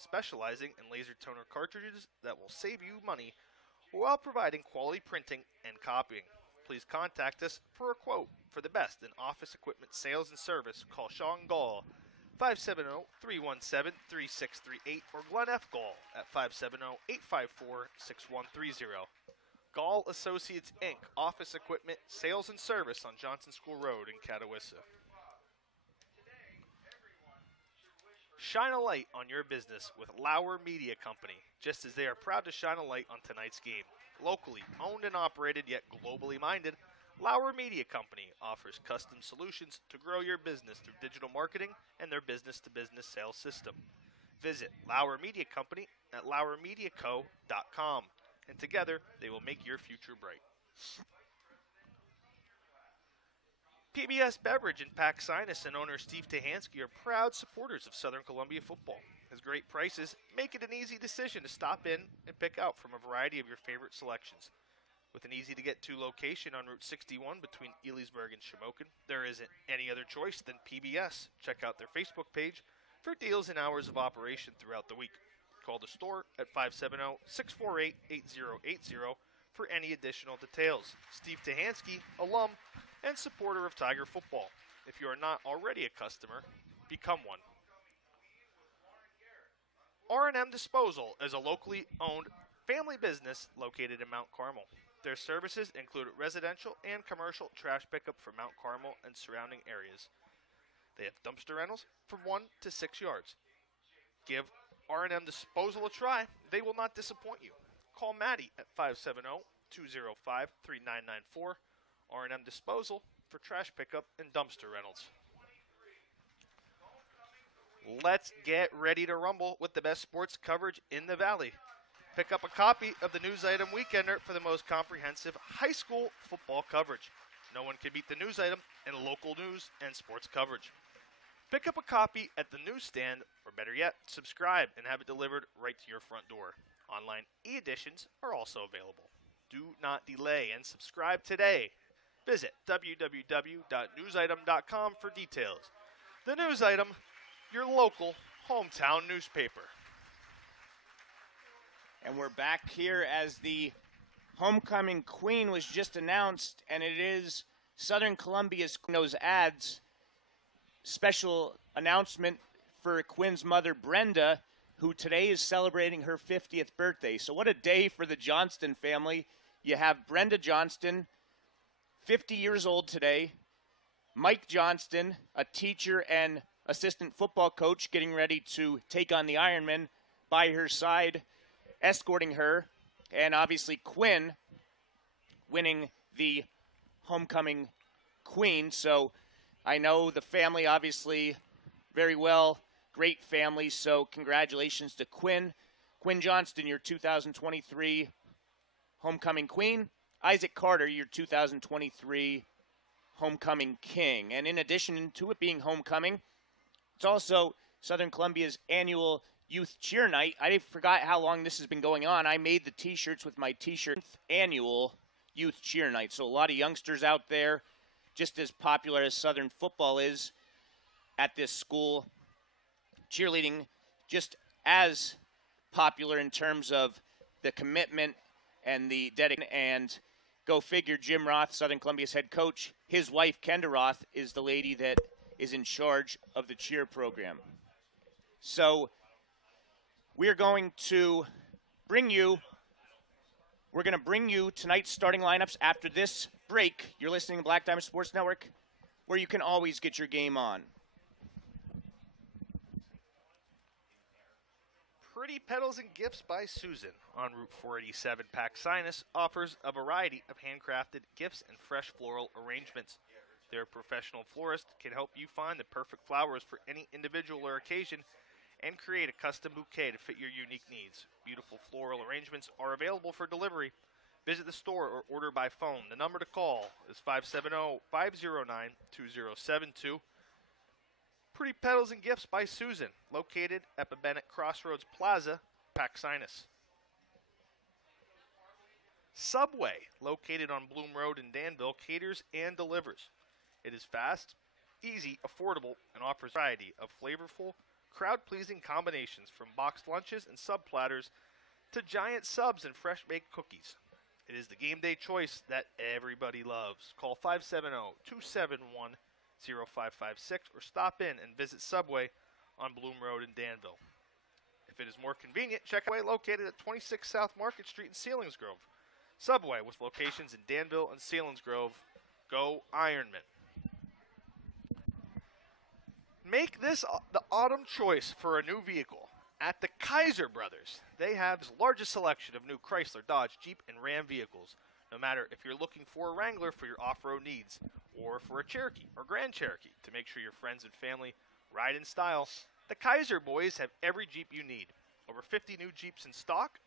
specializing in laser toner cartridges that will save you money while providing quality printing and copying. Please contact us for a quote. For the best in office equipment sales and service, call Sean Gall 570-317-3638 or Glenn F. Gall at 570-854-6130. Gall Associates, Inc., office equipment sales and service on Johnson School Road in Catawissa. Shine a light on your business with Lauer Media Company, just as they are proud to shine a light on tonight's game. Locally owned and operated, yet globally minded, Lauer Media Company offers custom solutions to grow your business through digital marketing and their business-to-business sales system. Visit Lauer Media Company at lauermediaco.com, and together they will make your future bright. PBS Beverage and Pack Sinus and owner Steve Tahansky are proud supporters of Southern Columbia football. His great prices make it an easy decision to stop in and pick out from a variety of your favorite selections. With an easy-to-get-to location on Route 61 between Elysburg and Shamokin, there isn't any other choice than PBS. Check out their Facebook page for deals and hours of operation throughout the week. Call the store at 570-648-8080 for any additional details. Steve Tahansky, alum and supporter of Tiger football. If you are not already a customer, become one. R&M Disposal is a locally owned family business located in Mount Carmel. Their services include residential and commercial trash pickup for Mount Carmel and surrounding areas. They have dumpster rentals from 1 to 6 yards. Give R&M Disposal a try. They will not disappoint you. Call Maddie at 570-205-3994. R&M Disposal for trash pickup and dumpster rentals. Let's get ready to rumble with the best sports coverage in the Valley. Pick up a copy of the News Item Weekender for the most comprehensive high school football coverage. No one can beat the News Item in local news and sports coverage. Pick up a copy at the newsstand, or better yet, subscribe and have it delivered right to your front door. Online e-editions are also available. Do not delay and subscribe today. Visit www.newsitem.com for details. The News Item, your local hometown newspaper. And we're back here as the homecoming queen was just announced, and it is Southern Columbia's those ads. Special announcement for Quinn's mother, Brenda, who today is celebrating her 50th birthday. So what a day for the Johnston family. You have Brenda Johnston, 50 years old today. Mike Johnston, a teacher and assistant football coach, getting ready to take on the Ironman by her side, escorting her. And obviously Quinn winning the homecoming queen. So I know the family obviously very well. Great family. So congratulations to Quinn. Quinn Johnston, your 2023 homecoming queen. Isaac Carter, your 2023 homecoming king. And in addition to it being homecoming, it's also Southern Columbia's annual youth cheer night. I forgot how long this has been going on. I made the t-shirts with my t-shirt. Annual youth cheer night. So a lot of youngsters out there, just as popular as Southern football is at this school. Cheerleading just as popular in terms of the commitment and the dedication. And go figure, Jim Roth, Southern Columbia's head coach, his wife, Kendra Roth, is the lady that is in charge of the cheer program. So we're going to bring you tonight's starting lineups after this break. You're listening to Black Diamond Sports Network, where you can always get your game on. Pretty Petals and Gifts by Susan on Route 487 Pack Sinus offers a variety of handcrafted gifts and fresh floral arrangements. Their professional florist can help you find the perfect flowers for any individual or occasion and create a custom bouquet to fit your unique needs. Beautiful floral arrangements are available for delivery. Visit the store or order by phone. The number to call is 570-509-2072. Pretty Petals and Gifts by Susan, located at Bennett Crossroads Plaza, Pack Sinus. Subway, located on Bloom Road in Danville, caters and delivers. It is fast, easy, affordable, and offers a variety of flavorful crowd-pleasing combinations from boxed lunches and sub platters to giant subs and fresh-baked cookies. It is the game day choice that everybody loves. Call 570-271-0556 or stop in and visit Subway on Bloom Road in Danville. If it is more convenient, check out Subway located at 26 South Market Street in Selinsgrove. Subway with locations in Danville and Selinsgrove. Go Ironman. Make this the autumn choice for a new vehicle. At the Kaiser Brothers, they have the largest selection of new Chrysler, Dodge, Jeep, and Ram vehicles. No matter if you're looking for a Wrangler for your off-road needs or for a Cherokee or Grand Cherokee to make sure your friends and family ride in style, the Kaiser boys have every Jeep you need. Over 50 new Jeeps in stock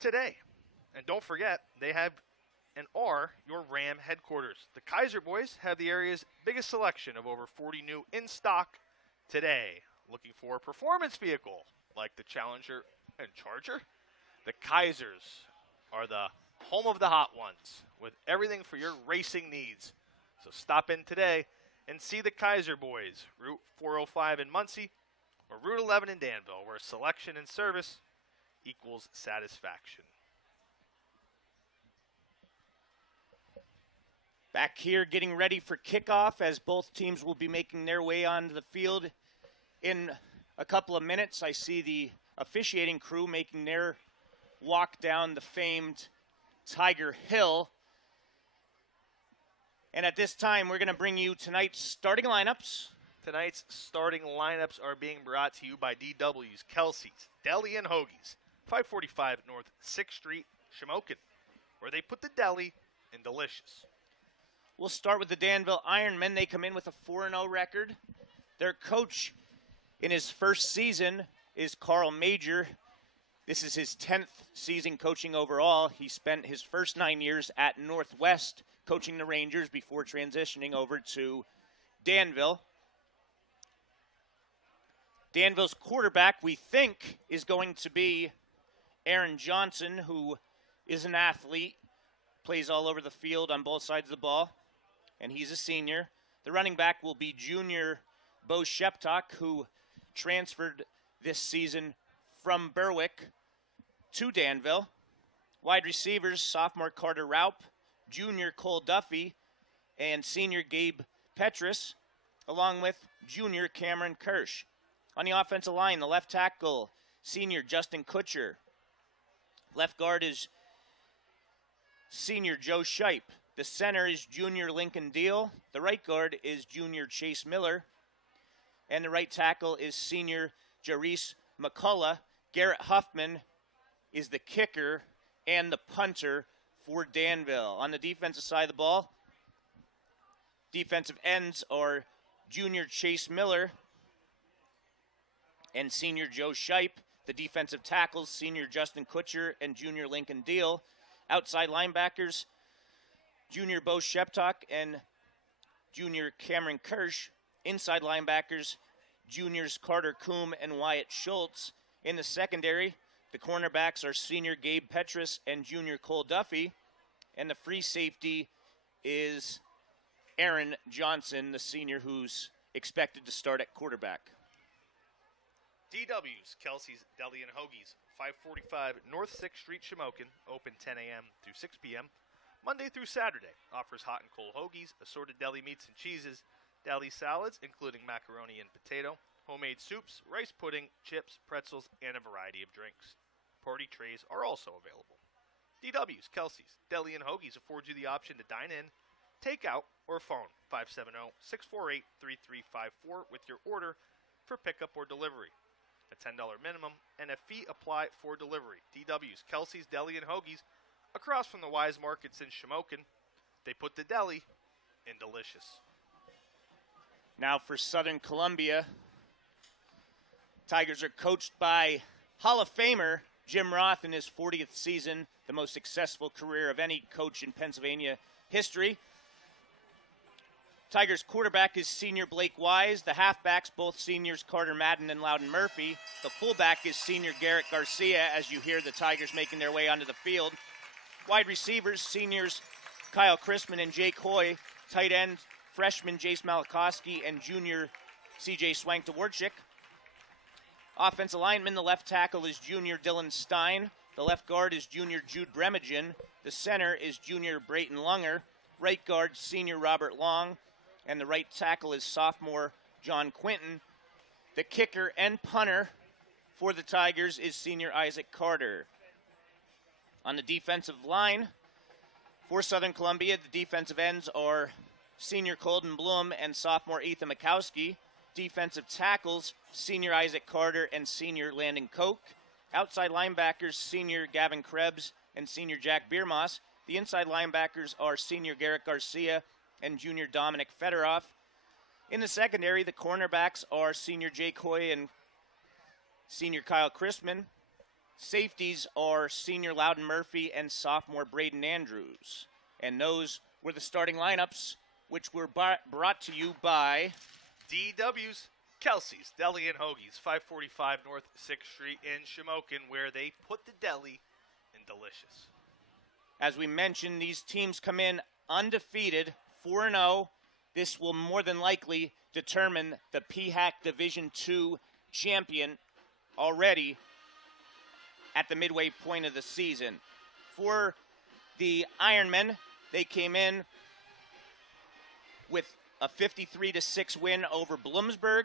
today. And don't forget, they have and are your Ram headquarters. The Kaiser boys have the area's biggest selection of over 40 new in stock today. Looking for a performance vehicle like the Challenger and Charger? The Kaisers are the home of the hot ones with everything for your racing needs. So stop in today and see the Kaiser boys, Route 405 in Muncie or Route 11 in Danville, where selection and service equals satisfaction. Back here getting ready for kickoff as both teams will be making their way onto the field in a couple of minutes. I see the officiating crew making their walk down the famed Tiger Hill. And at this time, we're going to bring you tonight's starting lineups. Tonight's starting lineups are being brought to you by DW's, Kelsey's, Deli and Hoagies, 545 North 6th Street, Shamokin, where they put the deli in delicious. We'll start with the Danville Ironmen. They come in with a 4-0 record. Their coach in his first season is Carl Major. This is his 10th season coaching overall. He spent his first 9 years at Northwest coaching the Rangers before transitioning over to Danville. Danville's quarterback, we think, is going to be Aaron Johnson, who is an athlete, plays all over the field on both sides of the ball, and he's a senior. The running back will be junior Bo Sheptok, who transferred this season from Berwick to Danville. Wide receivers, sophomore Carter Raup, junior Cole Duffy, and senior Gabe Petrus, along with junior Cameron Kirsch. On the offensive line, the left tackle, senior Justin Kutcher. Left guard is senior Joe Shipe. The center is junior Lincoln Deal. The right guard is junior Chase Miller. And the right tackle is senior Jarice McCullough. Garrett Huffman is the kicker and the punter for Danville. On the defensive side of the ball, defensive ends are junior Chase Miller and senior Joe Shipe. The defensive tackles, senior Justin Kutcher and junior Lincoln Deal. Outside linebackers, junior Bo Sheptok and junior Cameron Kirsch. Inside linebackers, juniors Carter Coombe and Wyatt Schultz. In the secondary, the cornerbacks are senior Gabe Petrus and junior Cole Duffy. And the free safety is Aaron Johnson, the senior who's expected to start at quarterback. DW's, Kelsey's, Deli and Hoagies, 545 North 6th Street, Shamokin, open 10 a.m. through 6 p.m. Monday through Saturday. Offers hot and cold hoagies, assorted deli meats and cheeses, deli salads, including macaroni and potato, homemade soups, rice pudding, chips, pretzels, and a variety of drinks. Party trays are also available. DW's, Kelsey's, Deli and Hoagies affords you the option to dine in, take out, or phone 570-648-3354 with your order for pickup or delivery. A $10 minimum and a fee apply for delivery. DW's, Kelsey's, Deli and Hoagies, across from the Wise Markets in Shamokin. They put the deli in delicious. Now for Southern Columbia, Tigers are coached by Hall of Famer Jim Roth in his 40th season, the most successful career of any coach in Pennsylvania history. Tigers quarterback is senior Blake Wise. The halfbacks, both seniors Carter Madden and Loudon Murphy. The fullback is senior Garrett Garcia, as you hear the Tigers making their way onto the field. Wide receivers, seniors Kyle Chrisman and Jake Hoy. Tight end, freshman Jace Malakowski and junior CJ Swank to Warchick. Offensive lineman, the left tackle is junior Dylan Stein. The left guard is junior Jude Bremagen. The center is junior Brayton Lunger. Right guard, senior Robert Long. And the right tackle is sophomore John Quinton. The kicker and punter for the Tigers is senior Isaac Carter. On the defensive line for Southern Columbia, the defensive ends are senior Colton Bloom and sophomore Ethan Mikowski. Defensive tackles, senior Isaac Carter and senior Landon Koch. Outside linebackers, senior Gavin Krebs and senior Jack Biermoss. The inside linebackers are senior Garrett Garcia and junior Dominic Fedorov. In the secondary, the cornerbacks are senior Jake Hoy and senior Kyle Christman. Safeties are senior Loudon Murphy and sophomore Braden Andrews. And those were the starting lineups, which were brought to you by DW's, Kelsey's, Deli and Hoagies, 545 North 6th Street in Shamokin, where they put the deli in delicious. As we mentioned, these teams come in undefeated, 4-0. This will more than likely determine the PHAC Division II champion already at the midway point of the season. For the Ironmen, they came in with a 53-6 win over Bloomsburg,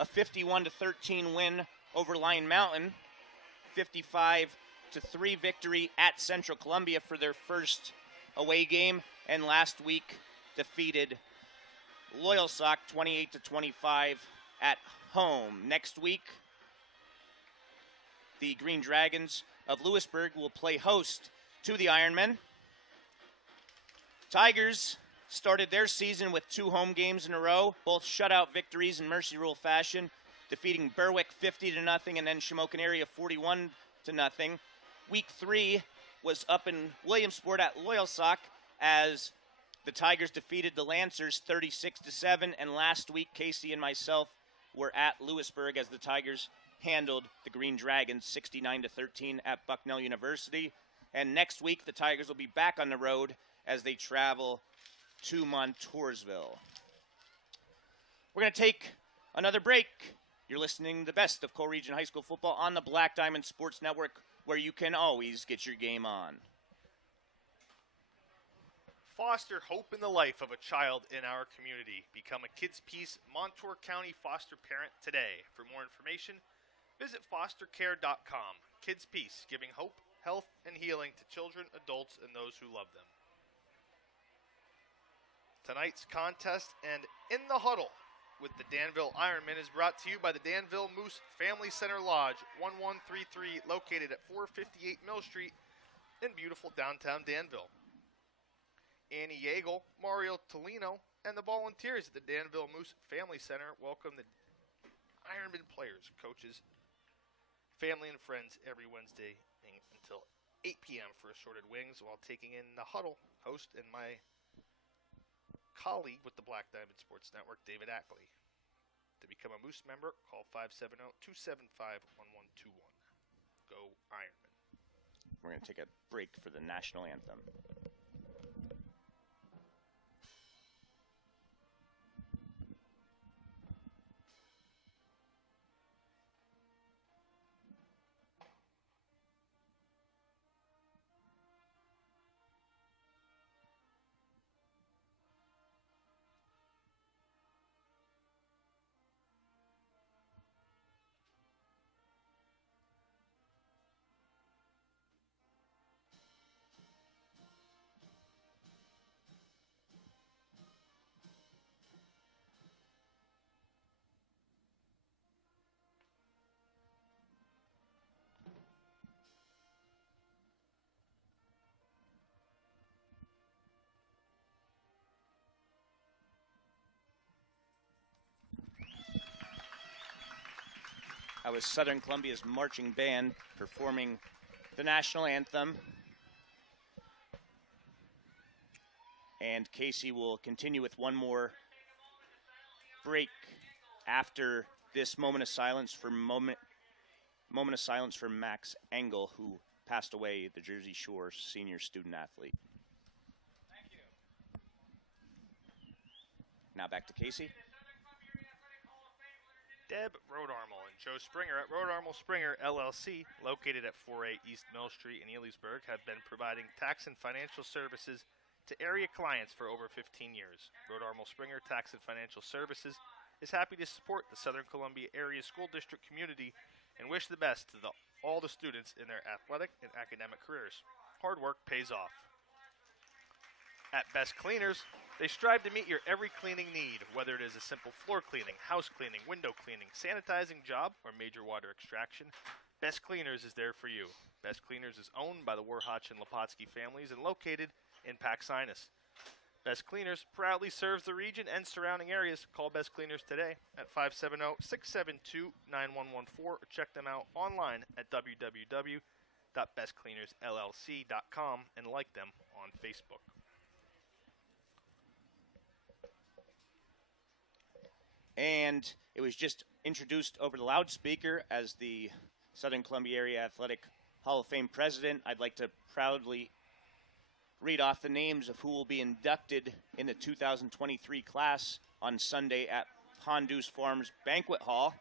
a 51-13 win over Lion Mountain, 55-3 victory at Central Columbia for their first away game, and last week defeated Loyalsock 28-25 at home. Next week, the Green Dragons of Lewisburg will play host to the Ironmen. Tigers started their season with 2 home games in a row, both shutout victories in Mercy Rule fashion, defeating Berwick 50-0 and then Shamokin area 41-0. Week 3 was up in Williamsport at Loyalsock as the Tigers defeated the Lancers 36-7, and last week Casey and myself were at Lewisburg as the Tigers handled the Green Dragons 69-13 at Bucknell University. And next week the Tigers will be back on the road as they travel to Montoursville. We're going to take another break. You're listening to the best of Co-Region High School football on the Black Diamond Sports Network, where you can always get your game on. Foster hope in the life of a child in our community. Become a Kids Peace Montour County foster parent today. For more information, visit fostercare.com. Kids Peace, giving hope, health, and healing to children, adults, and those who love them. Tonight's contest and In the Huddle with the Danville Ironmen is brought to you by the Danville Moose Family Center Lodge, 1133, located at 458 Mill Street in beautiful downtown Danville. Annie Yeagle, Mario Tolino, and the volunteers at the Danville Moose Family Center welcome the Ironman players, coaches, family, and friends every Wednesday until 8 p.m. for Assorted Wings while taking in the huddle, host and my colleague with the Black Diamond Sports Network, David Ackley. To become a Moose member, call 570-275-1121. Go Ironman. We're going to take a break for the national anthem. That was Southern Columbia's marching band performing the national anthem. And Casey will continue with one more break after this moment of silence for Max Engel, who passed away, the Jersey Shore senior student athlete. Thank you. Now back to Casey. The Southern Columbia Area Athletic Hall of Deb Rodarmel and Joe Springer at Rodarmel Springer LLC, located at 4A East Mill Street in Elysburg, have been providing tax and financial services to area clients for over 15 years. Rodarmel Springer Tax and Financial Services is happy to support the Southern Columbia Area School District community and wish the best to all the students in their athletic and academic careers. Hard work pays off. At Best Cleaners, they strive to meet your every cleaning need, whether it is a simple floor cleaning, house cleaning, window cleaning, sanitizing job, or major water extraction. Best Cleaners is there for you. Best Cleaners is owned by the Warhotch and Lepotsky families and located in Paxinus. Best Cleaners proudly serves the region and surrounding areas. Call Best Cleaners today at 570-672-9114 or check them out online at www.bestcleanersllc.com and like them on Facebook. And it was just introduced over the loudspeaker as the Southern Columbia Area Athletic Hall of Fame president. I'd like to proudly read off the names of who will be inducted in the 2023 class on Sunday at Pondeuse Farms Banquet Hall.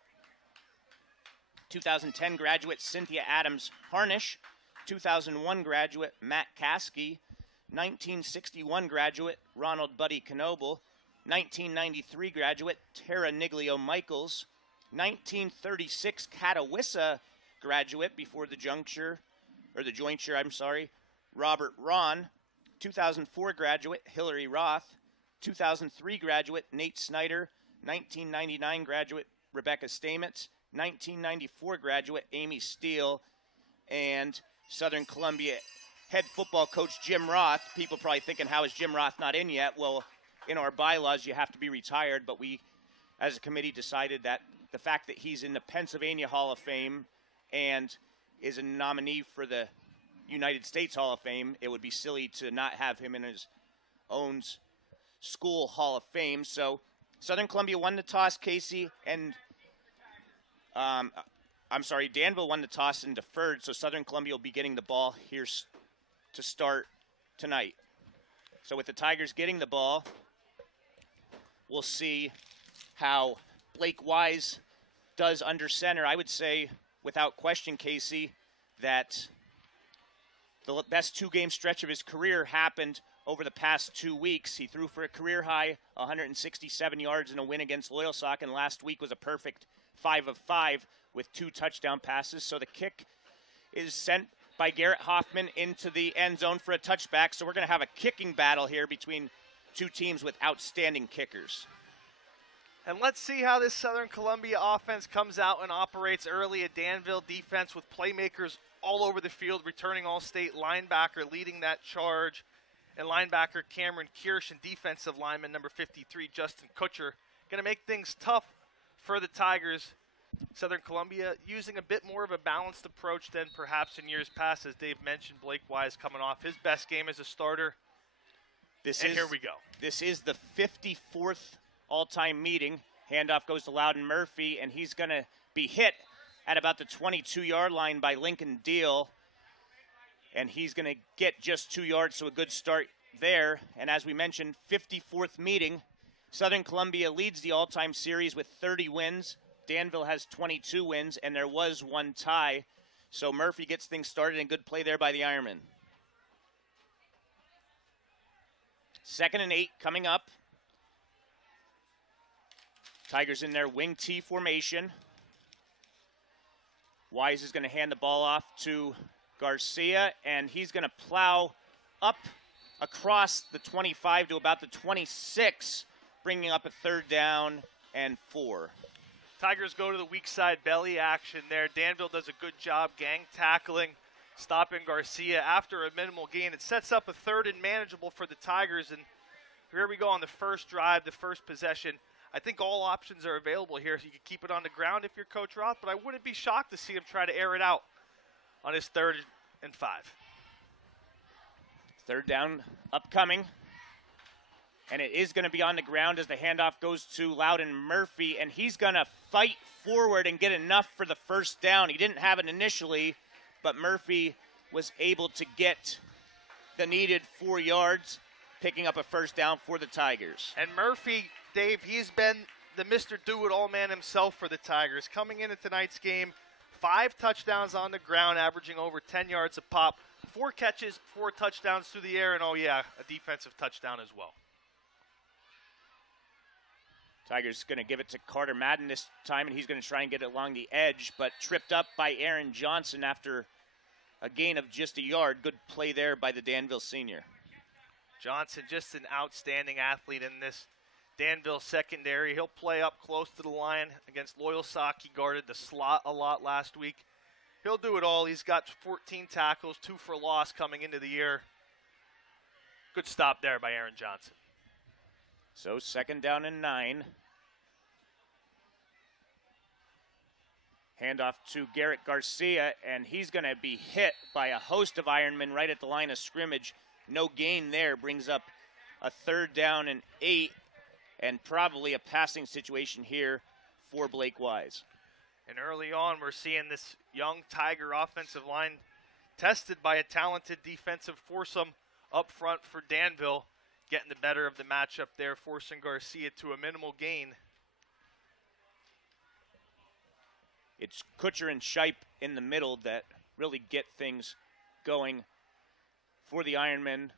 2010 graduate Cynthia Adams Harnish, 2001 graduate Matt Caskey, 1961 graduate Ronald Buddy Knoble, 1993 graduate Tara Niglio Michaels, 1936 Catawissa graduate before the jointure, Robert Ron, 2004 graduate Hillary Roth, 2003 graduate Nate Snyder, 1999 graduate Rebecca Stamets, 1994 graduate Amy Steele, and Southern Columbia head football coach Jim Roth. People probably thinking, how is Jim Roth not in yet? Well, in our bylaws, you have to be retired, but we, as a committee, decided that the fact that he's in the Pennsylvania Hall of Fame and is a nominee for the United States Hall of Fame, it would be silly to not have him in his own school Hall of Fame. So Southern Columbia won the toss, Casey, and Danville won the toss and deferred, so Southern Columbia will be getting the ball here to start tonight. So with the Tigers getting the ball, we'll see how Blake Wise does under center. I would say, without question, Casey, that the best two-game stretch of his career happened over the past 2 weeks. He threw for a career high 167 yards in a win against Loyalsock, and last week was a perfect 5 of 5 with 2 touchdown passes. So the kick is sent by Garrett Hoffman into the end zone for a touchback. So we're going to have a kicking battle here between two teams with outstanding kickers. And let's see how this Southern Columbia offense comes out and operates early. A Danville defense with playmakers all over the field, returning All-State linebacker leading that charge, and linebacker Cameron Kirsch and defensive lineman number 53 Justin Kutcher. Going to make things tough for the Tigers. Southern Columbia using a bit more of a balanced approach than perhaps in years past. As Dave mentioned, Blake Wise coming off his best game as a starter. Here we go. This is the 54th all-time meeting. Handoff goes to Loudon Murphy, and he's going to be hit at about the 22-yard line by Lincoln Deal. And he's going to get just 2 yards, so a good start there. And as we mentioned, 54th meeting. Southern Columbia leads the all-time series with 30 wins. Danville has 22 wins, and there was one tie. So Murphy gets things started, and good play there by the Ironman. 2nd and 8 coming up. Tigers in their wing T formation. Wise is going to hand the ball off to Garcia, and he's going to plow up across the 25 to about the 26, bringing up a 3rd down and 4. Tigers go to the weak side belly action there. Danville does a good job gang tackling, stopping Garcia after a minimal gain. It sets up a 3rd and manageable for the Tigers, and here we go on the first drive, the first possession. I think all options are available here. So you can keep it on the ground if you're Coach Roth, but I wouldn't be shocked to see him try to air it out on his 3rd and 5. 3rd down upcoming. And it is going to be on the ground as the handoff goes to Loudon Murphy, and he's going to fight forward and get enough for the 1st down. He didn't have it initially, but Murphy was able to get the needed 4 yards, picking up a 1st down for the Tigers. And Murphy, Dave, he's been the Mr. Do-It-All man himself for the Tigers. Coming into tonight's game, 5 touchdowns on the ground, averaging over 10 yards a pop. 4 catches, 4 touchdowns through the air, and oh yeah, a defensive touchdown as well. Tigers going to give it to Carter Madden this time, and he's going to try and get it along the edge, but tripped up by Aaron Johnson after a gain of just a yard. Good play there by the Danville senior. Johnson, just an outstanding athlete in this Danville secondary. He'll play up close to the line against Loyal Sock. He guarded the slot a lot last week. He'll do it all. He's got 14 tackles, 2 for loss coming into the year. Good stop there by Aaron Johnson. So 2nd down and 9. Handoff to Garrett Garcia, and he's going to be hit by a host of Ironmen right at the line of scrimmage. No gain there, brings up a 3rd down and 8, and probably a passing situation here for Blake Wise. And early on, we're seeing this young Tiger offensive line tested by a talented defensive foursome up front for Danville, getting the better of the matchup there, forcing Garcia to a minimal gain. It's Kutcher and Shipe in the middle that really get things going for the Ironmen,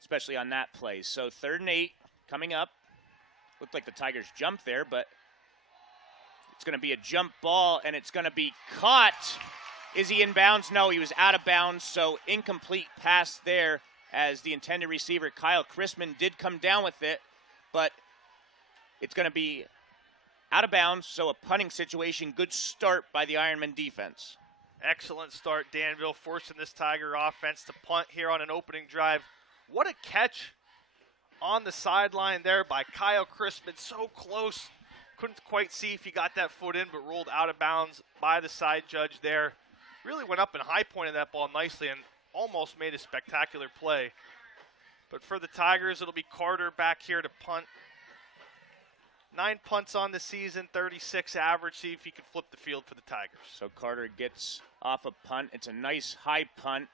especially on that play. So 3rd and 8 coming up. Looked like the Tigers jumped there, but it's going to be a jump ball, and it's going to be caught. Is he in bounds? No, he was out of bounds, so incomplete pass there as the intended receiver, Kyle Chrisman, did come down with it, but it's going to be out of bounds, so a punting situation. Good start by the Ironman defense. Excellent start, Danville, forcing this Tiger offense to punt here on an opening drive. What a catch on the sideline there by Kyle Crispin. So close. Couldn't quite see if he got that foot in, but rolled out of bounds by the side judge there. Really went up and high pointed that ball nicely and almost made a spectacular play. But for the Tigers, it'll be Carter back here to punt. 9 punts on the season, 36 average. See if he can flip the field for the Tigers. So Carter gets off a punt. It's a nice high punt.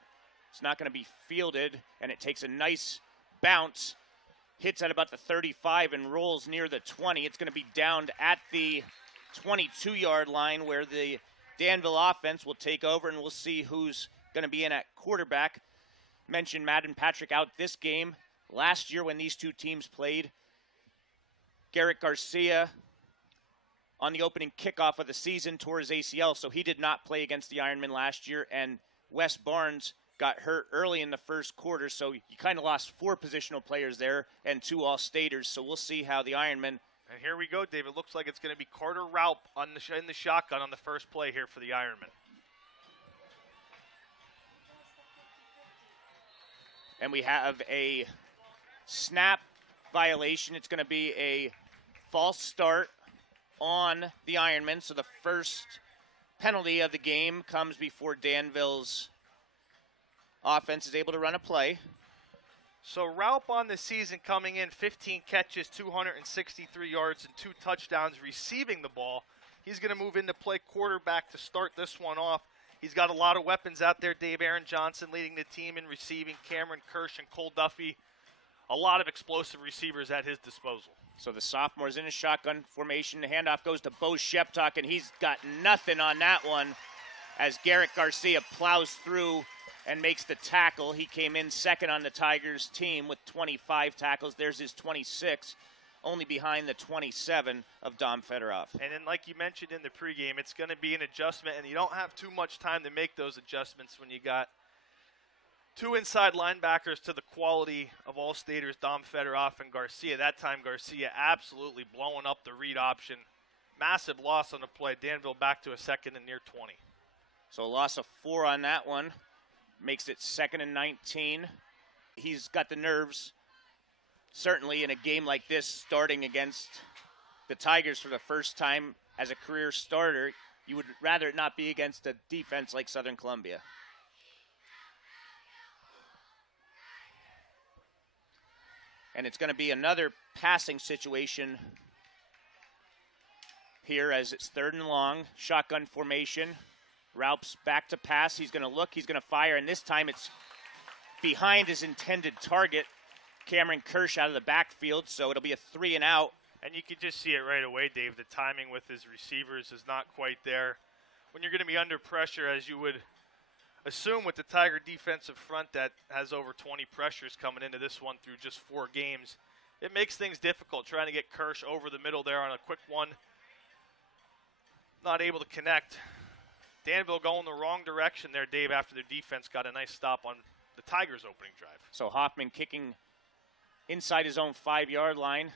It's not going to be fielded, and it takes a nice bounce. Hits at about the 35 and rolls near the 20. It's going to be downed at the 22-yard line where the Danville offense will take over, and we'll see who's going to be in at quarterback. Mentioned Madden Patrick out this game. Last year when these two teams played, Garrett Garcia on the opening kickoff of the season tore his ACL, so he did not play against the Ironmen last year, and Wes Barnes got hurt early in the first quarter, so you kind of lost 4 positional players there and 2 all-staters, so we'll see how the Ironmen. And here we go, David. Looks like it's going to be Carter Raup in the shotgun on the first play here for the Ironmen. And we have a snap violation. It's going to be a false start on the Ironmen, so the first penalty of the game comes before Danville's offense is able to run a play. So Raup on the season coming in, 15 catches, 263 yards, and 2 touchdowns receiving the ball. He's going to move into play quarterback to start this one off. He's got a lot of weapons out there. Dave Aaron Johnson leading the team in receiving, Cameron Kirsch and Cole Duffy. A lot of explosive receivers at his disposal. So the sophomore's in a shotgun formation. The handoff goes to Bo Sheptok, and he's got nothing on that one as Garrett Garcia plows through and makes the tackle. He came in second on the Tigers team with 25 tackles. There's his 26, only behind the 27 of Dom Fedorov. And then like you mentioned in the pregame, it's going to be an adjustment, and you don't have too much time to make those adjustments when you got 2 inside linebackers to the quality of all-staters, Dom Fedorov and Garcia. That time Garcia absolutely blowing up the read option. Massive loss on the play. Danville back to a 2nd and near 20. So a loss of 4 on that one. Makes it 2nd and 19. He's got the nerves, certainly in a game like this, starting against the Tigers for the first time as a career starter. You would rather it not be against a defense like Southern Columbia. And it's going to be another passing situation here as it's 3rd and long. Shotgun formation. Raup's back to pass. He's going to look. He's going to fire. And this time it's behind his intended target. Cameron Kirsch out of the backfield, so it'll be a 3 and out. And you can just see it right away, Dave. The timing with his receivers is not quite there. When you're going to be under pressure, as you would assume with the Tiger defensive front that has over 20 pressures coming into this one through just 4 games, it makes things difficult trying to get Kirsch over the middle there on a quick one. Not able to connect. Danville going the wrong direction there, Dave, after their defense got a nice stop on the Tigers' opening drive. So Hoffman kicking inside his own 5-yard line.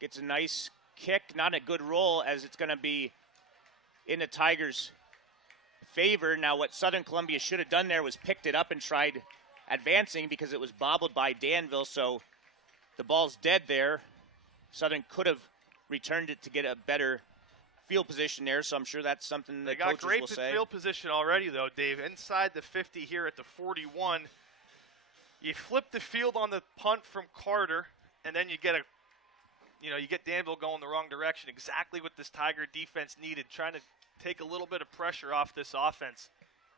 Gets a nice kick, not a good roll, as it's going to be in the Tigers' favor. Now, what Southern Columbia should have done there was picked it up and tried advancing because it was bobbled by Danville, so the ball's dead there. Southern could have returned it to get a better field position there, so I'm sure that's something the coaches will say. They got great field position already, though, Dave. Inside the 50 here at the 41. You flip the field on the punt from Carter, and then you get Danville going the wrong direction. Exactly what this Tiger defense needed, trying to take a little bit of pressure off this offense.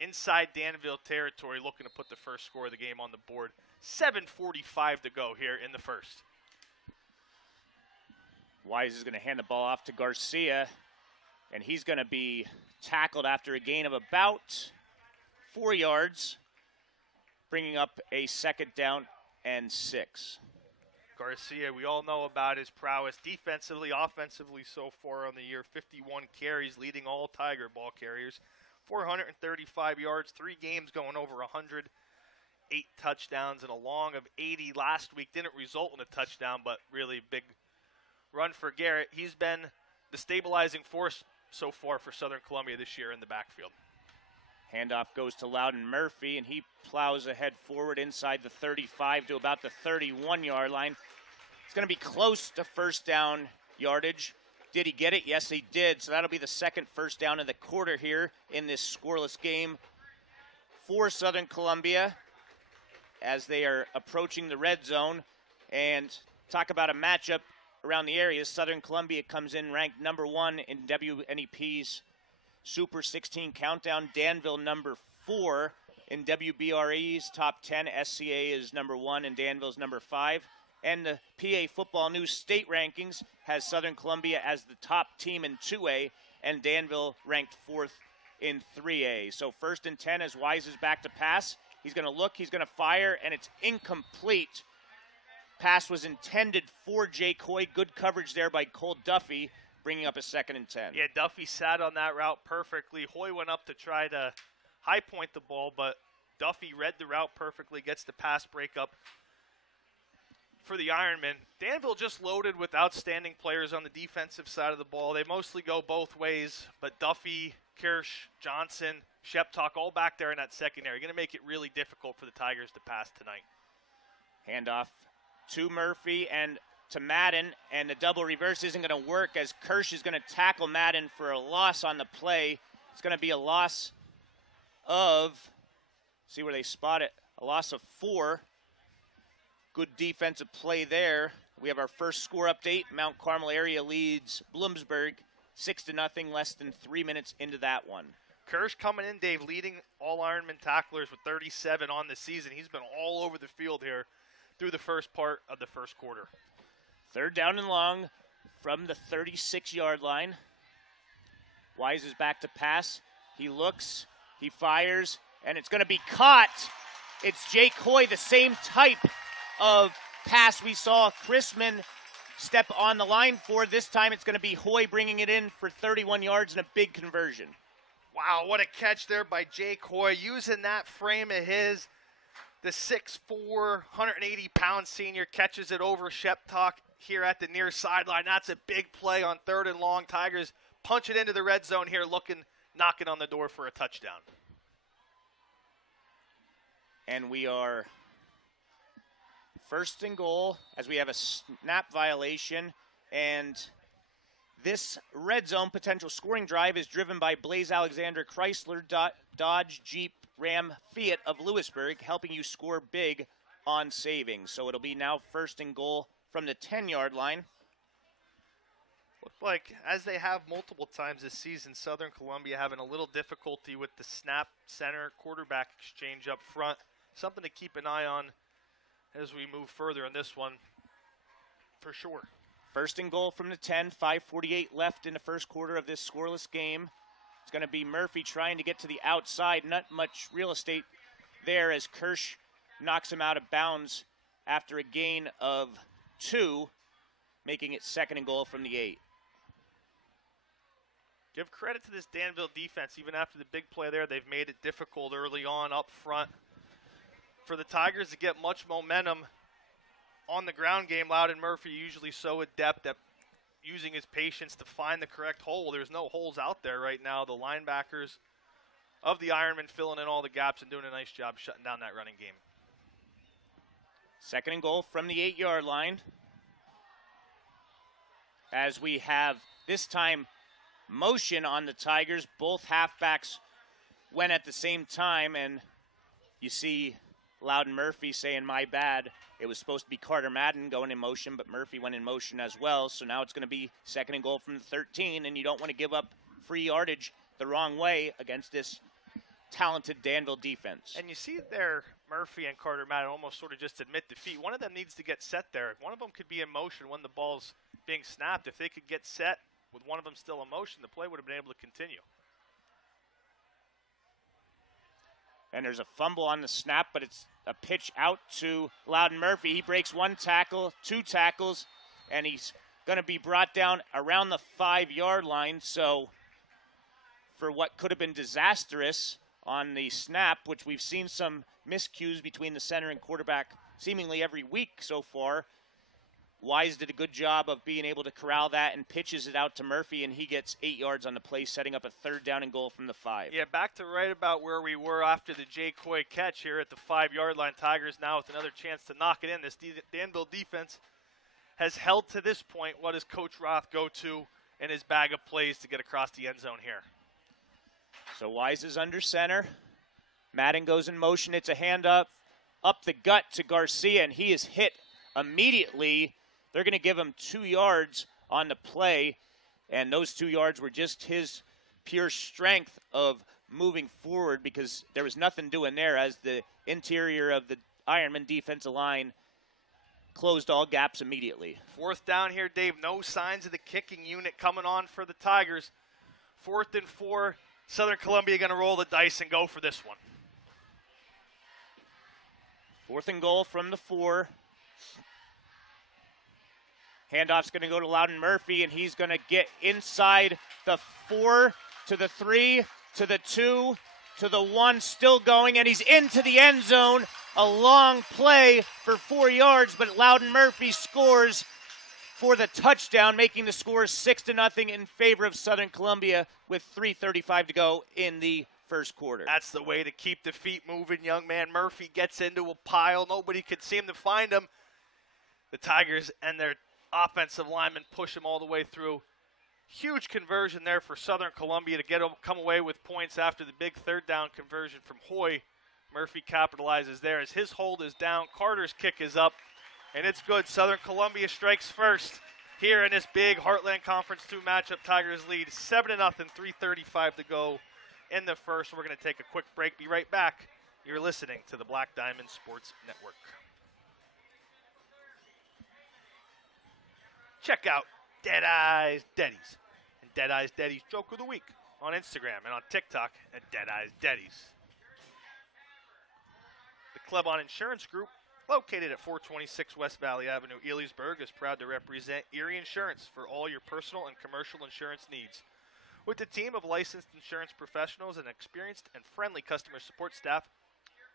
Inside Danville territory, looking to put the first score of the game on the board. 7:45 to go here in the first. Wise is going to hand the ball off to Garcia, and he's going to be tackled after a gain of about 4 yards, bringing up a 2nd down and 6. Garcia, we all know about his prowess defensively, offensively so far on the year. 51 carries, leading all Tiger ball carriers. 435 yards, 3 games going over 100. 8 touchdowns and a long of 80 last week. Didn't result in a touchdown, but really big run for Garrett. He's been the stabilizing force so far for Southern Columbia this year in the backfield. Handoff goes to Loudon Murphy, and he plows ahead forward inside the 35 to about the 31-yard line. It's going to be close to first down yardage. Did he get it? Yes, he did. So that'll be the 2nd first down of the quarter here in this scoreless game for Southern Columbia as they are approaching the red zone. And talk about a matchup around the area. Southern Columbia comes in ranked number 1 in WNEP's Super 16 countdown. Danville number 4 in WBRE's top 10. SCA is number 1 and Danville's number 5. And the PA Football News state rankings has Southern Columbia as the top team in 2A and Danville ranked 4th in 3A. So 1st and 10 as Wise is back to pass. He's going to look, he's going to fire, and it's incomplete. Pass was intended for Jake Hoy. Good coverage there by Cole Duffy, bringing up a 2nd and 10. Yeah, Duffy sat on that route perfectly. Hoy went up to try to high point the ball, but Duffy read the route perfectly, gets the pass breakup for the Ironman. Danville just loaded with outstanding players on the defensive side of the ball. They mostly go both ways, but Duffy, Kirsch, Johnson, Sheptalk all back there in that secondary. Going to make it really difficult for the Tigers to pass tonight. Handoff to Murphy and to Madden, and the double reverse isn't going to work as Kirsch is going to tackle Madden for a loss on the play. It's going to be a loss of, see where they spot it, a loss of 4. Good defensive play there. We have our first score update. Mount Carmel area leads Bloomsburg 6-0, less than 3 minutes into that one. Kirsch coming in, Dave, leading all Ironman tacklers with 37 on the season. He's been all over the field here through the first part of the first quarter. 3rd down and long from the 36-yard line. Wise is back to pass. He looks, he fires, and it's going to be caught. It's Jake Hoy, the same type of pass we saw Chrisman step on the line for. This time it's going to be Hoy bringing it in for 31 yards and a big conversion. Wow, what a catch there by Jake Hoy, using that frame of his. The 6'4", 180-pound senior catches it over Sheptalk here at the near sideline. That's a big play on 3rd and long. Tigers punch it into the red zone here, knocking on the door for a touchdown. And we are 1st and goal as we have a snap violation. And this red zone potential scoring drive is driven by Blaze Alexander Chrysler, Dodge, Jeep, Ram, Fiat of Lewisburg, helping you score big on savings. So it'll be now 1st and goal from the 10-yard line. Looked like, as they have multiple times this season, Southern Columbia having a little difficulty with the snap center quarterback exchange up front. Something to keep an eye on as we move further in this one, for sure. First and goal from the 10, 5:48 left in the first quarter of this scoreless game. It's going to be Murphy trying to get to the outside. Not much real estate there as Kirsch knocks him out of bounds after a gain of 2, making it second and goal from the 8. Give credit to this Danville defense. Even after the big play there, they've made it difficult early on up front for the Tigers to get much momentum on the ground game. Loudon Murphy usually so adept at using his patience to find the correct hole. There's no holes out there right now. The linebackers of the Ironmen filling in all the gaps and doing a nice job shutting down that running game. Second and goal from the 8-yard line. As we have this time motion on the Tigers. Both halfbacks went at the same time, and you see Loudon Murphy saying, "My bad." It was supposed to be Carter Madden going in motion, but Murphy went in motion as well. So now it's going to be second and goal from the 13, and you don't want to give up free yardage the wrong way against this talented Danville defense. And you see there, Murphy and Carter Madden almost sort of just admit defeat. One of them needs to get set there. One of them could be in motion when the ball's being snapped. If they could get set with one of them still in motion, the play would have been able to continue. And there's a fumble on the snap, but it's a pitch out to Loudon Murphy. He breaks 1 tackle, 2 tackles, and he's going to be brought down around the 5-yard line. So for what could have been disastrous on the snap, which we've seen some miscues between the center and quarterback seemingly every week so far, Wise did a good job of being able to corral that and pitches it out to Murphy, and he gets 8 yards on the play, setting up a third down and goal from the 5. Yeah, back to right about where we were after the Jay Coy catch here at the 5-yard line. Tigers now with another chance to knock it in. This Danville defense has held to this point what does Coach Roth go to in his bag of plays to get across the end zone here. So Wise is under center. Madden goes in motion. It's a hand up the gut to Garcia, and he is hit immediately. They're going to give him 2 yards on the play, and those 2 yards were just his pure strength of moving forward because there was nothing doing there as the interior of the Ironman defensive line closed all gaps immediately. Fourth down here, Dave. No signs of the kicking unit coming on for the Tigers. 4th and 4. Southern Columbia going to roll the dice and go for this one. 4th and goal from the 4. Handoff's going to go to Loudon Murphy, and he's going to get inside the 4 to the 3 to the 2 to the 1, still going, and he's into the end zone. A long play for 4 yards, but Loudon Murphy scores for the touchdown, making the score 6-0 in favor of Southern Columbia with 3:35 to go in the first quarter. That's the way to keep the feet moving, young man. Murphy gets into a pile. Nobody could seem to find him. The Tigers and their offensive linemen push him all the way through. Huge conversion there for Southern Columbia to come away with points after the big third down conversion from Hoy. Murphy capitalizes there as his hold is down. Carter's kick is up, and it's good. Southern Columbia strikes first here in this big Heartland Conference 2 matchup. Tigers lead 7-0, 3:35 to go in the first. We're going to take a quick break. Be right back. You're listening to the Black Diamond Sports Network. Check out Deadeye's Deddies and Deadeye's Deddies Joke of the Week on Instagram and on TikTok at Deadeye's Deddies. The Klebon Insurance Group, located at 426 West Valley Avenue, Elysburg, is proud to represent Erie Insurance for all your personal and commercial insurance needs. With a team of licensed insurance professionals and experienced and friendly customer support staff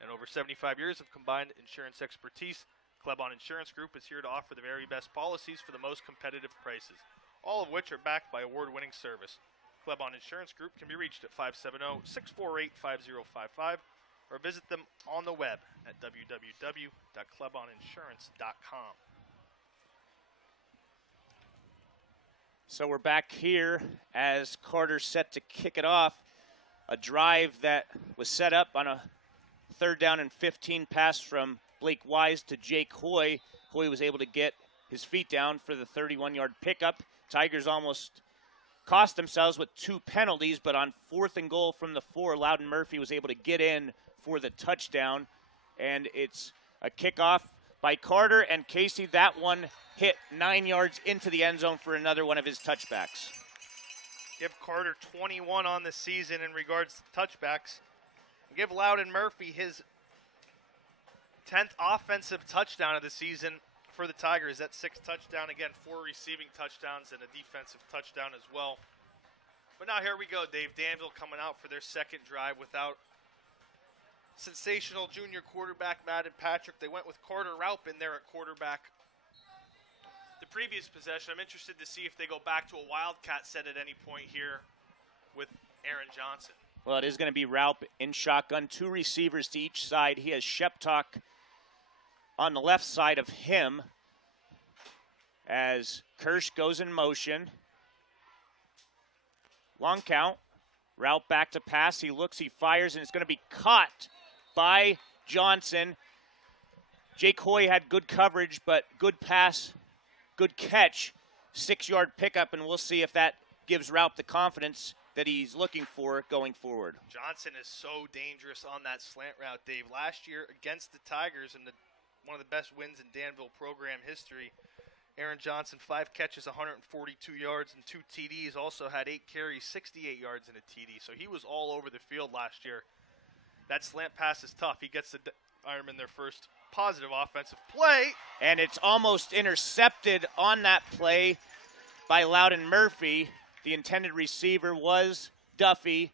and over 75 years of combined insurance expertise, Klebon Insurance Group is here to offer the very best policies for the most competitive prices, all of which are backed by award-winning service. Klebon Insurance Group can be reached at 570-648-5055 or visit them on the web at www.kleboninsurance.com. So we're back here as Carter's set to kick it off. A drive that was set up on a 3rd down and 15 pass from Blake Wise to Jake Hoy. Hoy was able to get his feet down for the 31-yard pickup. Tigers almost cost themselves with 2 penalties, but on 4th and goal from the 4, Loudon Murphy was able to get in for the touchdown. And it's a kickoff by Carter, and Casey, that one hit 9 yards into the end zone for another one of his touchbacks. Give Carter 21 on the season in regards to touchbacks. Give Loudon Murphy his 10th offensive touchdown of the season for the Tigers. That's 6 touchdowns. Again, 4 receiving touchdowns and a defensive touchdown as well. But now here we go, Dave. Danville coming out for their second drive without sensational junior quarterback Madden Patrick. They went with Carter Raup in there at quarterback. The previous possession, I'm interested to see if they go back to a Wildcat set at any point here with Aaron Johnson. Well, it is going to be Raup in shotgun, 2 receivers to each side. He has Sheptok on the left side of him as Kirsch goes in motion. Long count. Raup back to pass. He looks, he fires, and it's going to be caught by Johnson. Jake Hoy had good coverage, but good pass, good catch, 6-yard pickup, and we'll see if that gives Raup the confidence that he's looking for going forward. Johnson is so dangerous on that slant route, Dave. Last year against the Tigers in one of the best wins in Danville program history, Aaron Johnson, 5 catches, 142 yards, and 2 TDs. Also had 8 carries, 68 yards, and a TD. So he was all over the field last year. That slant pass is tough. He gets the Ironman their first positive offensive play. And it's almost intercepted on that play by Loudon Murphy. The intended receiver was Duffy.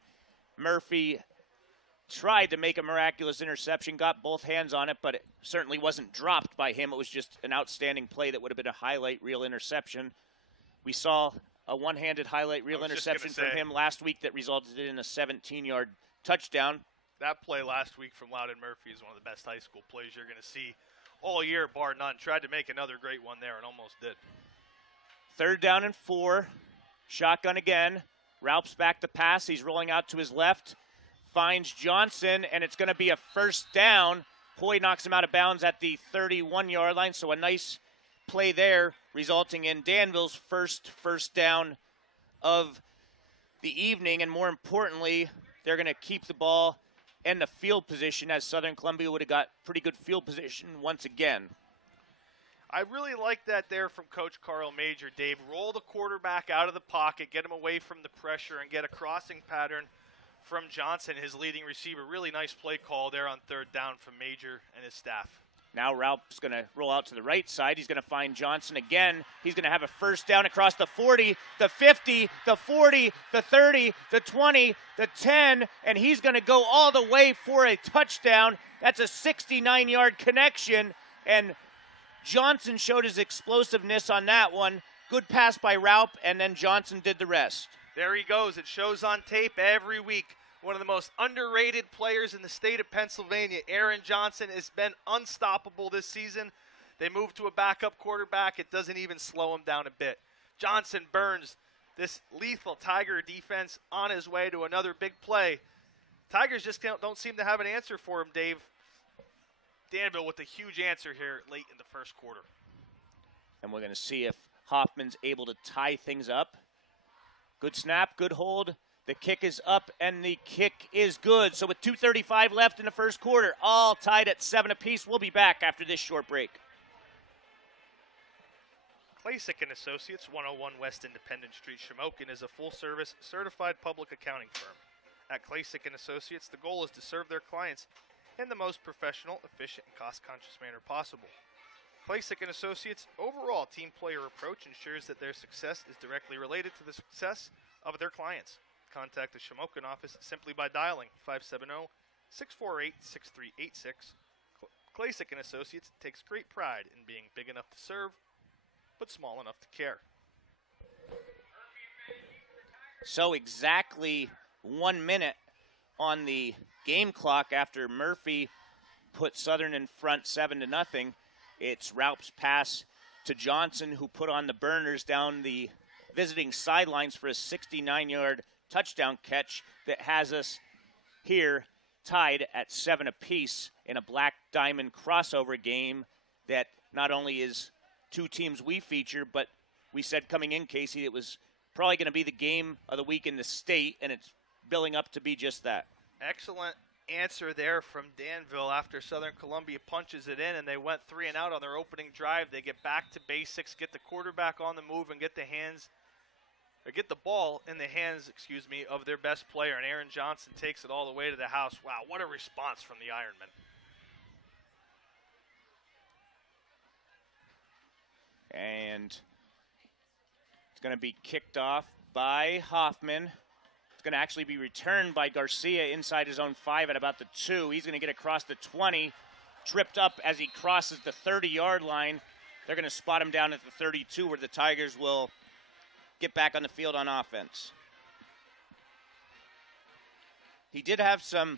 Murphy tried to make a miraculous interception, got both hands on it, but it certainly wasn't dropped by him. It was just an outstanding play that would have been a highlight reel interception. We saw a one-handed highlight reel interception from him last week that resulted in a 17-yard touchdown. That play last week from Loudon Murphy is one of the best high school plays you're going to see all year, bar none. Tried to make another great one there and almost did. 3rd down and 4. Shotgun again. Raup's back to pass. He's rolling out to his left. Finds Johnson, and it's going to be a 1st down. Hoy knocks him out of bounds at the 31-yard line, so a nice play there, resulting in Danville's first down of the evening, and more importantly, they're going to keep the ball and the field position, as Southern Columbia would have got pretty good field position once again. I really like that there from Coach Carl Major, Dave. Roll the quarterback out of the pocket, get him away from the pressure, and get a crossing pattern from Johnson, his leading receiver. Really nice play call there on 3rd down from Major and his staff. Now Raup's going to roll out to the right side. He's going to find Johnson again. He's going to have a 1st down across the 40, the 50, the 40, the 30, the 20, the 10, and he's going to go all the way for a touchdown. That's a 69-yard connection, and Johnson showed his explosiveness on that one. Good pass by Raup, and then Johnson did the rest. There he goes. It shows on tape every week. One of the most underrated players in the state of Pennsylvania, Aaron Johnson, has been unstoppable this season. They moved to a backup quarterback. It doesn't even slow him down a bit. Johnson burns this lethal Tiger defense on his way to another big play. Tigers just don't seem to have an answer for him, Dave. Danville with a huge answer here late in the 1st quarter. And we're going to see if Hoffman's able to tie things up. Good snap, good hold. The kick is up, and the kick is good. So with 2:35 left in the 1st quarter, all tied at 7 apiece. We'll be back after this short break. Klasick & Associates, 101 West Independence Street, Shamokin, is a full-service certified public accounting firm. At Klasick & Associates, the goal is to serve their clients in the most professional, efficient, and cost-conscious manner possible. Klasick & Associates' overall team player approach ensures that their success is directly related to the success of their clients. Contact the Shamokin office simply by dialing 570-648-6386. Klasick & Associates takes great pride in being big enough to serve, but small enough to care. So exactly 1 minute on the game clock after Murphy put Southern in front 7-0. It's Raup's pass to Johnson, who put on the burners down the visiting sidelines for a 69-yard touchdown catch that has us here tied at 7 apiece in a Black Diamond crossover game that not only is 2 teams we feature, but we said coming in, Casey, it was probably going to be the game of the week in the state, and it's billing up to be just that. Excellent answer there from Danville after Southern Columbia punches it in, and they went 3 and out on their opening drive. They get back to basics, get the quarterback on the move, and get the ball in the hands, of their best player, and Aaron Johnson takes it all the way to the house. Wow, what a response from the Ironmen. And it's going to be kicked off by Hoffman. It's going to actually be returned by Garcia inside his own 5 at about the 2. He's going to get across the 20, tripped up as he crosses the 30-yard line. They're going to spot him down at the 32 where the Tigers will get back on the field on offense. He did have some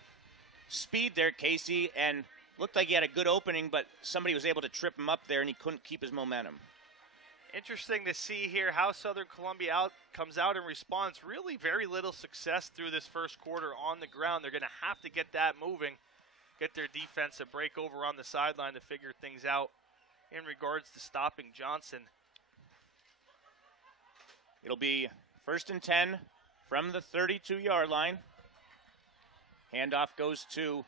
speed there, Casey, and looked like he had a good opening, but somebody was able to trip him up there, and he couldn't keep his momentum. Interesting to see here how Southern Columbia comes out and responds. Really very little success through this first quarter on the ground. They're going to have to get that moving, get their defense a break over on the sideline to figure things out in regards to stopping Johnson. It'll be 1st and 10 from the 32-yard line. Handoff goes to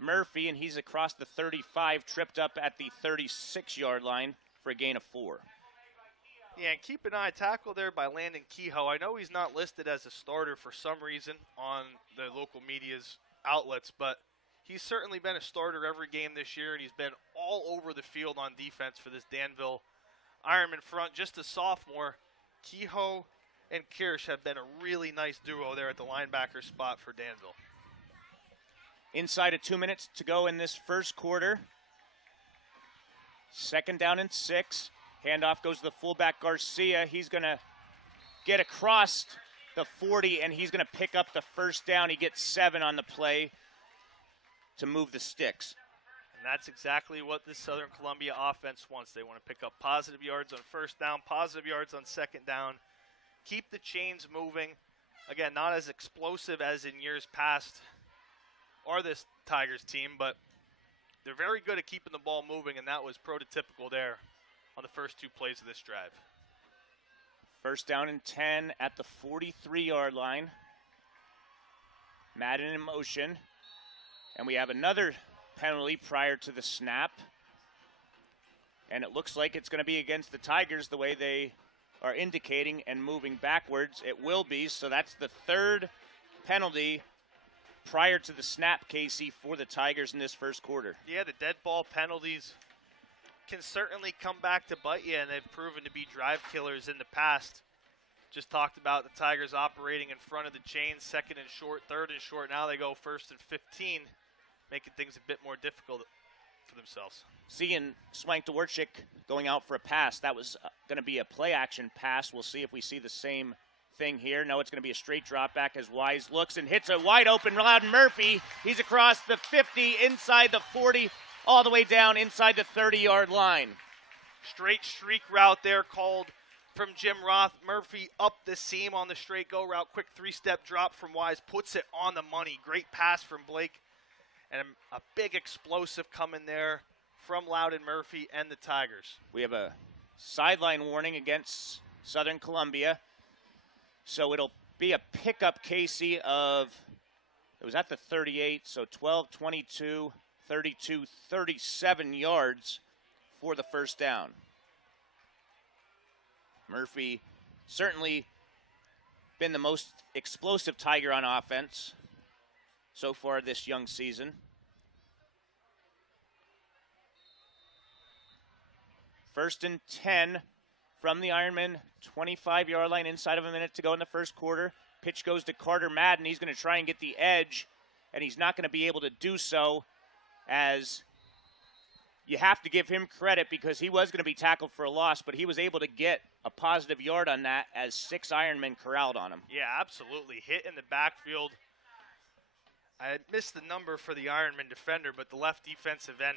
Murphy, and he's across the 35, tripped up at the 36-yard line for a gain of 4. Yeah, and keep an eye tackle there by Landon Kehoe. I know he's not listed as a starter for some reason on the local media's outlets, but he's certainly been a starter every game this year, and he's been all over the field on defense for this Danville Ironman front. Just a sophomore, Kehoe and Kirsch have been a really nice duo there at the linebacker spot for Danville. Inside of 2 minutes to go in this first quarter. 2nd down and 6. Handoff goes to the fullback, Garcia. He's going to get across the 40, and he's going to pick up the first down. He gets 7 on the play to move the sticks. And that's exactly what this Southern Columbia offense wants. They want to pick up positive yards on first down, positive yards on second down, keep the chains moving. Again, not as explosive as in years past are this Tigers team, but they're very good at keeping the ball moving, and that was prototypical there on the first 2 plays of this drive. 1st down and 10 at the 43-yard line. Madden in motion. And we have another penalty prior to the snap. And it looks like it's going to be against the Tigers the way they are indicating and moving backwards. It will be, so that's the 3rd penalty prior to the snap, Casey, for the Tigers in this first quarter. Yeah, the dead ball penalties can certainly come back to bite you, and they've proven to be drive killers in the past. Just talked about the Tigers operating in front of the chains, 2nd and short, 3rd and short. Now they go 1st and 15, making things a bit more difficult for themselves. Seeing Swank Dworchik going out for a pass. That was going to be a play-action pass. We'll see if we see the same thing here. No, it's going to be a straight drop back as Wise looks and hits a wide-open Loudon Murphy. He's across the 50, inside the 40, all the way down inside the 30-yard line. Straight streak route there called from Jim Roth. Murphy up the seam on the straight go route. Quick 3-step drop from Wise. Puts it on the money. Great pass from Blake. And a big explosive coming there from Loudon Murphy and the Tigers. We have a sideline warning against Southern Columbia. So it'll be a pickup, Casey, of, it was at the 38, so 12, 22, 32, 37 yards for the first down. Murphy certainly been the most explosive Tiger on offense so far this young season. 1st and 10 from the Ironman 25-yard line, inside of a minute to go in the first quarter. Pitch goes to Carter Madden. He's going to try and get the edge, and he's not going to be able to do so, as you have to give him credit because he was going to be tackled for a loss, but he was able to get a positive yard on that as 6 Ironmen corralled on him. Yeah, absolutely. Hit in the backfield. I missed the number for the Ironman defender, but the left defensive end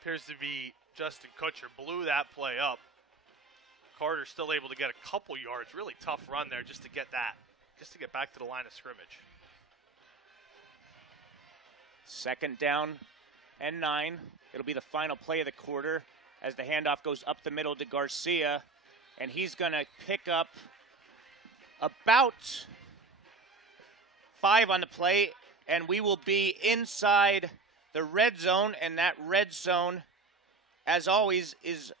appears to be Justin Kutcher. Blew that play up. Carter still able to get a couple yards. Really tough run there just to get back to the line of scrimmage. 2nd down and 9. It'll be the final play of the quarter as the handoff goes up the middle to Garcia, and he's going to pick up about 5 on the play, and we will be inside the red zone, and that red zone, as always, is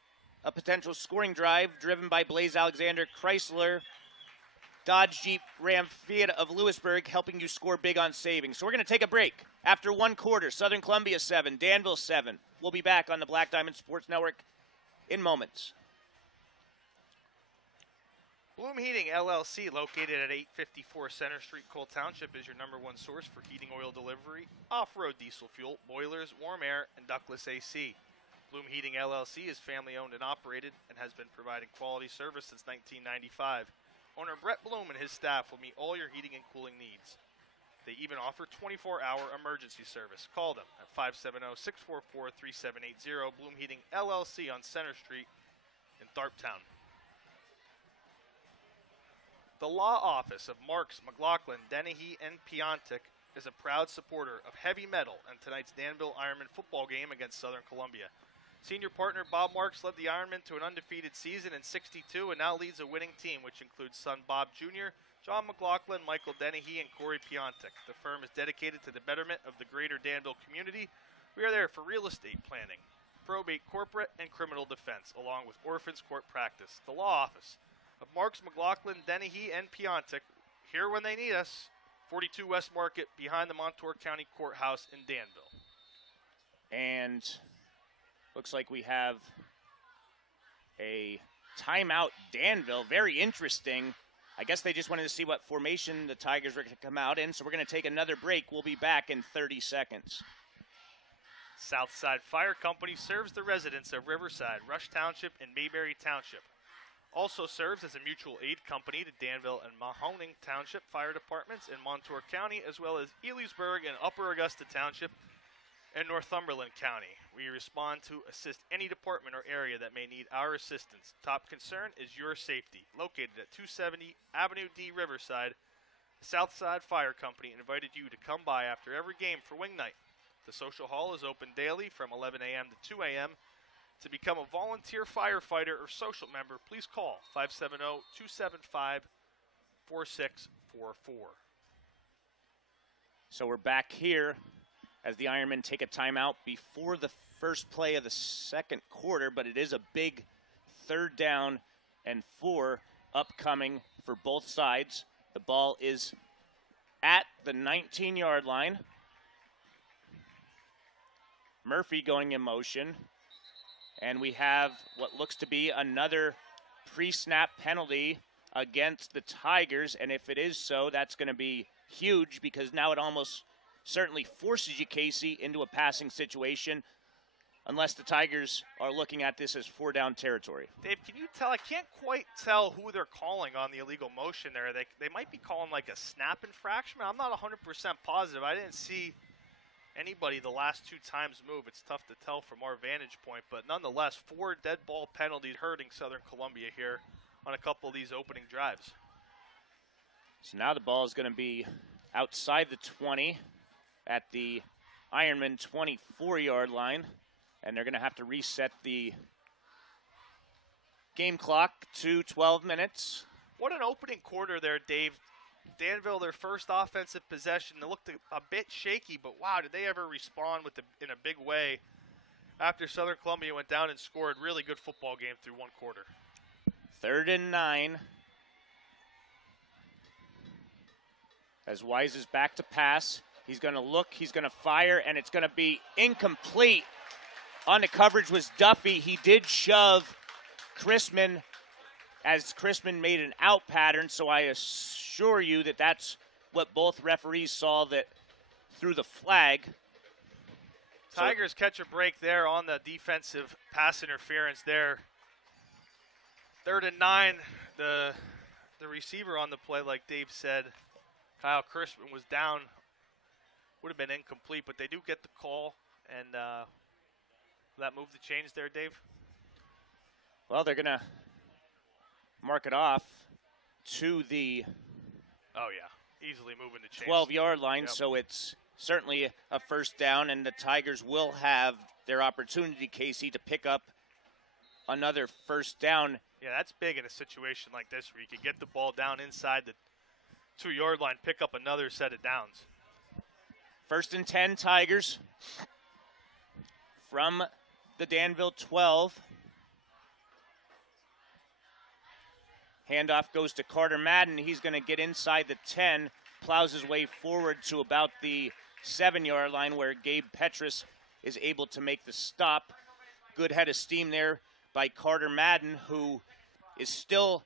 a potential scoring drive driven by Blaze Alexander Chrysler, Dodge Jeep Ram Fiat of Lewisburg, helping you score big on savings. So we're going to take a break. After one quarter, Southern Columbia 7, Danville 7. We'll be back on the Black Diamond Sports Network in moments. Bloom Heating LLC, located at 854 Center Street, Cole Township, is your #1 source for heating oil delivery, off-road diesel fuel, boilers, warm air, and ductless AC. Bloom Heating LLC is family-owned and operated and has been providing quality service since 1995. Owner Brett Bloom and his staff will meet all your heating and cooling needs. They even offer 24-hour emergency service. Call them at 570-644-3780. Bloom Heating LLC on Center Street in Tharptown. The law office of Marks, McLaughlin, Dennehy, and Piontek is a proud supporter of heavy metal and tonight's Danville Ironman football game against Southern Columbia. Senior partner Bob Marks led the Ironman to an undefeated season in '62 and now leads a winning team, which includes son Bob Jr., John McLaughlin, Michael Dennehy, and Corey Piontek. The firm is dedicated to the betterment of the greater Danville community. We are there for real estate planning, probate, corporate, and criminal defense, along with orphans court practice. The law office of Marks, McLaughlin, Dennehy, and Piontek, here when they need us. 42 West Market, behind the Montour County Courthouse in Danville. And looks like we have a timeout, Danville. Very interesting. I guess they just wanted to see what formation the Tigers were going to come out in, so we're going to take another break. We'll be back in 30 seconds. Southside Fire Company serves the residents of Riverside, Rush Township, and Mayberry Township. Also serves as a mutual aid company to Danville and Mahoning Township Fire Departments in Montour County, as well as Elysburg and Upper Augusta Township and Northumberland County. We respond to assist any department or area that may need our assistance. Top concern is your safety. Located at 270 Avenue D, Riverside, Southside Fire Company invited you to come by after every game for wing night. The social hall is open daily from 11 a.m. to 2 a.m. To become a volunteer firefighter or social member, please call 570-275-4644. So we're back here as the Ironmen take a timeout before the first play of the second quarter, but it is a big 3rd down and 4 upcoming for both sides. The ball is at the 19-yard line. Murphy going in motion. And we have what looks to be another pre-snap penalty against the Tigers. And if it is so, that's going to be huge because now it almost certainly forces you, Casey, into a passing situation unless the Tigers are looking at this as 4-down territory. Dave, can you tell? I can't quite tell who they're calling on the illegal motion there. They might be calling like a snap infraction. I'm not 100% positive. I didn't see anybody the last 2 times move. It's tough to tell from our vantage point, but nonetheless, 4 dead ball penalties hurting Southern Columbia here on a couple of these opening drives. So now the ball is going to be outside the 20 at the Ironman 24-yard line, and they're going to have to reset the game clock to 12 minutes. What an opening quarter there, Dave. Danville, their first offensive possession, they looked a bit shaky, but wow, did they ever respond in a big way after Southern Columbia went down and scored. Really good football game through one quarter. 3rd and 9. As Wise is back to pass, he's going to look, he's going to fire, and it's going to be incomplete. On the coverage was Duffy. He did shove Chrisman as Chrisman made an out pattern, so I assure you that that's what both referees saw that threw the flag. Tigers catch a break there on the defensive pass interference there. 3rd and 9, the receiver on the play, like Dave said, Kyle Chrisman, was down. Would have been incomplete, but they do get the call, and that move the change there, Dave? Well, they're going to mark it off to the easily moving the chains. 12-yard line, Yep. So it's certainly a first down, and the Tigers will have their opportunity, Casey, to pick up another first down. Yeah, that's big in a situation like this where you can get the ball down inside the 2-yard line, pick up another set of downs. First and 10, Tigers from the Danville 12. Handoff goes to Carter Madden. He's going to get inside the 10, plows his way forward to about the 7-yard line where Gabe Petrus is able to make the stop. Good head of steam there by Carter Madden, who is still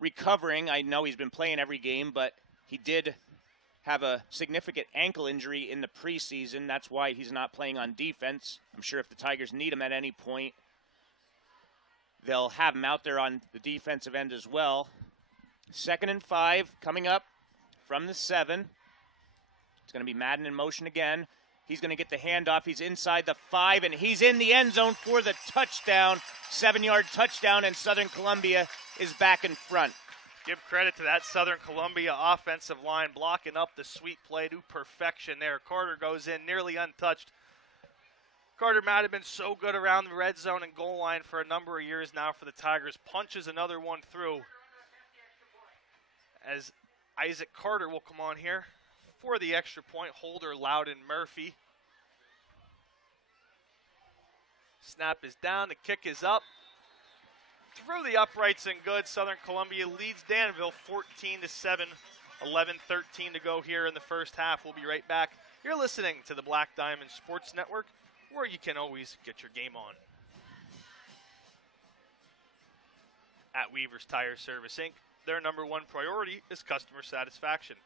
recovering. I know he's been playing every game, but he did have a significant ankle injury in the preseason. That's why he's not playing on defense. I'm sure if the Tigers need him at any point, they'll have him out there on the defensive end as well. 2nd and 5 coming up from the 7. It's going to be Madden in motion again. He's going to get the handoff. He's inside the 5, and he's in the end zone for the touchdown. 7-yard touchdown, and Southern Columbia is back in front. Give credit to that Southern Columbia offensive line blocking up the sweep play to perfection there. Carter goes in nearly untouched. Carter might have been so good around the red zone and goal line for a number of years now for the Tigers. Punches another one through as Isaac Carter will come on here for the extra point. Holder, Loudon, Murphy. Snap is down. The kick is up. Through the uprights and good. Southern Columbia leads Danville 14-7. 11:13 to go here in the first half. We'll be right back. You're listening to the Black Diamond Sports Network, where you can always get your game on. At Weaver's Tire Service, Inc., their number one priority is customer satisfaction.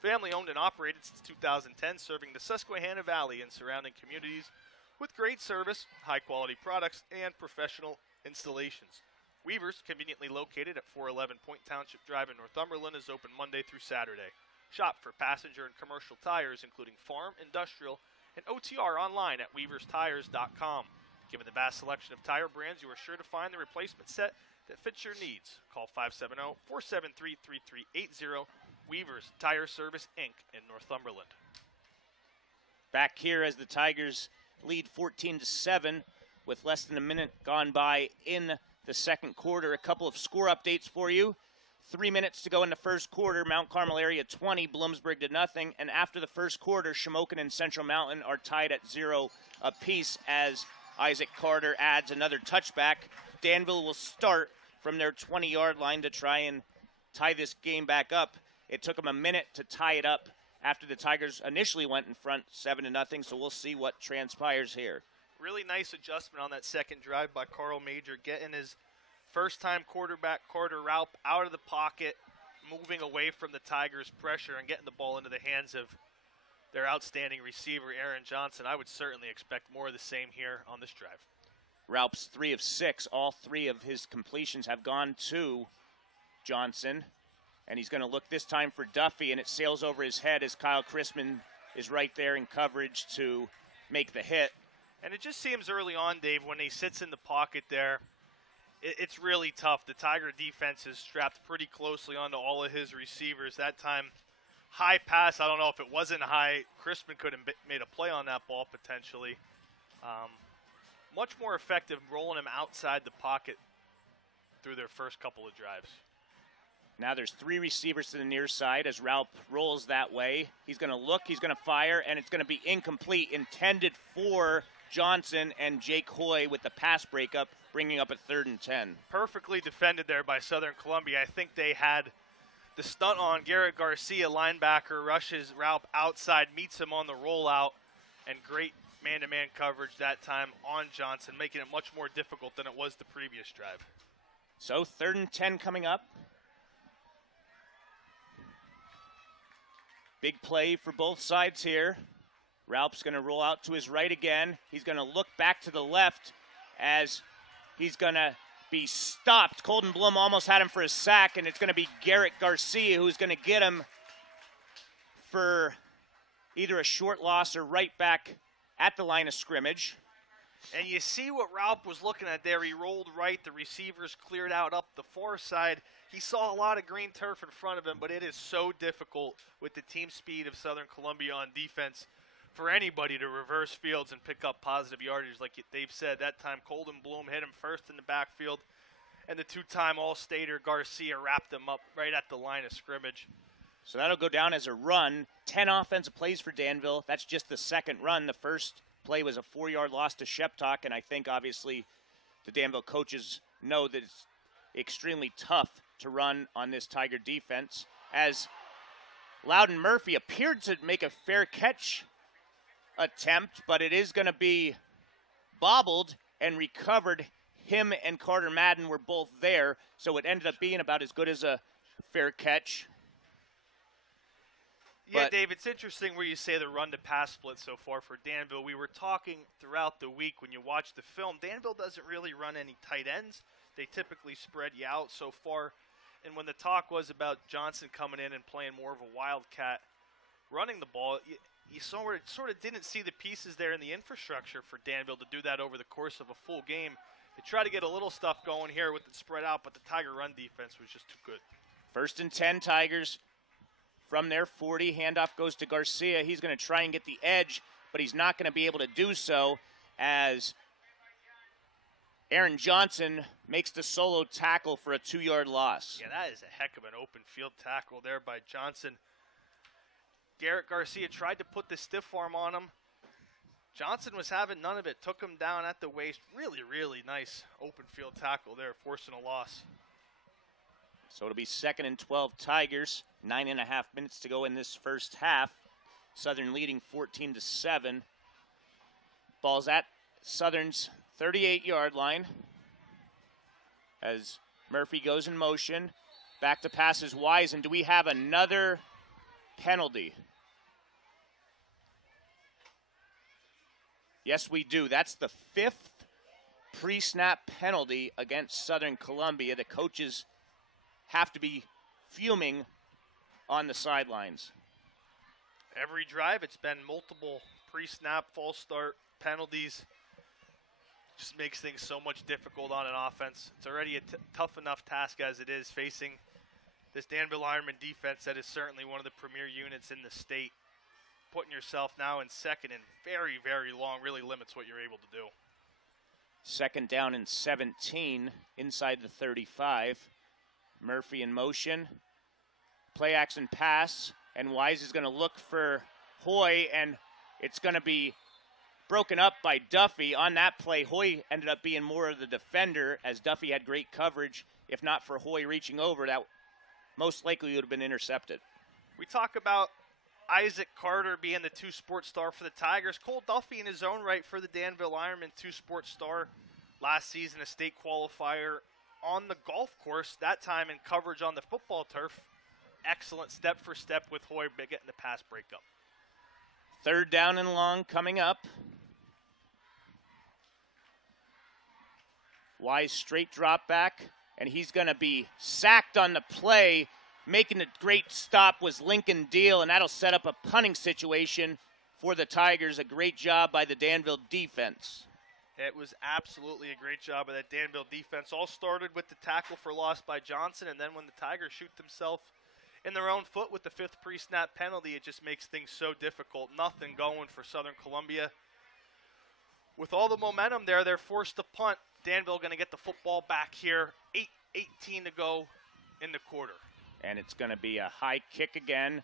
Family owned and operated since 2010, serving the Susquehanna Valley and surrounding communities with great service, high-quality products, and professional installations. Weaver's, conveniently located at 411 Point Township Drive in Northumberland, is open Monday through Saturday. Shop for passenger and commercial tires, including farm, industrial, and OTR online at weaverstires.com. Given the vast selection of tire brands, you are sure to find the replacement set that fits your needs. Call 570-473-3380. Weaver's Tire Service, Inc. in Northumberland. Back here as the Tigers lead 14-7 with less than a minute gone by in the second quarter. A couple of score updates for you. 3 minutes to go in the first quarter. Mount Carmel area 20, Bloomsburg to nothing. And after the first quarter, Shamokin and Central Mountain are tied at 0 apiece as Isaac Carter adds another touchback. Danville will start from their 20-yard line to try and tie this game back up. It took them a minute to tie it up after the Tigers initially went in front 7-0, so we'll see what transpires here. Really nice adjustment on that second drive by Carl Major, getting his first-time quarterback Carter Raup out of the pocket, moving away from the Tigers' pressure and getting the ball into the hands of their outstanding receiver, Aaron Johnson. I would certainly expect more of the same here on this drive. Raup's 3 of 6. All 3 of his completions have gone to Johnson. And he's going to look this time for Duffy, and it sails over his head as Kyle Chrisman is right there in coverage to make the hit. And it just seems early on, Dave, when he sits in the pocket there, it's really tough. The Tiger defense is strapped pretty closely onto all of his receivers. That time, high pass, I don't know if it wasn't high. Chrisman could have made a play on that ball potentially. Much more effective rolling him outside the pocket through their first couple of drives. Now there's 3 receivers to the near side as Raup rolls that way. He's going to look, he's going to fire, and it's going to be incomplete, intended for Johnson, and Jake Hoy with the pass breakup, bringing up a 3rd and 10. Perfectly defended there by Southern Columbia. I think they had the stunt on. Garrett Garcia, linebacker, rushes Raup outside, meets him on the rollout, and great man-to-man coverage that time on Johnson, making it much more difficult than it was the previous drive. So 3rd and 10 coming up. Big play for both sides here. Raup's going to roll out to his right again. He's going to look back to the left as he's going to be stopped. Colton Blum almost had him for a sack, and it's going to be Garrett Garcia who's going to get him for either a short loss or right back at the line of scrimmage. And you see what Raup was looking at there. He rolled right. The receivers cleared out up the far side. He saw a lot of green turf in front of him, but it is so difficult with the team speed of Southern Columbia on defense for anybody to reverse fields and pick up positive yardage. Like they've said, that time Colton Bloom hit him first in the backfield, and the 2-time All-Stater Garcia wrapped him up right at the line of scrimmage. So that'll go down as a run. 10 offensive plays for Danville. That's just the second run. The first play was a 4-yard loss to Sheptock, and I think obviously the Danville coaches know that it's extremely tough to run on this Tiger defense, as Loudon Murphy appeared to make a fair catch attempt, but it is going to be bobbled and recovered. Him and Carter Madden were both there, so it ended up being about as good as a fair catch. Yeah, But Dave, it's interesting where you say the run-to-pass split so far for Danville. We were talking throughout the week when you watch the film, Danville doesn't really run any tight ends. They typically spread you out so far. And when the talk was about Johnson coming in and playing more of a wildcat running the ball, you sort of didn't see the pieces there in the infrastructure for Danville to do that over the course of a full game. They tried to get a little stuff going here with it spread out, but the Tiger run defense was just too good. 1st and 10 Tigers from their 40. Handoff goes to Garcia. He's going to try and get the edge, but he's not going to be able to do so as Aaron Johnson makes the solo tackle for a 2-yard loss. Yeah, that is a heck of an open field tackle there by Johnson. Garrett Garcia tried to put the stiff arm on him. Johnson was having none of it, took him down at the waist. Really, really nice open field tackle there, forcing a loss. So it'll be 2nd and 12 Tigers. 9.5 minutes to go in this first half. Southern leading 14-7. Ball's at Southern's 38-yard line as Murphy goes in motion. Back to pass is Wise, and do we have another penalty? Yes, we do. That's the 5th pre-snap penalty against Southern Columbia. The coaches have to be fuming on the sidelines. Every drive, it's been multiple pre-snap, false start penalties. Just makes things so much difficult on an offense. It's already a tough enough task as it is facing this Danville Ironman defense that is certainly one of the premier units in the state. Putting yourself now in second and very, very long really limits what you're able to do. 2nd down and 17 inside the 35. Murphy in motion. Play action pass, and Wise is going to look for Hoy, and it's going to be broken up by Duffy. On that play, Hoy ended up being more of the defender, as Duffy had great coverage. If not for Hoy reaching over, that most likely would have been intercepted. We talk about Isaac Carter being the 2-sport star for the Tigers. Cole Duffy in his own right for the Danville Ironman, 2-sport star last season, a state qualifier on the golf course, that time in coverage on the football turf. Excellent step for step with Hoy getting the pass breakup. 3rd down and long coming up. Wise straight drop back, and he's going to be sacked on the play. Making the great stop was Lincoln Deal, and that'll set up a punting situation for the Tigers. A great job by the Danville defense. It was absolutely a great job of that Danville defense. All started with the tackle for loss by Johnson, and then when the Tigers shoot themselves in their own foot with the 5th pre-snap penalty, it just makes things so difficult. Nothing going for Southern Columbia. With all the momentum there, they're forced to punt. Danville going to get the football back here. 8:18 to go in the quarter. And it's going to be a high kick again,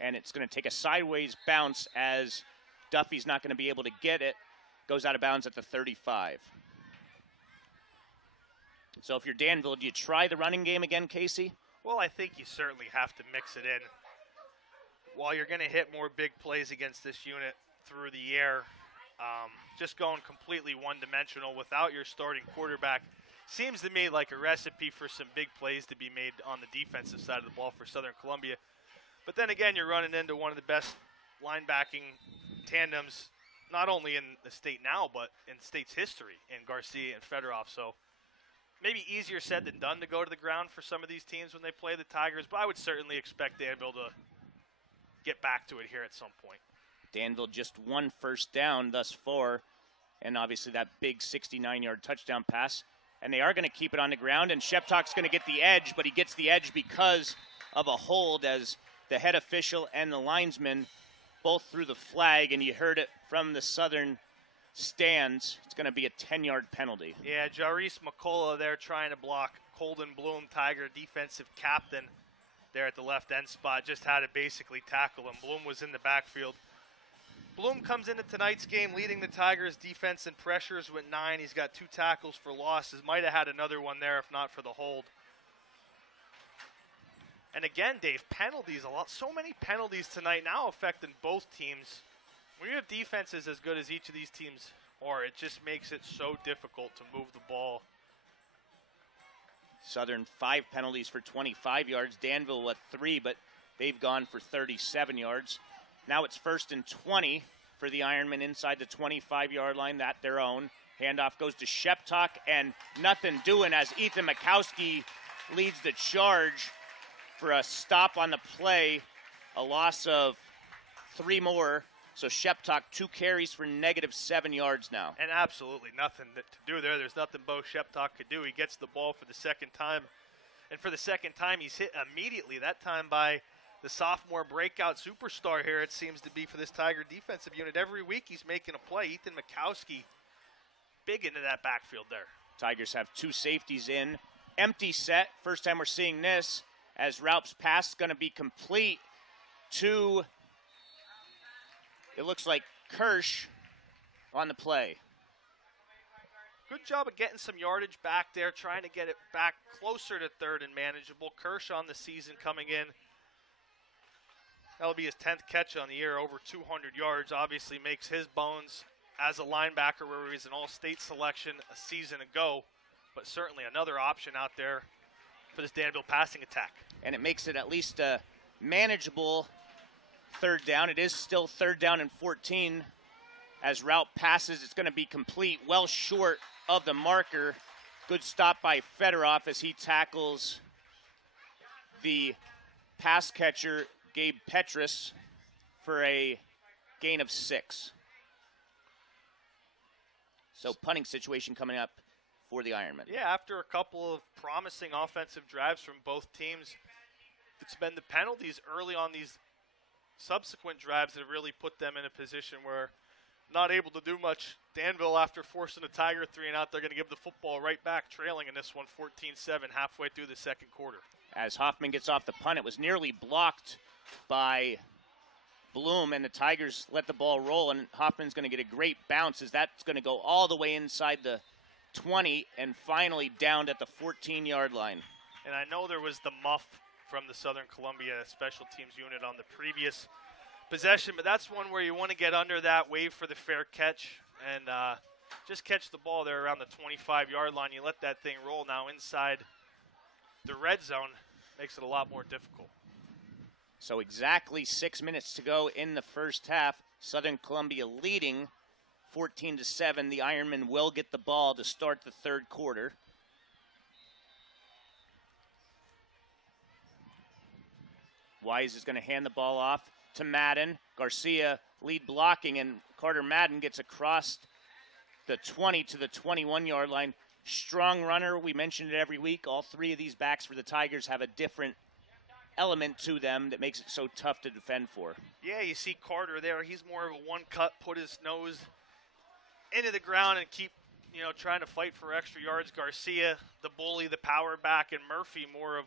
and it's going to take a sideways bounce as Duffy's not going to be able to get it. Goes out of bounds at the 35. So if you're Danville, do you try the running game again, Casey? Well, I think you certainly have to mix it in. While you're going to hit more big plays against this unit through the air, just going completely one-dimensional without your starting quarterback seems to me like a recipe for some big plays to be made on the defensive side of the ball for Southern Columbia. But then again, you're running into one of the best linebacking tandems, not only in the state now, but in the state's history, in Garcia and Fedorov. So maybe easier said than done to go to the ground for some of these teams when they play the Tigers, but I would certainly expect Danville to get back to it here at some point. Danville just 1 first down thus far, and obviously that big 69-yard touchdown pass. And they are going to keep it on the ground, and Sheptock's going to get the edge, but he gets the edge because of a hold as the head official and the linesman both threw the flag, and you heard it from the Southern stands. It's going to be a 10-yard penalty. Yeah, Jarice McCullough there trying to block Colden Bloom, Tiger defensive captain. there at the left end spot, just had to basically tackle him. Bloom was in the backfield. Bloom comes into tonight's game leading the Tigers defense in pressures with 9. He's got 2 tackles for losses. Might have had another one there if not for the hold. And again, Dave, penalties, so many penalties tonight now affecting both teams. When you have defenses as good as each of these teams are, it just makes it so difficult to move the ball. Southern 5 penalties for 25 yards. Danville with 3, but they've gone for 37 yards. Now it's 1st and 20 for the Ironmen inside the 25-yard line. That their own. Handoff goes to Sheptock, and nothing doing as Ethan Mikowski leads the charge for a stop on the play. A loss of 3 more. So Sheptock 2 carries for -7 yards now. And absolutely nothing to do there. There's nothing Bo Sheptock could do. He gets the ball for the second time. And for the second time, he's hit immediately, that time by the sophomore breakout superstar here, it seems to be, for this Tiger defensive unit. Every week he's making a play. Ethan Mikowski, big into that backfield there. Tigers have 2 safeties in. Empty set. First time we're seeing this, as Raup's pass is going to be complete to, it looks like, Kirsch on the play. Good job of getting some yardage back there, trying to get it back closer to third and manageable. Kirsch on the season coming in. That'll be his 10th catch on the year, over 200 yards. Obviously makes his bones as a linebacker, where he was an all-state selection a season ago. But certainly another option out there for this Danville passing attack. And it makes it at least a manageable 3rd down. It is still 3rd down and 14. As Raup passes, it's going to be complete, well short of the marker. Good stop by Fedorov as he tackles the pass catcher, Gabe Petrus, for a gain of 6. So punting situation coming up for the Ironmen. Yeah, after a couple of promising offensive drives from both teams, it's been the penalties early on these subsequent drives that have really put them in a position where not able to do much. Danville, after forcing a Tiger 3 and out, they're going to give the football right back, trailing in this one 14-7 halfway through the second quarter. As Hoffman gets off the punt, it was nearly blocked by Bloom, and the Tigers let the ball roll, and Hoffman's going to get a great bounce as that's going to go all the way inside the 20 and finally downed at the 14-yard line. And I know there was the muff from the Southern Columbia special teams unit on the previous possession, but that's one where you want to get under that, wave for the fair catch, and just catch the ball there around the 25-yard line. You let that thing roll now inside the red zone, makes it a lot more difficult. So exactly 6 minutes to go in the first half. Southern Columbia leading 14-7. The Ironmen will get the ball to start the 3rd quarter. Wise is going to hand the ball off to Madden. Garcia lead blocking, and Carter Madden gets across the 20 to the 21-yard line. Strong runner. We mentioned it every week. All 3 of these backs for the Tigers have a different element to them that makes it so tough to defend for. Yeah, you see Carter there. He's more of a one-cut, put his nose into the ground and keep, trying to fight for extra yards. Garcia, the bully, the power back, and Murphy more of,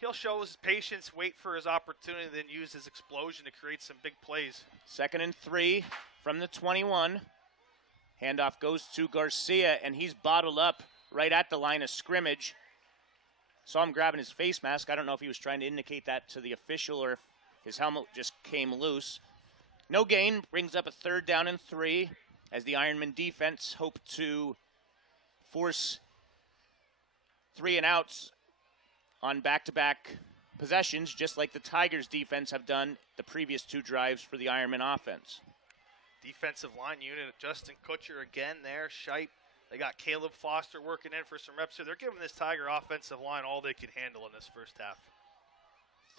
he'll show his patience, wait for his opportunity, then use his explosion to create some big plays. 2nd and 3 from the 21. Handoff goes to Garcia, and he's bottled up right at the line of scrimmage. Saw him grabbing his face mask. I don't know if he was trying to indicate that to the official or if his helmet just came loose. No gain, brings up a 3rd down and 3 as the Ironman defense hope to force 3 and outs on back-to-back possessions, just like the Tigers defense have done the previous 2 drives for the Ironman offense. Defensive line unit, Justin Kutcher again there, Shipe. They got Caleb Foster working in for some reps here. They're giving this Tiger offensive line all they can handle in this first half.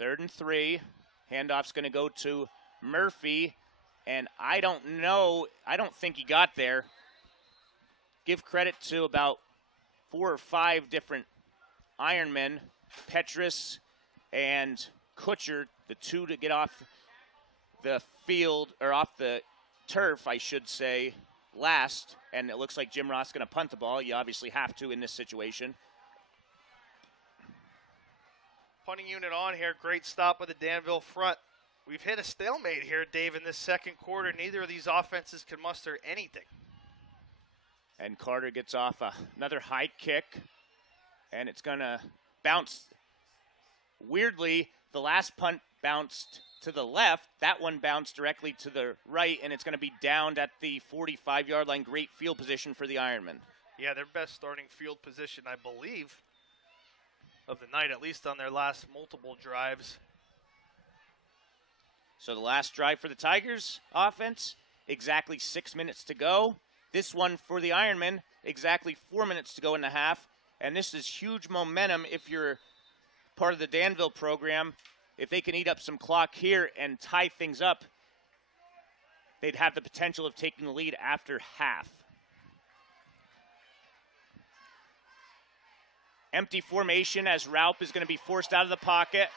3rd and 3. Handoff's going to go to Murphy, and I don't think he got there. Give credit to about 4 or 5 different Ironmen, Petrus and Kutcher, the 2 to get off the field, or off the turf, I should say, last, and it looks like Jim Ross going to punt the ball. You obviously have to in this situation. Punting unit on here. Great stop by the Danville front. We've hit a stalemate here, Dave, in this second quarter. Neither of these offenses can muster anything. And Carter gets off another high kick, and it's going to bounce. Weirdly, the last punt bounced to the left. That one bounced directly to the right, and it's going to be downed at the 45-yard line. Great field position for the Ironmen. Yeah, their best starting field position, I believe, of the night, at least on their last multiple drives. So the last drive for the Tigers offense, exactly 6 minutes to go. This one for the Ironmen, exactly 4 minutes to go in the half. And this is huge momentum if you're part of the Danville program. If they can eat up some clock here and tie things up, they'd have the potential of taking the lead after half. Empty formation as Raup is going to be forced out of the pocket.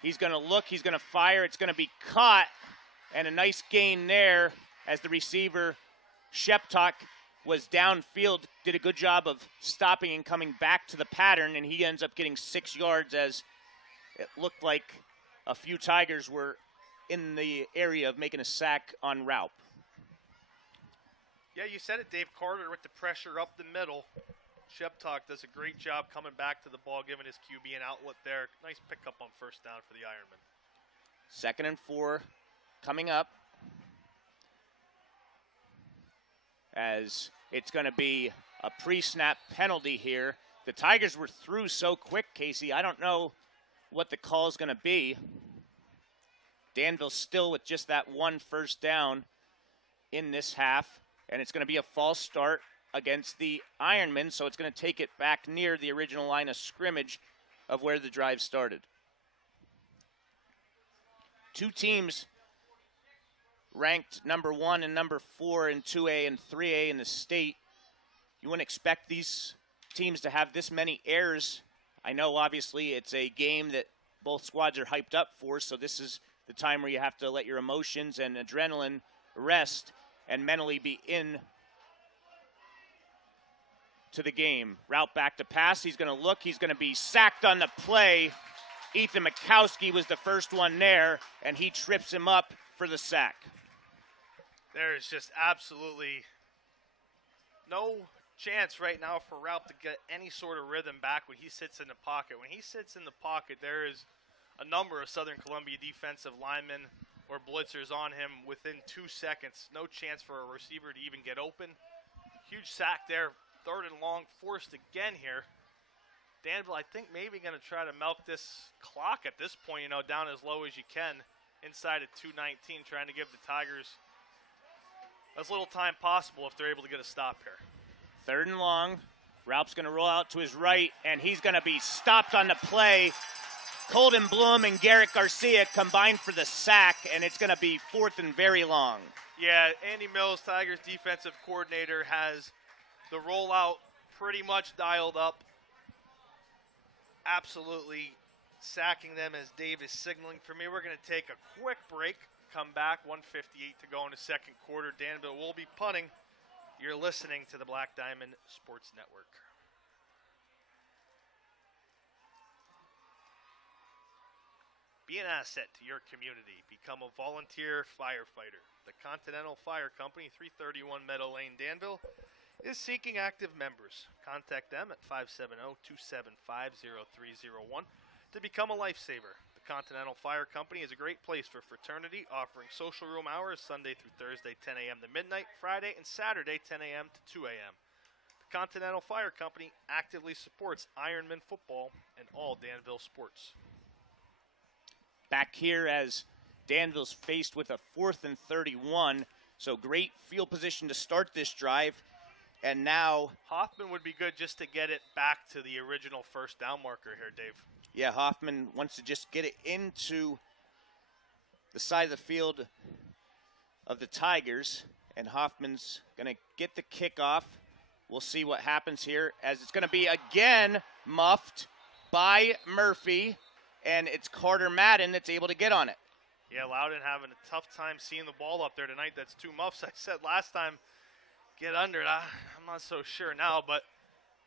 He's going to look, he's going to fire, it's going to be caught, and a nice gain there as the receiver, Sheptok, was downfield, did a good job of stopping and coming back to the pattern, and he ends up getting 6 yards as it looked like a few Tigers were in the area of making a sack on Raup. Yeah, you said it, Dave. Carter with the pressure up the middle. Sheptok does a great job coming back to the ball, giving his QB an outlet there. Nice pickup on first down for the Ironmen. 2nd and 4 coming up, as it's going to be a pre-snap penalty here. The Tigers were through so quick, Casey. I don't know what the call is going to be. Danville still with just that one first down in this half, and it's going to be a false start against the Ironmen, so it's going to take it back near the original line of scrimmage of where the drive started. Two teams ranked number 1 and number 4 in 2A and 3A in the state. You wouldn't expect these teams to have this many errors. I know, obviously, it's a game that both squads are hyped up for, so this is the time where you have to let your emotions and adrenaline rest and mentally be in to the game. Route back to pass. He's going to look. He's going to be sacked on the play. Ethan Mikowski was the first one there, and he trips him up for the sack. There is just absolutely no chance right now for Ralph to get any sort of rhythm back when he sits in the pocket. When he sits in the pocket, there is a number of Southern Columbia defensive linemen or blitzers on him within 2 seconds. No chance for a receiver to even get open. Huge sack there. 3rd and long, forced again here. Danville, I think, maybe going to try to milk this clock at this point, down as low as you can, inside of 2:19, trying to give the Tigers as little time possible if they're able to get a stop here. 3rd and long. Ralph's going to roll out to his right, and he's going to be stopped on the play. Colton Bloom and Garrett Garcia combined for the sack, and it's going to be 4th and very long. Yeah, Andy Mills, Tigers defensive coordinator, has the rollout pretty much dialed up. Absolutely sacking them as Dave is signaling for me. We're going to take a quick break, come back, 1:58 to go in the second quarter. Danville will be punting. You're listening to the Black Diamond Sports Network. Be an asset to your community. Become a volunteer firefighter. The Continental Fire Company, 331 Meadow Lane, Danville, is seeking active members. Contact them at 570-275-0301 to become a lifesaver. The Continental Fire Company is a great place for fraternity, offering social room hours Sunday through Thursday, 10 a.m. to midnight, Friday and Saturday, 10 a.m. to 2 a.m. The Continental Fire Company actively supports Ironman football and all Danville sports. Back here as Danville's faced with a 4th and 31, so great field position to start this drive. And now Hoffman would be good just to get it back to the original first down marker here, Dave. Yeah, Hoffman wants to just get it into the side of the field of the Tigers, and Hoffman's going to get the kickoff. We'll see what happens here, as it's going to be again muffed by Murphy, and it's Carter Madden that's able to get on it. Yeah, Loudon having a tough time seeing the ball up there tonight. That's 2 muffs. I said last time, get under it. I'm not so sure now, but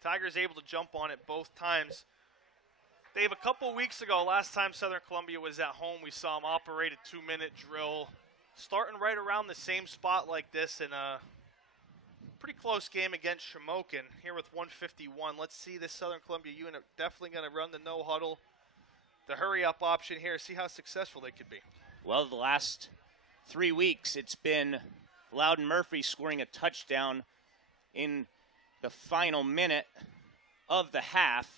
Tigers able to jump on it both times. Dave, a couple weeks ago, last time Southern Columbia was at home, we saw them operate a 2-minute drill, starting right around the same spot like this in a pretty close game against Shamokin here with 151. Let's see this Southern Columbia unit definitely going to run the no huddle, the hurry up option here, see how successful they could be. Well, the last 3 weeks, it's been Loudon Murphy scoring a touchdown in the final minute of the half.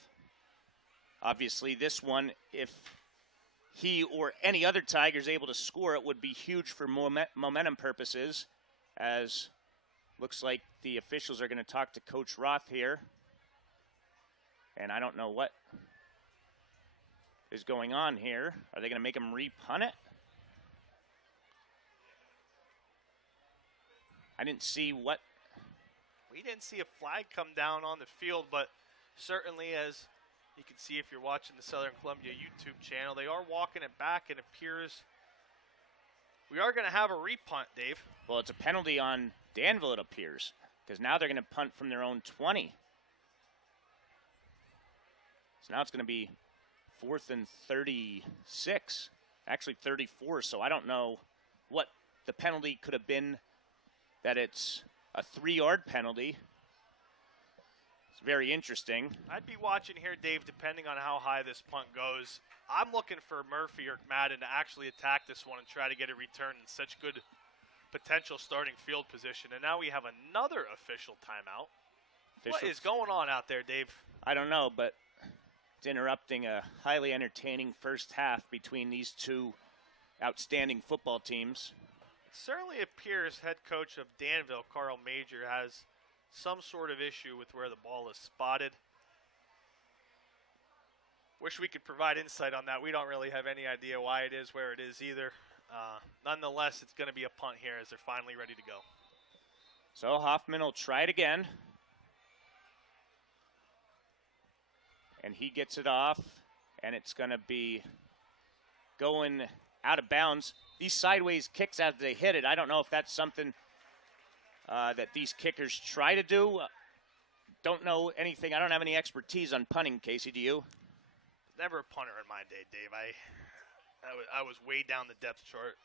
Obviously, this one, if he or any other Tiger is able to score, it would be huge for momentum purposes, as looks like the officials are going to talk to Coach Roth here. And I don't know what is going on here. Are they going to make him re-punt it? I didn't see what. We didn't see a flag come down on the field, but certainly, as you can see if you're watching the Southern Columbia YouTube channel, they are walking it back, and it appears we are going to have a repunt, Dave. Well, it's a penalty on Danville, it appears, because now they're going to punt from their own 20. So now it's going to be 4th and 36, actually 34, so I don't know what the penalty could have been, that it's a 3-yard penalty. Very interesting. I'd be watching here, Dave, depending on how high this punt goes. I'm looking for Murphy or Madden to actually attack this one and try to get a return in such good potential starting field position. And now we have another official timeout. What is going on out there, Dave? I don't know, but it's interrupting a highly entertaining first half between these two outstanding football teams. It certainly appears head coach of Danville, Carl Major, has some sort of issue with where the ball is spotted. Wish we could provide insight on that. We don't really have any idea why it is where it is either. Nonetheless, it's going to be a punt here as they're finally ready to go. So Hoffman will try it again. And he gets it off, and it's going to be going out of bounds. These sideways kicks as they hit it, I don't know if that's something that these kickers try to do. Don't know anything. I don't have any expertise on punting, Casey. Do you? Never a punter in my day, Dave. I was way down the depth chart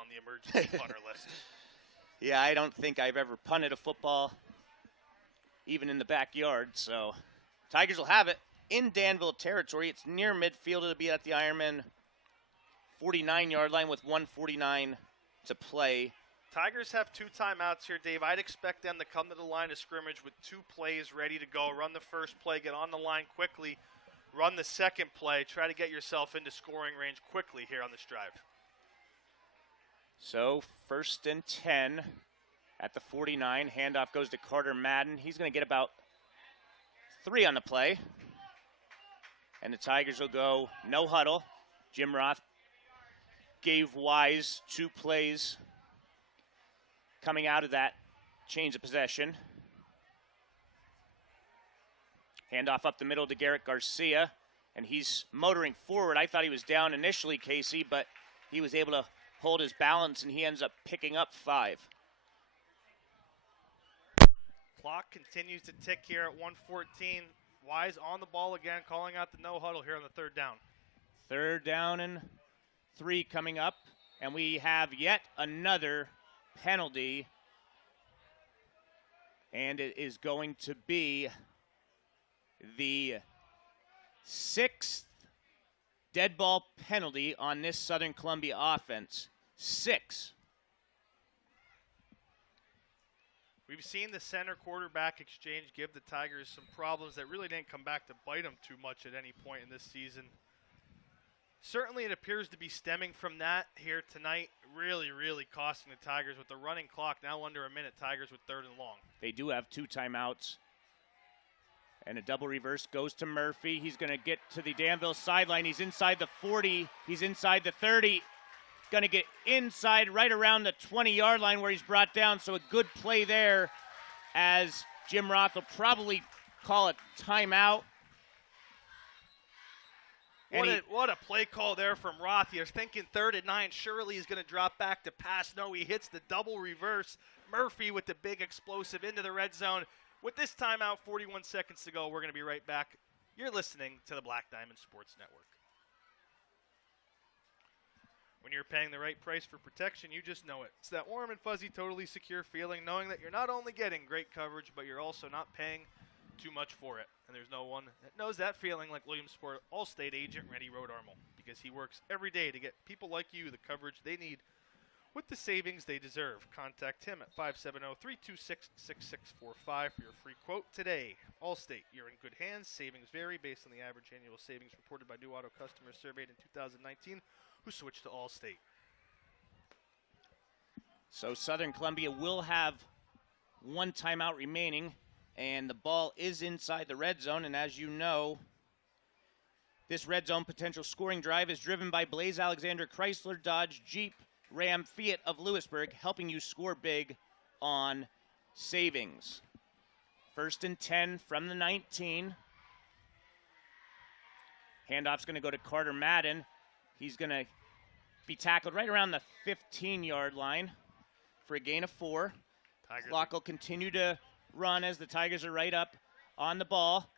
on the emergency punter list. Yeah, I don't think I've ever punted a football, even in the backyard. So Tigers will have it in Danville territory. It's near midfield. It'll be at the Ironman 49-yard line with 1:49 to play. Tigers have 2 timeouts here, Dave. I'd expect them to come to the line of scrimmage with 2 plays ready to go. Run the first play, get on the line quickly. Run the second play. Try to get yourself into scoring range quickly here on this drive. So 1st and 10 at the 49. Handoff goes to Carter Madden. He's going to get about 3 on the play. And the Tigers will go no huddle. Jim Roth gave Wise 2 plays coming out of that change of possession. Handoff up the middle to Garrett Garcia, and he's motoring forward. I thought he was down initially, Casey, but he was able to hold his balance, and he ends up picking up 5. Clock continues to tick here at 1:14. Wise on the ball again, calling out the no huddle here on the 3rd down. 3rd down and 3 coming up, and we have yet another penalty, and it is going to be the 6th dead ball penalty on this Southern Columbia offense. 6. We've seen the center quarterback exchange give the Tigers some problems that really didn't come back to bite them too much at any point in this season. Certainly it appears to be stemming from that here tonight. Really, really costing the Tigers with the running clock now under a minute. Tigers with 3rd and long. They do have 2 timeouts. And a double reverse goes to Murphy. He's going to get to the Danville sideline. He's inside the 40. He's inside the 30. Going to get inside right around the 20-yard line where he's brought down. So a good play there, as Jim Roth will probably call a timeout. What a play call there from Roth. You're thinking 3rd and 9. Surely he's going to drop back to pass. No, he hits the double reverse. Murphy with the big explosive into the red zone. With this timeout, 41 seconds to go, we're going to be right back. You're listening to the Black Diamond Sports Network. When you're paying the right price for protection, you just know it. It's that warm and fuzzy, totally secure feeling, knowing that you're not only getting great coverage, but you're also not paying too much for it. And there's no one that knows that feeling like Williamsport Allstate agent Rennie Rodarmel, because he works every day to get people like you the coverage they need with the savings they deserve. Contact him at 570-326-6645 for your free quote today. Allstate, you're in good hands. Savings vary based on the average annual savings reported by new auto customers surveyed in 2019 who switched to Allstate. So Southern Columbia will have one timeout remaining, and the ball is inside the red zone. And as you know, this red zone potential scoring drive is driven by Blaze Alexander Chrysler, Dodge, Jeep, Ram, Fiat of Lewisburg, helping you score big on savings. 1st and 10 from the 19. Handoff's going to go to Carter Madden. He's going to be tackled right around the 15-yard line for a gain of 4. Clock will continue to run as the Tigers are right up on the ball.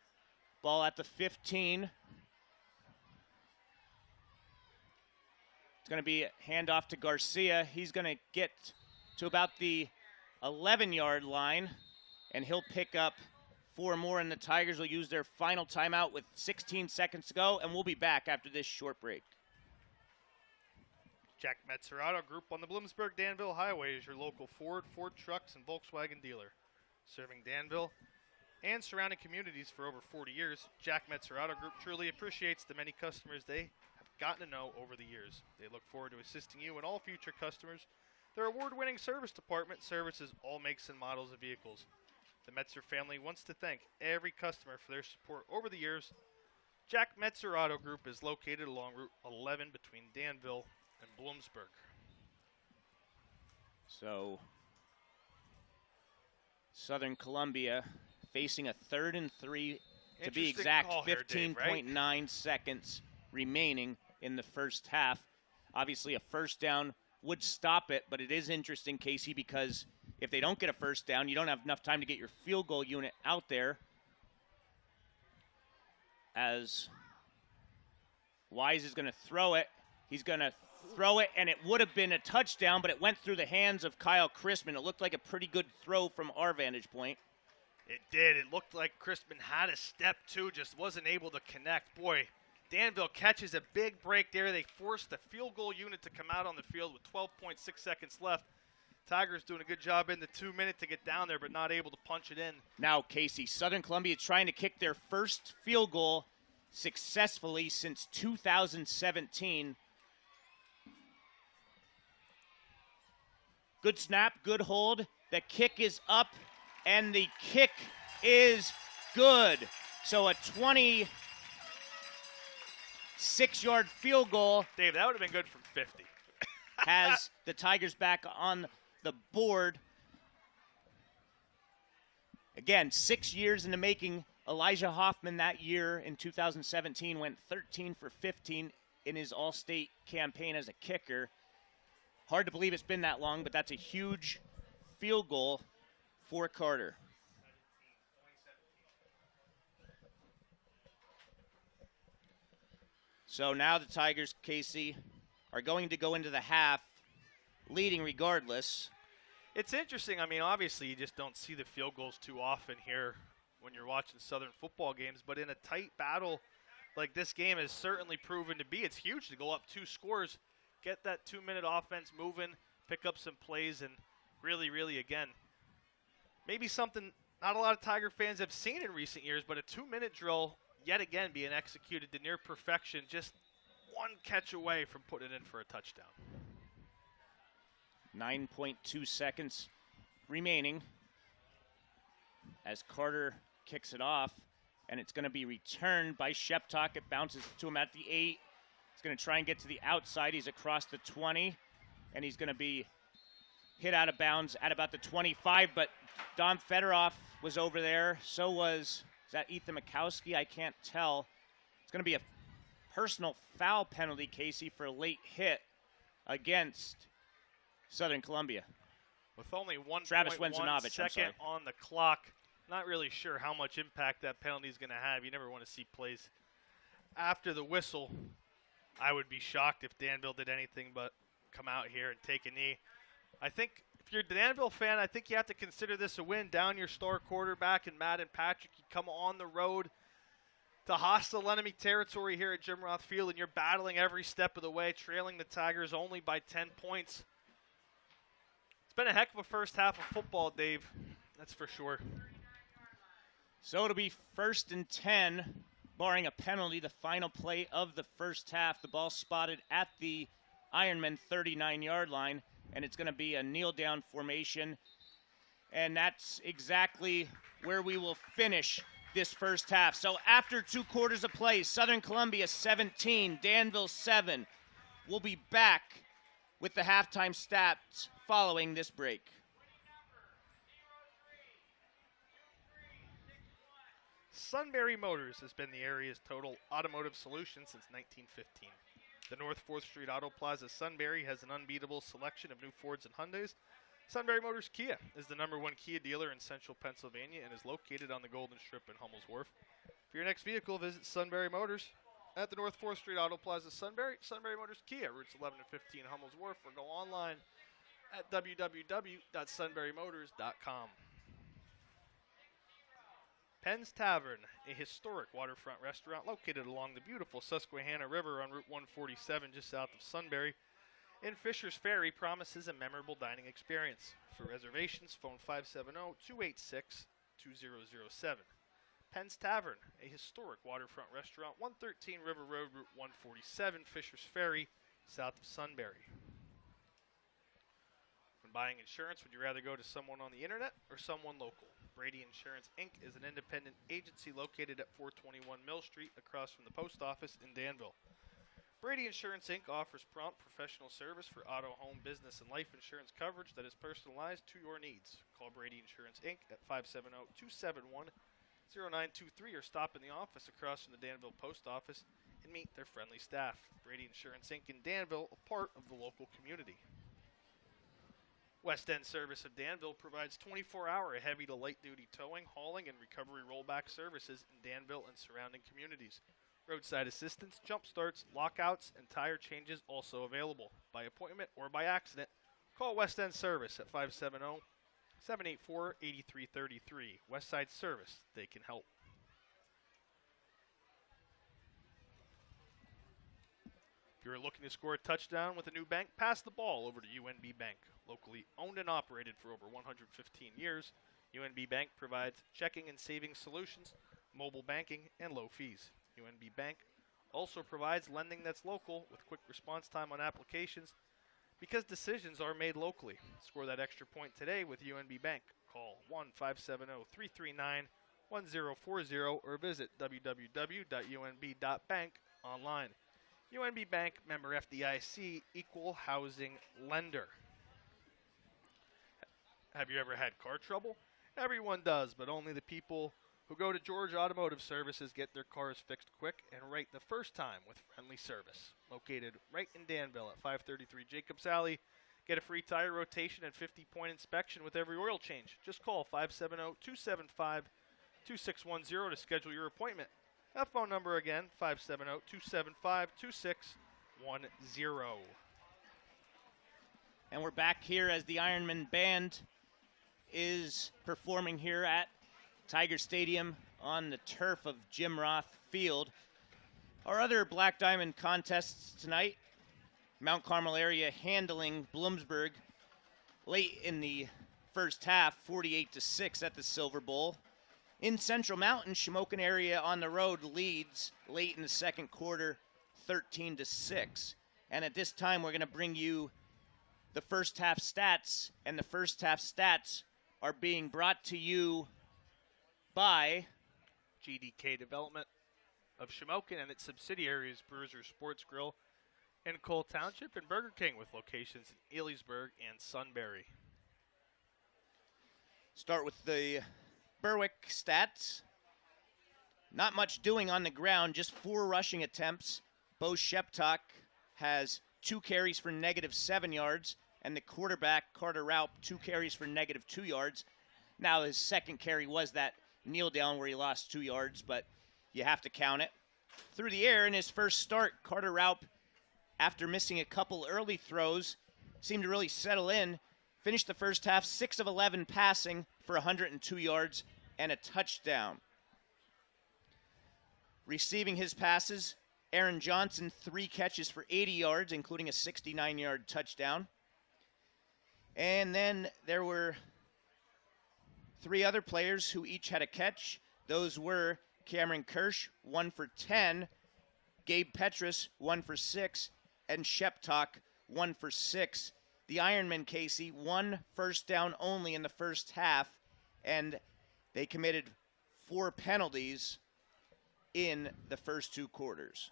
Ball at the 15. It's going to be a handoff to Garcia. He's going to get to about the 11-yard line, and he'll pick up 4 more, and the Tigers will use their final timeout with 16 seconds to go, and we'll be back after this short break. Jack Metzerato Group on the Bloomsburg-Danville Highway is your local Ford Trucks, and Volkswagen dealer. Serving Danville and surrounding communities for over 40 years, Jack Metzerato Group truly appreciates the many customers they have gotten to know over the years. They look forward to assisting you and all future customers. Their award-winning service department services all makes and models of vehicles. The Metzer family wants to thank every customer for their support over the years. Jack Metzerato Group is located along Route 11 between Danville and Bloomsburg. So, Southern Columbia facing a 3rd and 3, to be exact, 15.9 seconds remaining in the first half. Obviously, a first down would stop it, but it is interesting, Casey, because if they don't get a first down, you don't have enough time to get your field goal unit out there. As Wise is going to throw it. He's going to throw it, and it would have been a touchdown, but it went through the hands of Kyle Crispin. It looked like a pretty good throw from our vantage point. It did. It looked like Crispin had a step, too, just wasn't able to connect. Boy, Danville catches a big break there. They forced the field goal unit to come out on the field with 12.6 seconds left. Tigers doing a good job in the 2 minute to get down there, but not able to punch it in. Now, Casey, Southern Columbia trying to kick their first field goal successfully since 2017. Good snap, good hold. The kick is up, and the kick is good. So a 26-yard field goal. Dave, that would have been good from 50. Has the Tigers back on the board. Again, 6 years in the making. Elijah Hoffman that year in 2017 went 13 for 15 in his All-State campaign as a kicker. Hard to believe it's been that long, but that's a huge field goal for Carter. So now the Tigers, Casey, are going to go into the half leading regardless. It's interesting. I mean, obviously you just don't see the field goals too often here when you're watching Southern football games, but in a tight battle like this game has certainly proven to be, it's huge to go up 2 scores, get that 2 minute offense moving, pick up some plays, and really, again, maybe something not a lot of Tiger fans have seen in recent years, but a 2 minute drill yet again being executed to near perfection, just one catch away from putting it in for a touchdown. 9.2 seconds remaining as Carter kicks it off, and it's going to be returned by Sheptok. It bounces to him at the 8. He's going to try and get to the outside. He's across the 20, and he's going to be hit out of bounds at about the 25, but Dom Fedorov was over there. So was, is that Ethan Mikowski? I can't tell. It's going to be a personal foul penalty, Casey, for a late hit against Southern Columbia. With only 1.1 Travis Wenzanovic, second on the clock, Not really sure how much impact that penalty is going to have. You never want to see plays after the whistle. I would be shocked if Danville did anything but come out here and take a knee. I think if you're a Danville fan, I think you have to consider this a win. Down your star quarterback and Madden Patrick, you come on the road to hostile enemy territory here at Jim Roth Field, and you're battling every step of the way, trailing the Tigers only by 10 points. It's been a heck of a first half of football, Dave. That's for sure. So it'll be 1st and 10, barring a penalty, the final play of the first half. The ball spotted at the Ironman 39-yard line, and it's going to be a kneel-down formation. And that's exactly where we will finish this first half. So after 2 quarters of play, Southern Columbia 17, Danville 7. We'll be back with the halftime stats following this break. Sunbury Motors has been the area's total automotive solution since 1915. The North 4th Street Auto Plaza Sunbury has an unbeatable selection of new Fords and Hyundais. Sunbury Motors Kia is the #1 Kia dealer in central Pennsylvania and is located on the Golden Strip in Hummel's Wharf. For your next vehicle, visit Sunbury Motors at the North 4th Street Auto Plaza Sunbury, Sunbury Motors Kia, routes 11 and 15 Hummel's Wharf, or go online at www.sunburymotors.com. Penn's Tavern, a historic waterfront restaurant located along the beautiful Susquehanna River on Route 147 just south of Sunbury in Fisher's Ferry, promises a memorable dining experience. For reservations, phone 570-286-2007. Penn's Tavern, a historic waterfront restaurant, 113 River Road, Route 147, Fisher's Ferry, south of Sunbury. When buying insurance, would you rather go to someone on the internet or someone local? Brady Insurance, Inc. is an independent agency located at 421 Mill Street across from the post office in Danville. Brady Insurance, Inc. offers prompt professional service for auto, home, business, and life insurance coverage that is personalized to your needs. Call Brady Insurance, Inc. at 570-271-0923 or stop in the office across from the Danville post office and meet their friendly staff. Brady Insurance, Inc. in Danville, a part of the local community. West End Service of Danville provides 24-hour heavy to light-duty towing, hauling, and recovery rollback services in Danville and surrounding communities. Roadside assistance, jump starts, lockouts, and tire changes also available. By appointment or by accident, call West End Service at 570-784-8333. Westside Service, they can help. If you're looking to score a touchdown with a new bank, pass the ball over to UNB Bank. Locally owned and operated for over 115 years, UNB Bank provides checking and savings solutions, mobile banking, and low fees. UNB Bank also provides lending that's local with quick response time on applications because decisions are made locally. Score that extra point today with UNB Bank. Call 1-570-339-1040 or visit www.unb.bank online. UNB Bank, member FDIC, equal housing lender. Have you ever had car trouble? Everyone does, but only the people who go to George Automotive Services get their cars fixed quick and right the first time with friendly service. Located right in Danville at 533 Jacobs Alley. Get a free tire rotation and 50-point inspection with every oil change. Just call 570-275-2610 to schedule your appointment. That phone number again, 570-275-2610. And we're back here as the Ironman Band is performing here at Tiger Stadium on the turf of Jim Roth Field. Our other Black Diamond contests tonight, Mount Carmel area handling Bloomsburg late in the first half, 48-6 at the Silver Bowl. In Central Mountain, Shamokin area on the road leads late in the second quarter, 13-6. And at this time, we're going to bring you the first half stats, and the first half stats are being brought to you by GDK Development of Shamokin and its subsidiaries, Bruiser Sports Grill in Cole Township, and Burger King with locations in Elysburg and Sunbury. Start with the Berwick stats. Not much doing on the ground, just 4 rushing attempts. Bo Sheptok has 2 carries for -7 yards, and the quarterback, Carter Raup, 2 carries for -2 yards. Now his second carry was that kneel down where he lost 2 yards, but you have to count it. Through the air in his first start, Carter Raup, after missing a couple early throws, seemed to really settle in. Finished the first half 6 of 11 passing for 102 yards and a touchdown. Receiving his passes, Aaron Johnson, 3 catches for 80 yards, including a 69-yard touchdown. And then there were 3 other players who each had a catch. Those were Cameron Kirsch, 1 for 10, Gabe Petrus, 1 for 6, and Sheptok, 1 for 6. The Ironman, Casey, 1 first down only in the first half, and they committed 4 penalties in the first 2 quarters.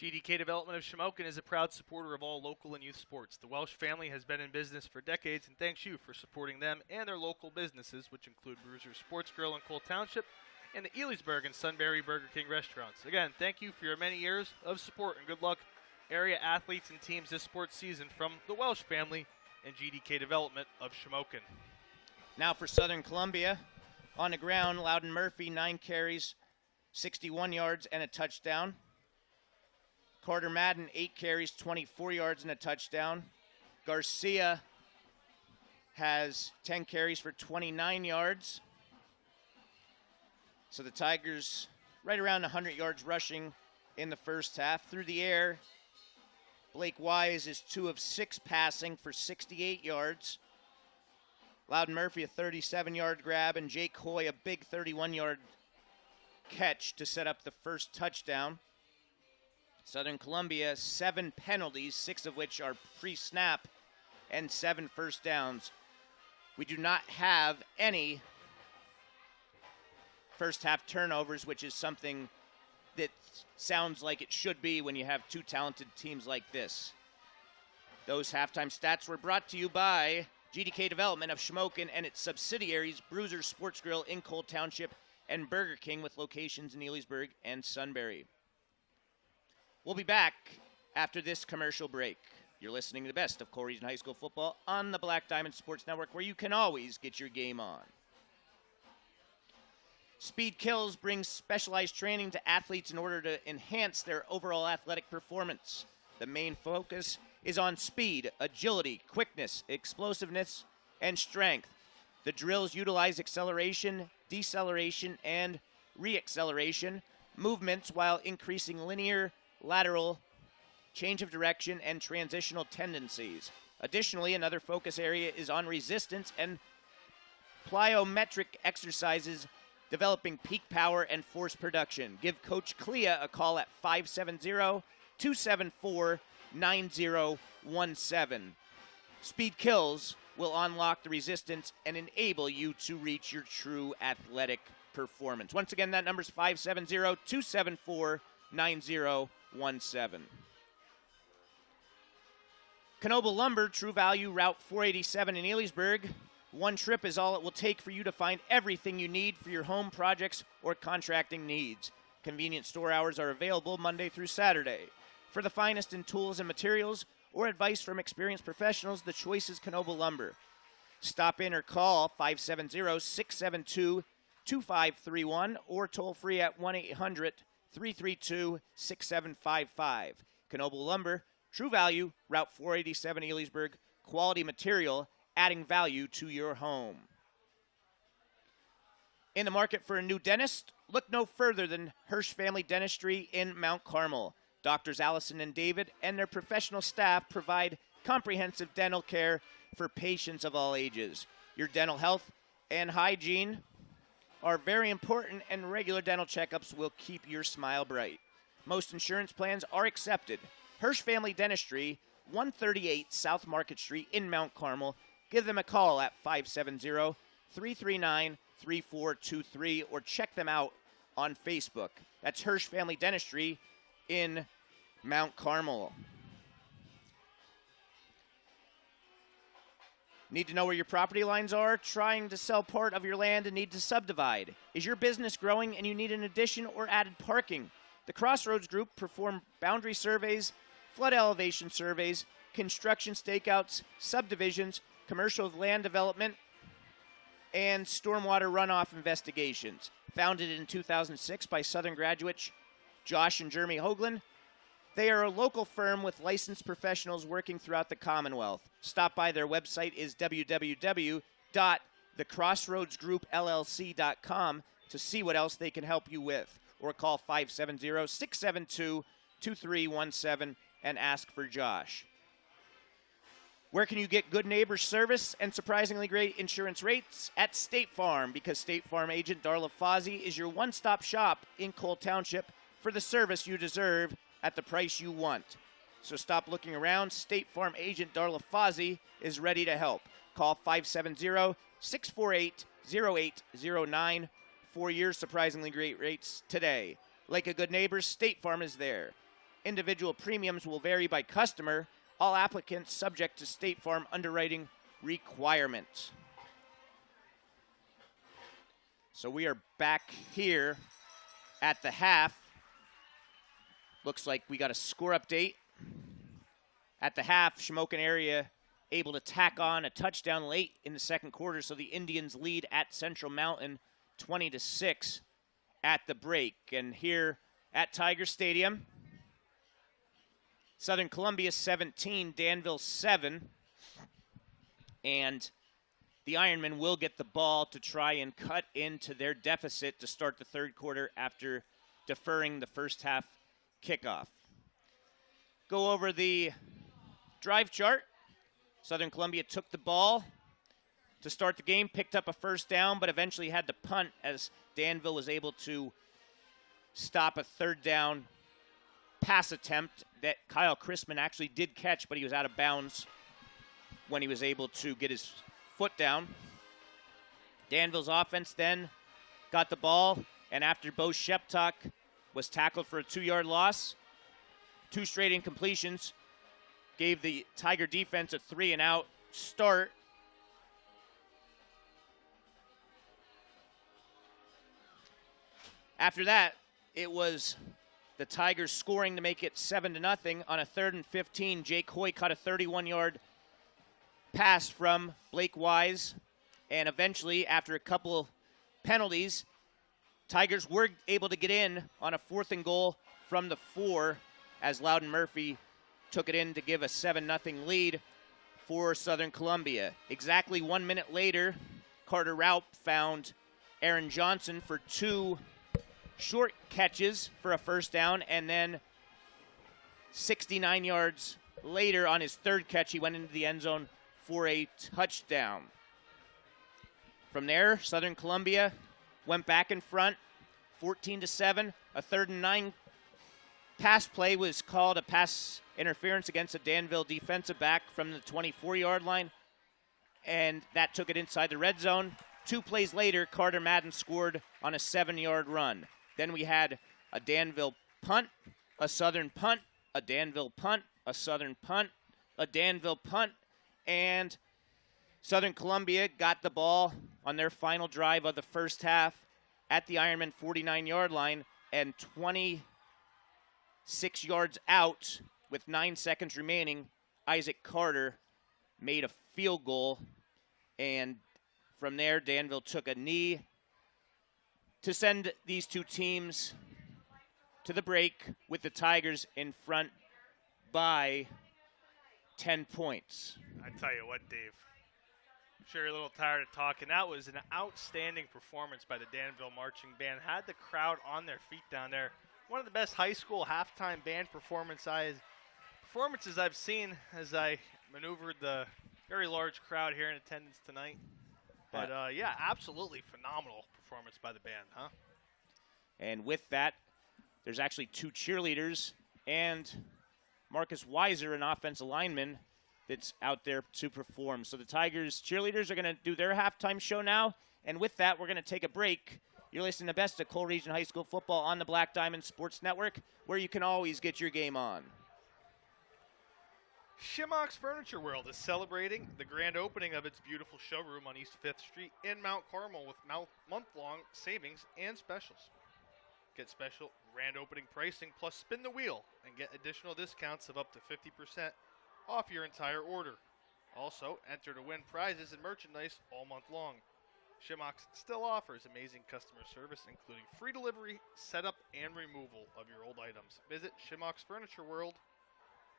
GDK Development of Shamokin is a proud supporter of all local and youth sports. The Welsh family has been in business for decades and thanks you for supporting them and their local businesses, which include Bruiser Sports Grill in Cole Township and the Elysburg and Sunbury Burger King restaurants. Again, thank you for your many years of support and good luck, area athletes and teams this sports season from the Welsh family and GDK Development of Shamokin. Now for Southern Columbia. On the ground, Loudon Murphy, 9 carries, 61 yards, and a touchdown. Carter Madden, 8 carries, 24 yards, and a touchdown. Garcia has 10 carries for 29 yards. So the Tigers right around 100 yards rushing in the first half. Through the air, Blake Wise is 2 of 6 passing for 68 yards. Loudon Murphy, a 37-yard grab, and Jake Hoy, a big 31-yard catch to set up the first touchdown. Southern Columbia, 7 penalties, 6 of which are pre-snap, and 7 first downs. We do not have any first-half turnovers, which is something that sounds like it should be when you have 2 talented teams like this. Those halftime stats were brought to you by GDK Development of Shamokin and its subsidiaries, Bruiser Sports Grill in Cole Township and Burger King with locations in Elysburg and Sunbury. We'll be back after this commercial break. You're listening to the best of Cole Region High School football on the Black Diamond Sports Network, where you can always get your game on. Speed Kills brings specialized training to athletes in order to enhance their overall athletic performance. The main focus is on speed, agility, quickness, explosiveness, and strength. The drills utilize acceleration, deceleration, and reacceleration movements while increasing linear, lateral, change of direction, and transitional tendencies. Additionally, another focus area is on resistance and plyometric exercises, developing peak power and force production. Give Coach Clea a call at 570-274-9017. Speed Kills will unlock the resistance and enable you to reach your true athletic performance. Once again, that number is 570-274-9017. Knoble Lumber, True Value, Route 487 in Elysburg. One trip is all it will take for you to find everything you need for your home projects or contracting needs. Convenient store hours are available Monday through Saturday. For the finest in tools and materials or advice from experienced professionals, the choice is Knoble Lumber. Stop in or call 570-672-2531 or toll free at 1-800-332-6755. Knoble Lumber, True Value, Route 487 Elysburg, quality material, adding value to your home. In the market for a new dentist? Look no further than Hirsch Family Dentistry in Mount Carmel. Doctors Allison and David and their professional staff provide comprehensive dental care for patients of all ages. Your dental health and hygiene are very important, and regular dental checkups will keep your smile bright. Most insurance plans are accepted. Hirsch Family Dentistry, 138 South Market Street in Mount Carmel. Give them a call at 570-339-3423 or check them out on Facebook. That's Hirsch Family Dentistry in Mount Carmel. Need to know where your property lines are? Trying to sell part of your land and need to subdivide? Is your business growing and you need an addition or added parking? The Crossroads Group perform boundary surveys, flood elevation surveys, construction stakeouts, subdivisions, commercial land development, and stormwater runoff investigations. Founded in 2006 by Southern graduates Josh and Jeremy Hoagland, they are a local firm with licensed professionals working throughout the Commonwealth. Stop by their website is www.thecrossroadsgroupllc.com to see what else they can help you with, or call 570-672-2317 and ask for Josh. Where can you get good neighbor service and surprisingly great insurance rates? At State Farm, because State Farm agent Darla Fozzie is your one-stop shop in Cole Township for the service you deserve at the price you want. So stop looking around. State Farm agent Darla Fozzie is ready to help. Call 570-648-0809 for your surprisingly great rates today. Like a good neighbor, State Farm is there. Individual premiums will vary by customer. All applicants subject to State Farm underwriting requirements. So we are back here at the half. Looks like we got a score update. At the half, Shamokin area able to tack on a touchdown late in the second quarter, so the Indians lead at Central Mountain 20-6 at the break. And here at Tiger Stadium, Southern Columbia 17, Danville 7. And the Ironmen will get the ball to try and cut into their deficit to start the third quarter after deferring the first half kickoff. Go over the drive chart. Southern Columbia took the ball to start the game, picked up a first down, but eventually had to punt as Danville was able to stop a third down pass attempt that Kyle Chrisman actually did catch, but he was out of bounds when he was able to get his foot down. Danville's offense then got the ball, and after Bo Sheptok was tackled for a 2-yard loss, 2 straight incompletions, gave the Tiger defense a 3-and-out start. After that, it was the Tigers scoring to make it 7-0 on a 3rd and 15. Jake Hoy caught a 31-yard pass from Blake Wise, and eventually, after a couple penalties, Tigers were able to get in on a 4th and goal from the 4 as Loudon Murphy took it in to give a 7-0 lead for Southern Columbia. Exactly 1 minute later, Carter Raup found Aaron Johnson for 2 short catches for a first down, and then 69 yards later on his 3rd catch, he went into the end zone for a touchdown. From there, Southern Columbia went back in front, 14-7. A 3rd and 9 pass play was called a pass interference against a Danville defensive back from the 24-yard line, and that took it inside the red zone. 2 plays later, Carter Madden scored on a 7-yard run. Then we had a Danville punt, a Southern punt, a Danville punt, a Southern punt, a Danville punt, and Southern Columbia got the ball on their final drive of the first half at the Ironman 49-yard line, and 26 yards out with 9 seconds remaining, Isaac Carter made a field goal, and from there, Danville took a knee to send these two teams to the break with the Tigers in front by 10 points. I tell you what, Dave, I'm sure you're a little tired of talking. That was an outstanding performance by the Danville Marching Band. Had the crowd on their feet down there. One of the best high school halftime band performances I've seen as I maneuvered the very large crowd here in attendance tonight. But, yeah, absolutely phenomenal performance by the band, huh? And with that, there's actually 2 cheerleaders and Marcus Weiser, an offensive lineman, that's out there to perform. So the Tigers cheerleaders are going to do their halftime show now. And with that, we're going to take a break. You're listening to Best of Cole Region High School Football on the Black Diamond Sports Network, where you can always get your game on. Shimmock's Furniture World is celebrating the grand opening of its beautiful showroom on East 5th Street in Mount Carmel with month-long savings and specials. Get special grand opening pricing plus spin the wheel and get additional discounts of up to 50% off your entire order. Also, enter to win prizes and merchandise all month long. Shimox still offers amazing customer service, including free delivery, setup, and removal of your old items. Visit Shimox Furniture World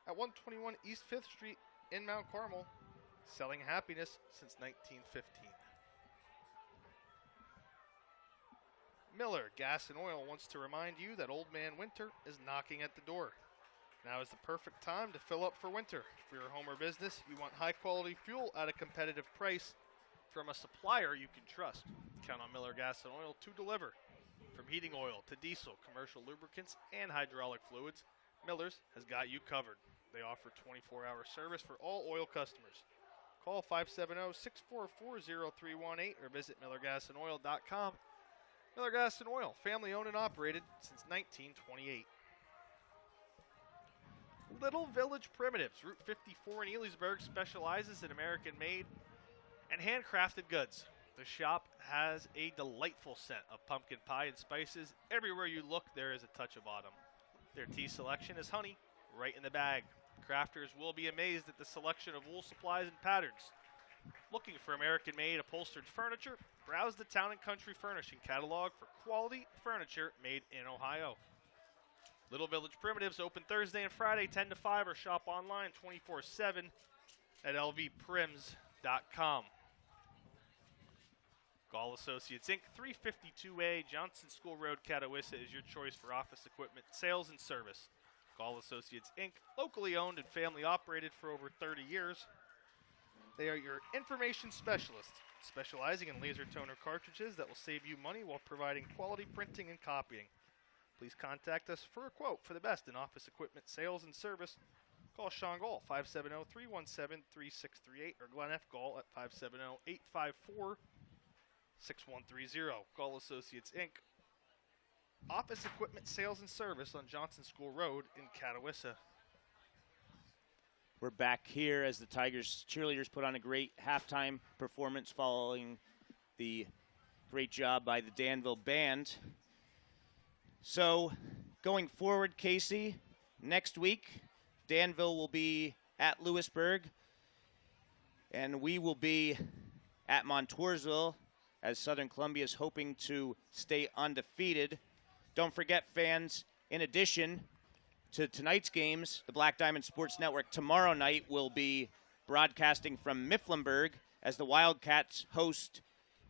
at 121 East 5th Street in Mount Carmel, selling happiness since 1915. Miller Gas and Oil wants to remind you that Old Man Winter is knocking at the door. Now is the perfect time to fill up for winter. For your home or business, you want high-quality fuel at a competitive price from a supplier you can trust. Count on Miller Gas and Oil to deliver. From heating oil to diesel, commercial lubricants, and hydraulic fluids, Miller's has got you covered. They offer 24-hour service for all oil customers. Call 570-644-0318 or visit millergasandoil.com. Miller Gas and Oil, family owned and operated since 1928. Little Village Primitives, Route 54 in Elysburg, specializes in American-made and handcrafted goods. The shop has a delightful scent of pumpkin pie and spices. Everywhere you look, there is a touch of autumn. Their tea selection is honey, right in the bag. Crafters will be amazed at the selection of wool supplies and patterns. Looking for American-made upholstered furniture? Browse the Town & Country Furnishing catalog for quality furniture made in Ohio. Little Village Primitives open Thursday and Friday 10 to 5 or shop online 24/7 at lvprims.com. Gall Associates Inc., 352A Johnson School Road, Catawissa is your choice for office equipment, sales, and service. Gall Associates Inc., locally owned and family operated for over 30 years. They are your information specialists, specializing in laser toner cartridges that will save you money while providing quality printing and copying. Please contact us for a quote for the best in office equipment, sales, and service. Call Sean Gall, 570-317-3638, or Glenn F. Gall at 570-854-6130. Gall Associates, Inc., office equipment, sales, and service on Johnson School Road in Catawissa. We're back here as the Tigers cheerleaders put on a great halftime performance following the great job by the Danville band. So, going forward, Casey, next week, Danville will be at Lewisburg, and we will be at Montoursville as Southern Columbia is hoping to stay undefeated. Don't forget, fans, in addition to tonight's games, the Black Diamond Sports Network tomorrow night will be broadcasting from Mifflinburg as the Wildcats host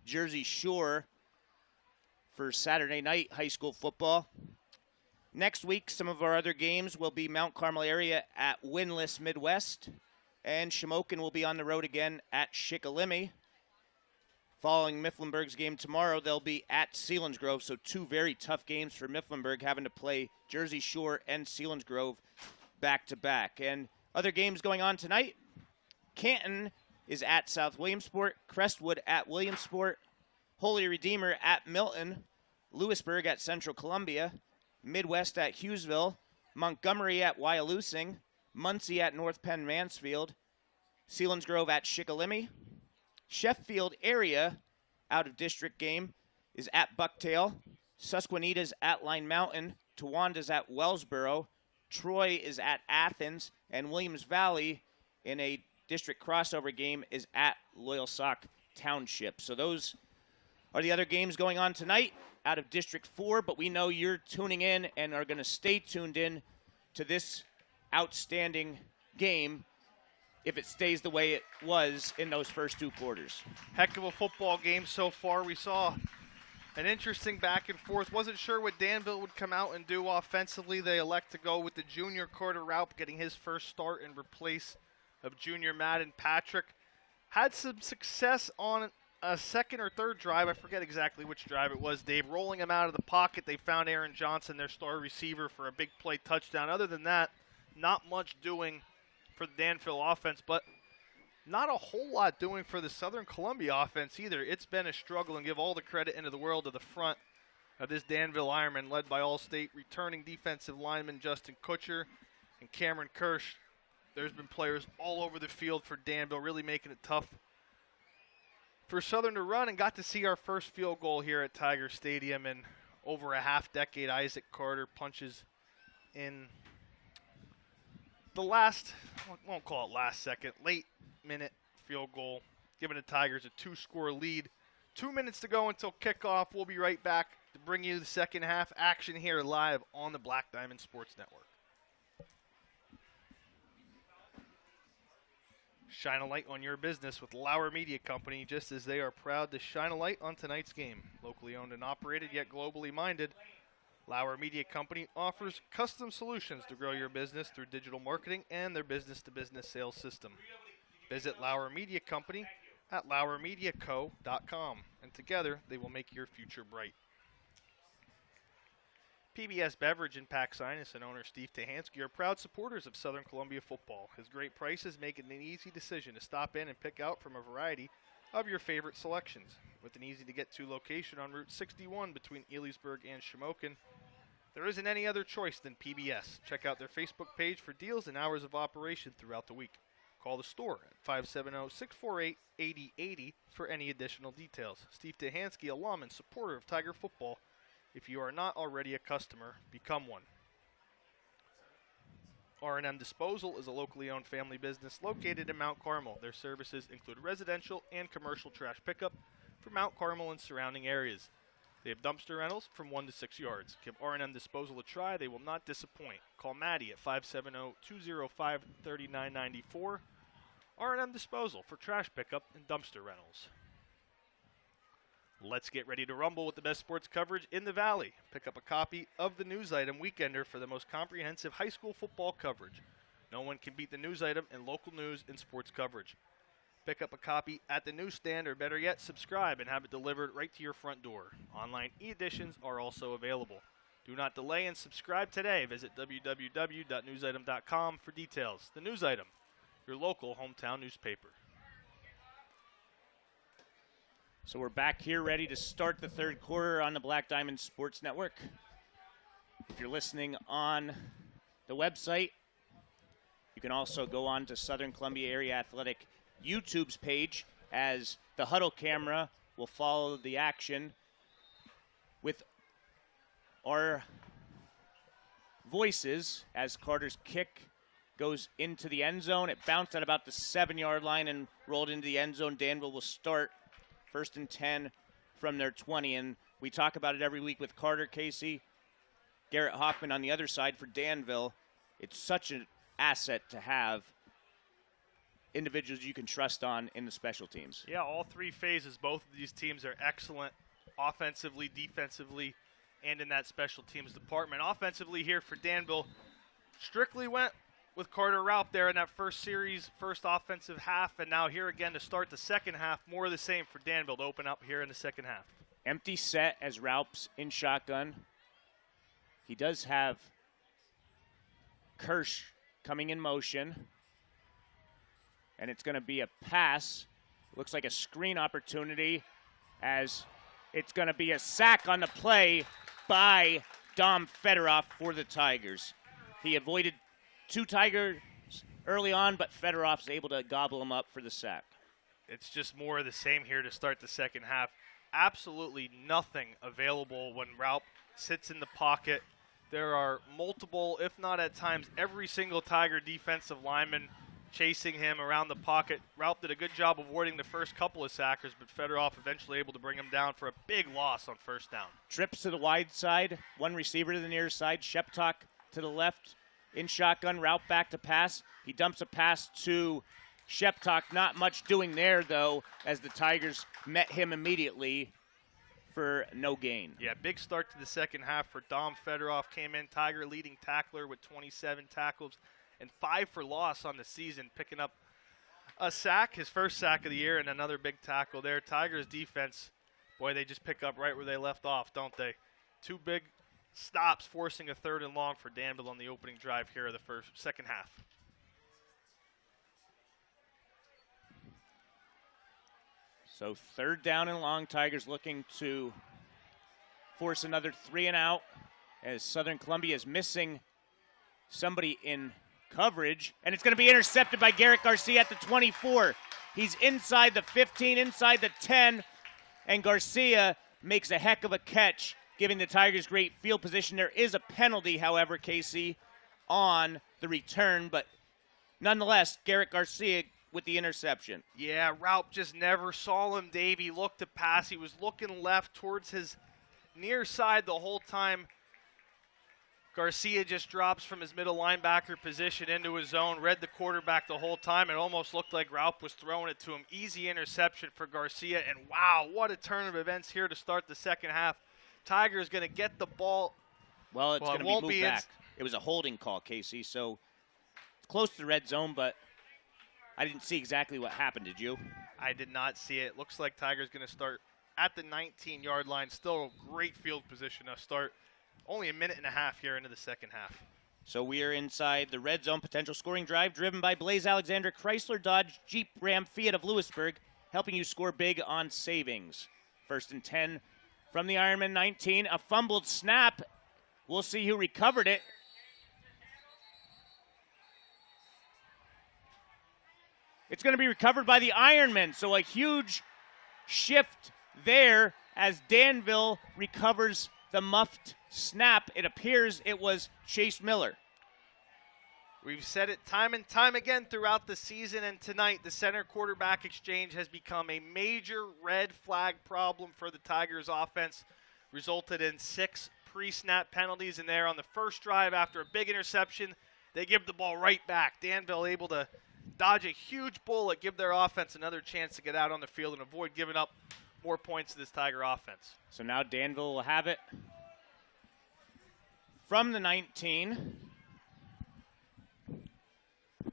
Jersey Shore for Saturday night high school football. Next week, some of our other games will be Mount Carmel area at Winless Midwest, and Shamokin will be on the road again at Shikellamy. Following Mifflinburg's game tomorrow, they'll be at Selinsgrove, so two very tough games for Mifflinburg, having to play Jersey Shore and Selinsgrove back-to-back. And other games going on tonight, Canton is at South Williamsport, Crestwood at Williamsport, Holy Redeemer at Milton, Lewisburg at Central Columbia, Midwest at Hughesville, Montgomery at Wyalusing, Muncie at North Penn Mansfield, Selinsgrove at Shikellamy. Sheffield area out-of-district game is at Bucktail. Susquehanna's at Line Mountain. Towanda's at Wellsboro. Troy is at Athens. And Williams Valley, in a district crossover game, is at Loyalsock Township. So those are the other games going on tonight out of District 4, but we know you're tuning in and are going to stay tuned in to this outstanding game if it stays the way it was in those first two quarters. Heck of a football game so far. We saw an interesting back and forth. Wasn't sure what Danville would come out and do offensively. They elect to go with the junior Carter Raup getting his first start in replace of junior Madden Patrick. Had some success on a second or third drive. I forget exactly which drive it was, Dave. Rolling him out of the pocket, they found Aaron Johnson, their star receiver, for a big play touchdown. Other than that, not much doing for the Danville offense, but not a whole lot doing for the Southern Columbia offense either. It's been a struggle, and give all the credit into the world to the front of this Danville Ironman, led by All-State returning defensive lineman Justin Kutcher and Cameron Kirsch. There's been players all over the field for Danville, really making it tough for Southern to run, and got to see our first field goal here at Tiger Stadium in over a half decade. Isaac Carter punches in the last, won't call it last second, late minute field goal, giving the Tigers a 2-score lead 2 minutes to go until kickoff. We'll be right back to bring you the second half action here live on the Black Diamond Sports Network. Shine a light on your business with Lauer Media Company, just as they are proud to shine a light on tonight's game. Locally owned and operated, yet globally minded, Lauer Media Company offers custom solutions to grow your business through digital marketing and their business-to-business sales system. Visit Lauer Media Company at lauermediaco.com, and together they will make your future bright. PBS Beverage and Pack Sinus and owner Steve Tahansky are proud supporters of Southern Columbia football. His great prices make it an easy decision to stop in and pick out from a variety of your favorite selections. With an easy-to-get-to location on Route 61 between Elysburg and Shamokin, there isn't any other choice than PBS. Check out their Facebook page for deals and hours of operation throughout the week. Call the store at 570-648-8080 for any additional details. Steve Tahansky, alum and supporter of Tiger football. If you are not already a customer, become one. R&M Disposal is a locally owned family business located in Mount Carmel. Their services include residential and commercial trash pickup for Mount Carmel and surrounding areas. They have dumpster rentals from 1 to 6 yards. Give R&M Disposal a try. They will not disappoint. Call Maddie at 570-205-3994. R&M Disposal for trash pickup and dumpster rentals. Let's get ready to rumble with the best sports coverage in the Valley. Pick up a copy of the News Item Weekender for the most comprehensive high school football coverage. No one can beat the News Item in local news and sports coverage. Pick up a copy at the newsstand, or better yet, subscribe and have it delivered right to your front door. Online e-editions are also available. Do not delay and subscribe today. Visit www.newsitem.com for details. The News Item, your local hometown newspaper. So we're back here ready to start the third quarter on the Black Diamond Sports Network. If you're listening on the website, you can also go on to Southern Columbia Area Athletic YouTube's page, as the huddle camera will follow the action with our voices as Carter's kick goes into the end zone. It bounced at about the 7-yard line and rolled into the end zone. Danville will start 1st and 10 from their 20, and we talk about it every week with Carter, Casey, Garrett Hoffman on the other side for Danville. It's such an asset to have individuals you can trust on in the special teams. Yeah, all three phases. Both of these teams are excellent offensively, defensively, and in that special teams department. Offensively here for Danville, strictly went with Carter Raup there in that first series, first offensive half, and now here again to start the second half. More of the same for Danville to open up here in the second half. Empty set as Raup's in shotgun. He does have Kirsch coming in motion, and it's going to be a pass. Looks like a screen opportunity, as it's going to be a sack on the play by Dom Fedorov for the Tigers. He avoided 2 Tigers early on, but Fedorov's able to gobble him up for the sack. It's just more of the same here to start the second half. Absolutely nothing available when Raup sits in the pocket. There are multiple, if not at times, every single Tiger defensive lineman chasing him around the pocket. Raup did a good job avoiding the first couple of sackers, but Fedorov eventually able to bring him down for a big loss on first down. Trips to the wide side, one receiver to the near side, Sheptok to the left. In shotgun, Raup back to pass. He dumps a pass to Sheptok. Not much doing there, though, as the Tigers met him immediately for no gain. Yeah, big start to the second half for Dom Fedorov. Came in Tiger leading tackler with 27 tackles and 5 for loss on the season, picking up a sack, his first sack of the year, and another big tackle there. Tigers defense, boy, they just pick up right where they left off, don't they? 2 big stops, forcing a 3rd and long for Danville on the opening drive here of the second half. So 3rd down and long. Tigers looking to force another 3 and out, as Southern Columbia is missing somebody in coverage, and it's going to be intercepted by Garrett Garcia at the 24. He's inside the 15, inside the 10, and Garcia makes a heck of a catch, giving the Tigers great field position. There is a penalty, however, Casey, on the return, but nonetheless, Garrett Garcia with the interception. Yeah, Raup just never saw him, Dave. He looked to pass. He was looking left towards his near side the whole time. Garcia just drops from his middle linebacker position into his zone, read the quarterback the whole time. It almost looked like Raup was throwing it to him. Easy interception for Garcia, and wow, what a turn of events here to start the second half. Tiger's going to get the ball. Well, it's going to be moved back. in. It was a holding call, Casey, so it's close to the red zone, but I didn't see exactly what happened. Did you? I did not see it. Looks like Tiger's going to start at the 19-yard line. Still a great field position to start. Only a minute and a half here into the second half. So we are inside the red zone. Potential scoring drive driven by Blaze Alexander, Chrysler, Dodge, Jeep, Ram, Fiat of Lewisburg, helping you score big on savings. 1st and 10 from the Ironman 19. A fumbled snap. We'll see who recovered it. It's going to be recovered by the Ironman. So a huge shift there as Danville recovers the muffed snap. It appears it was Chase Miller. We've said it time and time again throughout the season, and tonight the center quarterback exchange has become a major red flag problem for the Tigers offense. Resulted in 6 pre-snap penalties in there on the first drive. After a big interception, they give the ball right back. Danville able to dodge a huge bullet, give their offense another chance to get out on the field and avoid giving up more points to this Tiger offense. So now Danville will have it from the 19.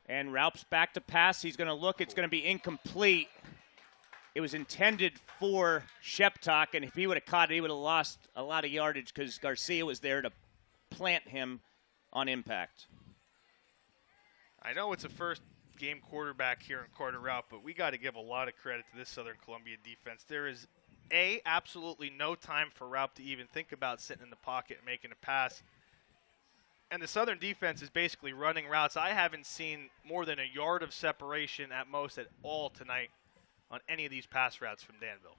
And Raup's back to pass. He's going to look. It's going to be incomplete. It was intended for Sheptok, and if he would have caught it, he would have lost a lot of yardage because Garcia was there to plant him on impact. I know it's a first-game quarterback here in Carter Raup, but we got to give a lot of credit to this Southern Columbia defense. There is, absolutely no time for Raup to even think about sitting in the pocket and making a pass. And the Southern defense is basically running routes. I haven't seen more than a yard of separation at most at all tonight on any of these pass routes from Danville.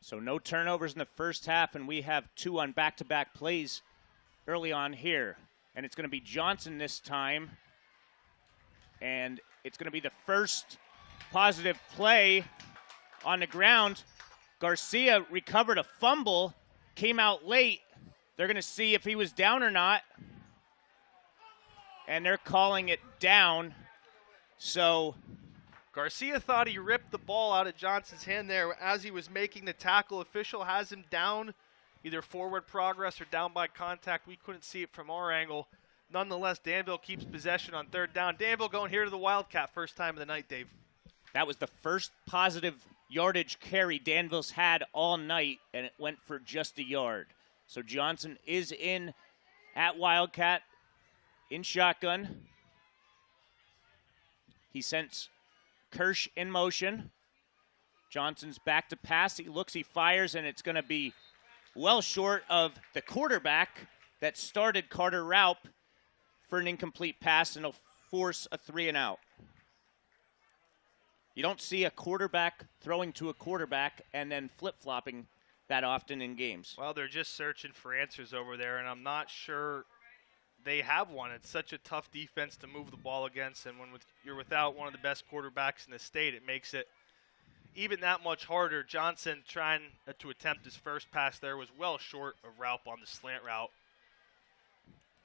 So no turnovers in the first half, and we have 2 on back-to-back plays early on here. And it's going to be Johnson this time. And it's going to be the first positive play on the ground. Garcia recovered a fumble, came out late. They're going to see if he was down or not. And they're calling it down. So Garcia thought he ripped the ball out of Johnson's hand there as he was making the tackle. Official has him down, either forward progress or down by contact. We couldn't see it from our angle. Nonetheless, Danville keeps possession on 3rd down. Danville going here to the Wildcat, first time of the night, Dave. That was the first positive yardage carry Danville's had all night, and it went for just a yard. So Johnson is in at Wildcat in shotgun. He sends Kirsch in motion. Johnson's back to pass. He looks, he fires, and it's going to be well short of the quarterback that started Carter Raup for an incomplete pass, and he'll force a 3-and-out. You don't see a quarterback throwing to a quarterback and then flip-flopping that often in games. Well, they're just searching for answers over there, and I'm not sure they have one. It's such a tough defense to move the ball against, and when you're without one of the best quarterbacks in the state, it makes it even that much harder. Johnson trying to attempt his first pass there was well short of Raup on the slant route.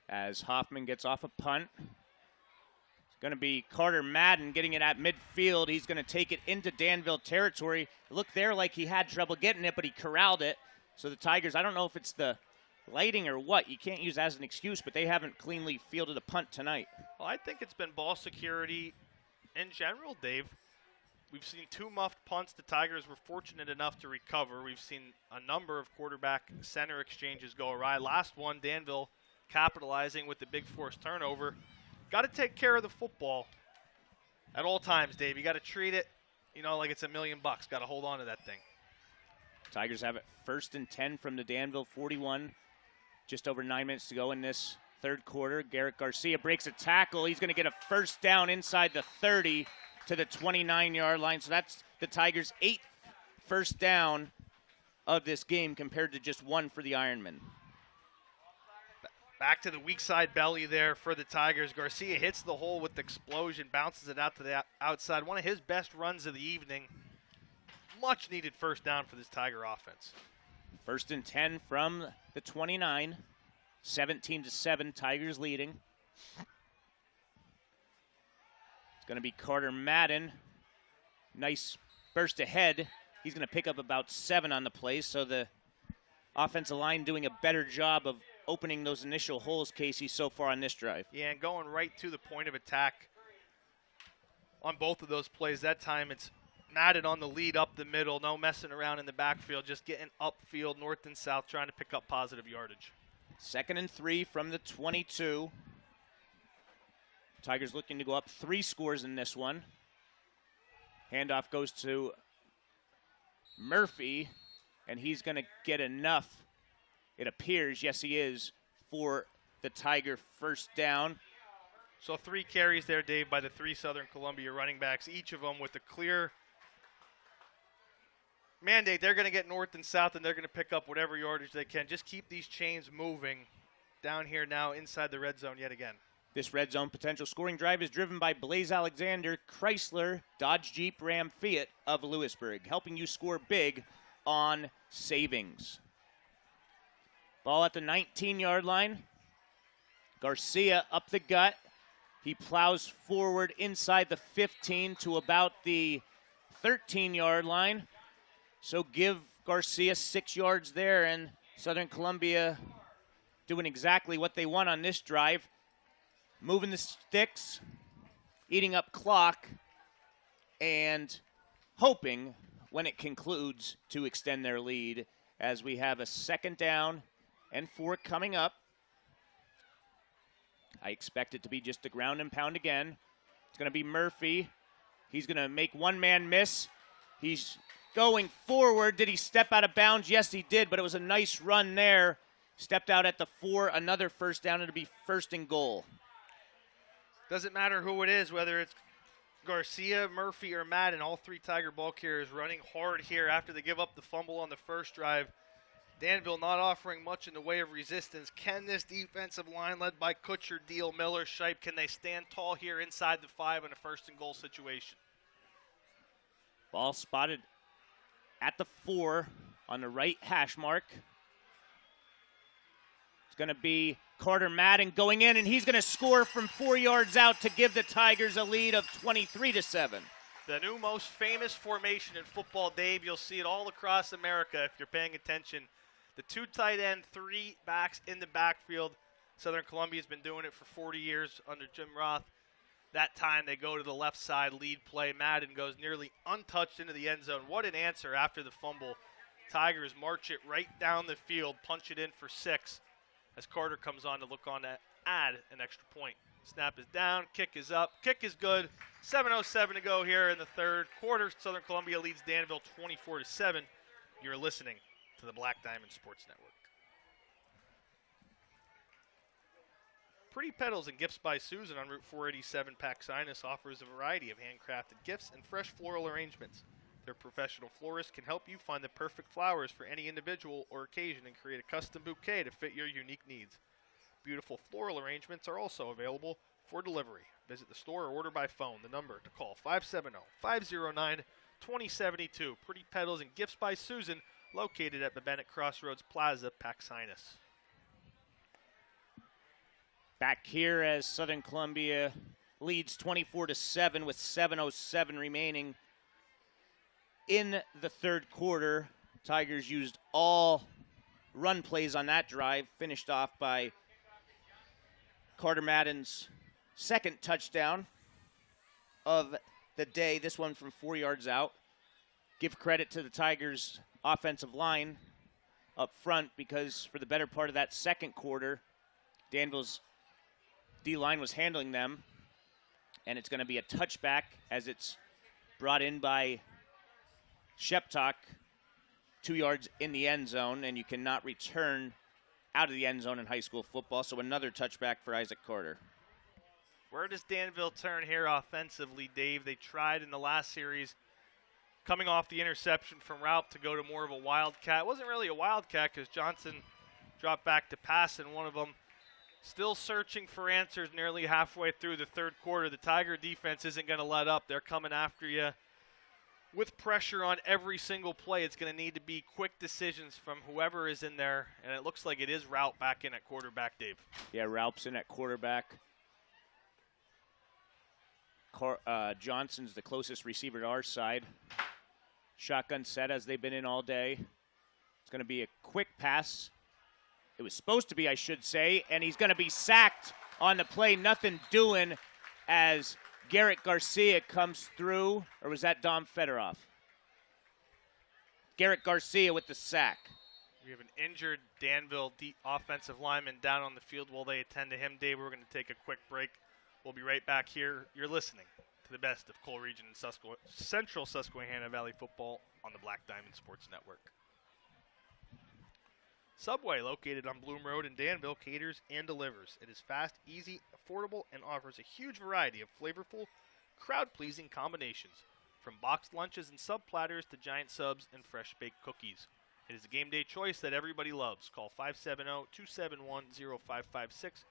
As Hoffman gets off a punt, it's going to be Carter Madden getting it at midfield. He's going to take it into Danville territory. It looked there like he had trouble getting it, but he corralled it. So the Tigers, I don't know if it's the lighting or what. You can't use that as an excuse, but they haven't cleanly fielded a punt tonight. Well, I think it's been ball security in general, Dave. We've seen 2 muffed punts. The Tigers were fortunate enough to recover. We've seen a number of quarterback-center exchanges go awry. Last one, Danville capitalizing with the big forced turnover. Got to take care of the football at all times, Dave. You got to treat it, like it's $1 million. Got to hold on to that thing. Tigers have it 1st and 10 from the Danville 41. Just over 9 minutes to go in this third quarter. Garrett Garcia breaks a tackle. He's going to get a first down inside the 30 to the 29-yard line. So that's the Tigers' 8th first down of this game compared to just 1 for the Ironmen. Back to the weak side belly there for the Tigers. Garcia hits the hole with the explosion, bounces it out to the outside. One of his best runs of the evening. Much needed first down for this Tiger offense. 1st and 10 from the 29. 17-7, Tigers leading. It's going to be Carter Madden. Nice burst ahead. He's going to pick up about 7 on the play, so the offensive line doing a better job of opening those initial holes, Casey, so far on this drive. Yeah, and going right to the point of attack on both of those plays. That time it's Madden on the lead up the middle, no messing around in the backfield, just getting upfield, north and south, trying to pick up positive yardage. 2nd and 3 from the 22. Tigers looking to go up 3 scores in this one. Handoff goes to Murphy, and he's going to get enough, it appears, yes he is, for the Tiger first down. So 3 carries there, Dave, by the 3 Southern Columbia running backs, each of them with a clear mandate. They're going to get north and south, and they're going to pick up whatever yardage they can. Just keep these chains moving down here now inside the red zone yet again. This red zone potential scoring drive is driven by Blaze Alexander, Chrysler, Dodge, Jeep, Ram, Fiat of Lewisburg, helping you score big on savings. Ball at the 19-yard line. Garcia up the gut. He plows forward inside the 15 to about the 13-yard line. So give Garcia 6 yards there, and Southern Columbia doing exactly what they want on this drive. Moving the sticks, eating up clock, and hoping when it concludes to extend their lead as we have a 2nd down and 4 coming up. I expect it to be just a ground and pound again. It's going to be Murphy. He's going to make one man miss. He's going forward. Did he step out of bounds? Yes, he did, but it was a nice run there. Stepped out at the 4, another first down. It'll be 1st and goal. Doesn't matter who it is, whether it's Garcia, Murphy, or Madden. All 3 Tiger ball carriers running hard here after they give up the fumble on the first drive. Danville not offering much in the way of resistance. Can this defensive line led by Kutcher, Deal, Miller, Shipe, can they stand tall here inside the 5 in a 1st and goal situation? Ball spotted at the 4 on the right hash mark. It's going to be Carter Madden going in, and he's going to score from 4 yards out to give the Tigers a lead of 23-7. The new most famous formation in football, Dave. You'll see it all across America if you're paying attention. The 2 tight end, 3 backs in the backfield. Southern Columbia's been doing it for 40 years under Jim Roth. That time they go to the left side, lead play. Madden goes nearly untouched into the end zone. What an answer after the fumble. Tigers march it right down the field, punch it in for 6 as Carter comes on to look on to add an extra point. Snap is down, kick is up, kick is good. 7:07 to go here in the 3rd quarter. Southern Columbia leads Danville 24-7. You're listening to the Black Diamond Sports Network. Pretty Petals and Gifts by Susan on Route 487 Paxinas offers a variety of handcrafted gifts and fresh floral arrangements. Their professional florists can help you find the perfect flowers for any individual or occasion and create a custom bouquet to fit your unique needs. Beautiful floral arrangements are also available for delivery. Visit the store or order by phone. The number to call 570-509-2072. Pretty Petals and Gifts by Susan, located at the Bennett Crossroads Plaza, Paxinas. Back here as Southern Columbia leads 24-7 with 7:07 remaining in the 3rd quarter. Tigers used all run plays on that drive, finished off by Carter Madden's 2nd touchdown of the day, this one from 4 yards out. Give credit to the Tigers' offensive line up front because for the better part of that 2nd quarter, Danville's D-line was handling them, and it's going to be a touchback as it's brought in by Sheptock, 2 yards in the end zone, and you cannot return out of the end zone in high school football, so another touchback for Isaac Carter. Where does Danville turn here offensively, Dave? They tried in the last series, coming off the interception from Raup, to go to more of a wildcat. It wasn't really a wildcat because Johnson dropped back to pass, and one of them Still searching for answers nearly halfway through the third quarter. The Tiger defense isn't going to let up. They're coming after you with pressure on every single play. It's going to need to be quick decisions from whoever is in there, and it looks like it is Rout back in at quarterback, Dave. Yeah, Rout's in at quarterback. Johnson's the closest receiver to our side. Shotgun set as they've been in all day. It's going to be a quick pass. It was supposed to be, I should say, and he's going to be sacked on the play. Nothing doing as Garrett Garcia comes through. Or was that Dom Fedorov? Garrett Garcia with the sack. We have an injured Danville offensive lineman down on the field while they attend to him. Dave, we're going to take a quick break. We'll be right back here. You're listening to the best of Coal Region and Central Susquehanna Valley football on the Black Diamond Sports Network. Subway, located on Bloom Road in Danville, caters and delivers. It is fast, easy, affordable, and offers a huge variety of flavorful, crowd-pleasing combinations, from boxed lunches and sub platters to giant subs and fresh-baked cookies. It is a game day choice that everybody loves. Call 570-271-0556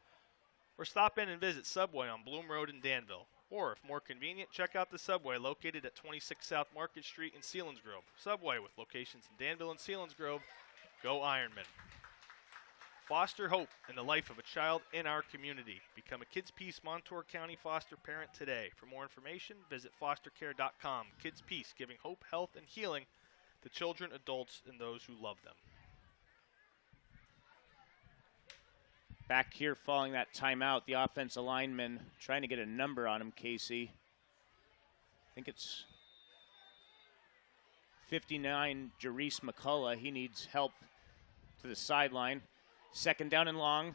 or stop in and visit Subway on Bloom Road in Danville. Or, if more convenient, check out the Subway located at 26 South Market Street in Selinsgrove. Subway with locations in Danville and Selinsgrove. Go Ironman. Foster hope in the life of a child in our community. Become a Kids Peace Montour County foster parent today. For more information, visit fostercare.com. Kids Peace, giving hope, health, and healing to children, adults, and those who love them. Back here following that timeout, the offensive lineman trying to get a number on him, Casey. I think it's 59, Jerice McCullough. He needs help to the sideline. Second down and long.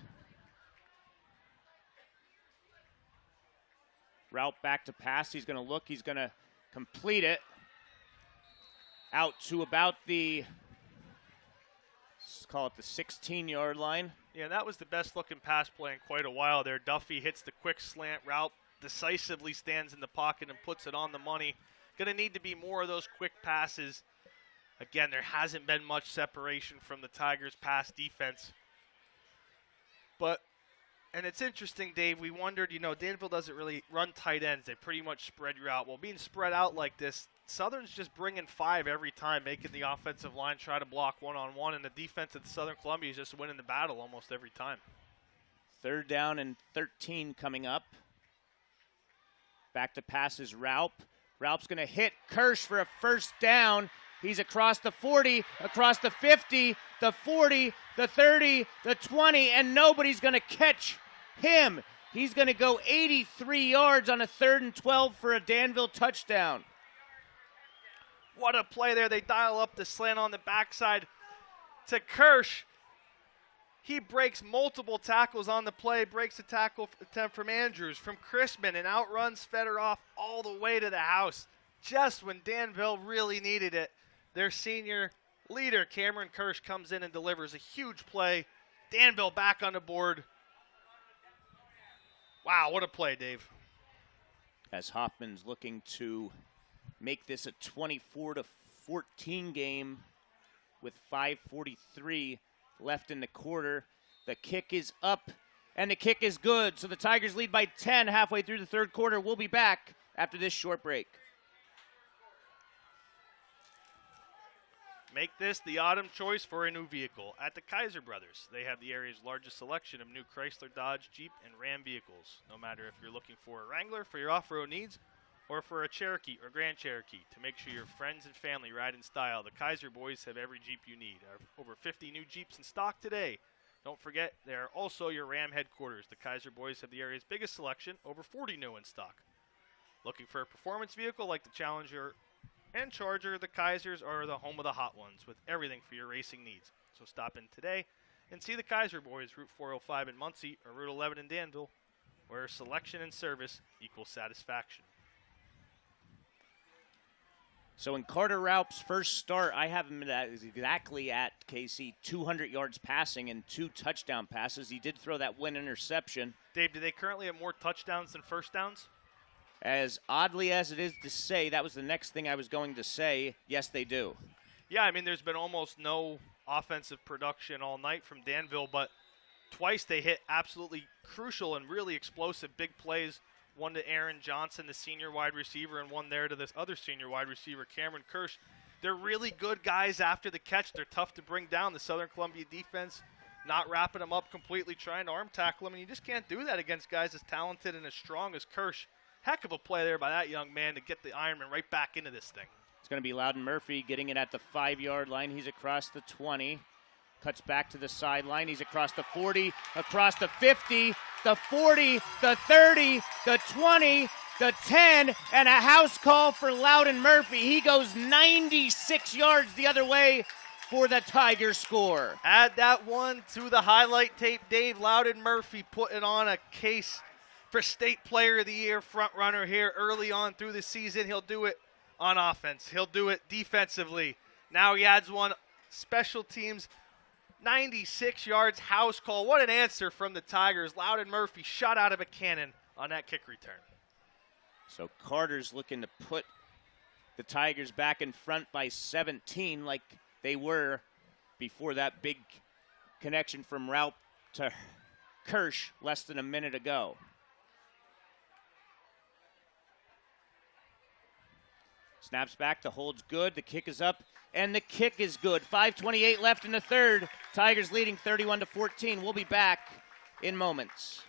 Route back to pass. He's going to look. He's going to complete it. Out to about the, let's call it the 16-yard line. Yeah, that was the best looking pass play in quite a while there. Duffy hits the quick slant route, decisively stands in the pocket and puts it on the money. Going to need to be more of those quick passes. Again, there hasn't been much separation from the Tigers' pass defense. And it's interesting, Dave, we wondered, Danville doesn't really run tight ends. They pretty much spread you out. Well, being spread out like this, Southern's just bringing 5 every time, making the offensive line try to block one-on-one, and the defense at Southern Columbia is just winning the battle almost every time. Third down and 13 coming up. Back to pass is Raup. Raup's going to hit Kirsch for a first down. He's across the 40, across the 50, the 40, the 30, the 20, and nobody's going to catch him. He's going to go 83 yards on a 3rd and 12 for a Danville touchdown. What a play there. They dial up the slant on the backside to Kirsch. He breaks multiple tackles on the play, breaks a tackle attempt from Andrews, from Crispin, and outruns Fedorov all the way to the house. Just when Danville really needed it, their senior leader, Cameron Kirsch, comes in and delivers a huge play. Danville back on the board. Wow, what a play, Dave. As Hoffman's looking to make this a 24-14 game with 5:43 left in the quarter. The kick is up, and the kick is good. So the Tigers lead by 10 halfway through the third quarter. We'll be back after this short break. Make this the autumn choice for a new vehicle at the Kaiser Brothers. They have the area's largest selection of new Chrysler, Dodge, Jeep, and Ram vehicles. No matter if you're looking for a Wrangler for your off-road needs or for a Cherokee or Grand Cherokee to make sure your friends and family ride in style, the Kaiser boys have every Jeep you need. Over 50 new Jeeps in stock today. Don't forget, they are also your Ram headquarters. The Kaiser boys have the area's biggest selection, over 40 new in stock. Looking for a performance vehicle like the Challenger and Charger, the Kaisers are the home of the hot ones with everything for your racing needs. So stop in today and see the Kaiser boys, Route 405 in Muncie or Route 11 in Danville, where selection and service equals satisfaction. So in Carter Raup's first start, I have him exactly at, Casey, 200 yards passing and 2 touchdown passes. He did throw that one interception. Dave, do they currently have more touchdowns than first downs? As oddly as it is to say, that was the next thing I was going to say. Yes, they do. Yeah, I mean, there's been almost no offensive production all night from Danville, but Twice they hit absolutely crucial and really explosive big plays. One to Aaron Johnson, the senior wide receiver, and one there to this other senior wide receiver, Cameron Kirsch. They're really good guys after the catch. They're tough to bring down. The Southern Columbia defense not wrapping them up completely, trying to arm tackle them, and you just can't do that against guys as talented and as strong as Kirsch. Heck of a play there by that young man to get the Ironman right back into this thing. It's going to be Loudon Murphy getting it at the 5-yard line. He's across the 20. Cuts back to the sideline. He's across the 40, across the 50, the 40, the 30, the 20, the 10, and a house call for Loudon Murphy. He goes 96 yards the other way for the Tigers score. Add that one to the highlight tape, Dave. Loudon Murphy putting on a case for State Player of the Year front runner here early on through the season. He'll do it on offense. He'll do it defensively. Now he adds one special teams. 96 yards, house call. What an answer from the Tigers. Loudon Murphy shot out of a cannon on that kick return. So Carter's looking to put the Tigers back in front by 17 like they were before that big connection from Raup to Kirsch less than a minute ago. Snaps back, the hold's good, the kick is up, and the kick is good. 5:28 left in the third. Tigers leading 31-14. We'll be back in moments.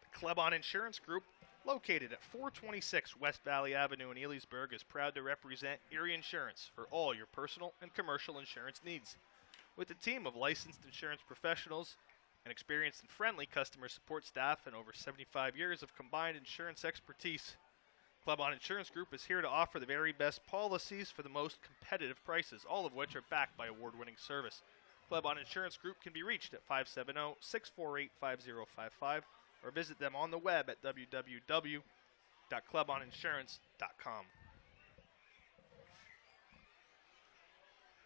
The Klebon Insurance Group, located at 426 West Valley Avenue in Elysburg, is proud to represent Erie Insurance for all your personal and commercial insurance needs. With a team of licensed insurance professionals, an experienced and friendly customer support staff, and over 75 years of combined insurance expertise, Klebon Insurance Group is here to offer the very best policies for the most competitive prices, all of which are backed by award-winning service. Klebon Insurance Group can be reached at 570-648-5055 or visit them on the web at www.kleboninsurance.com.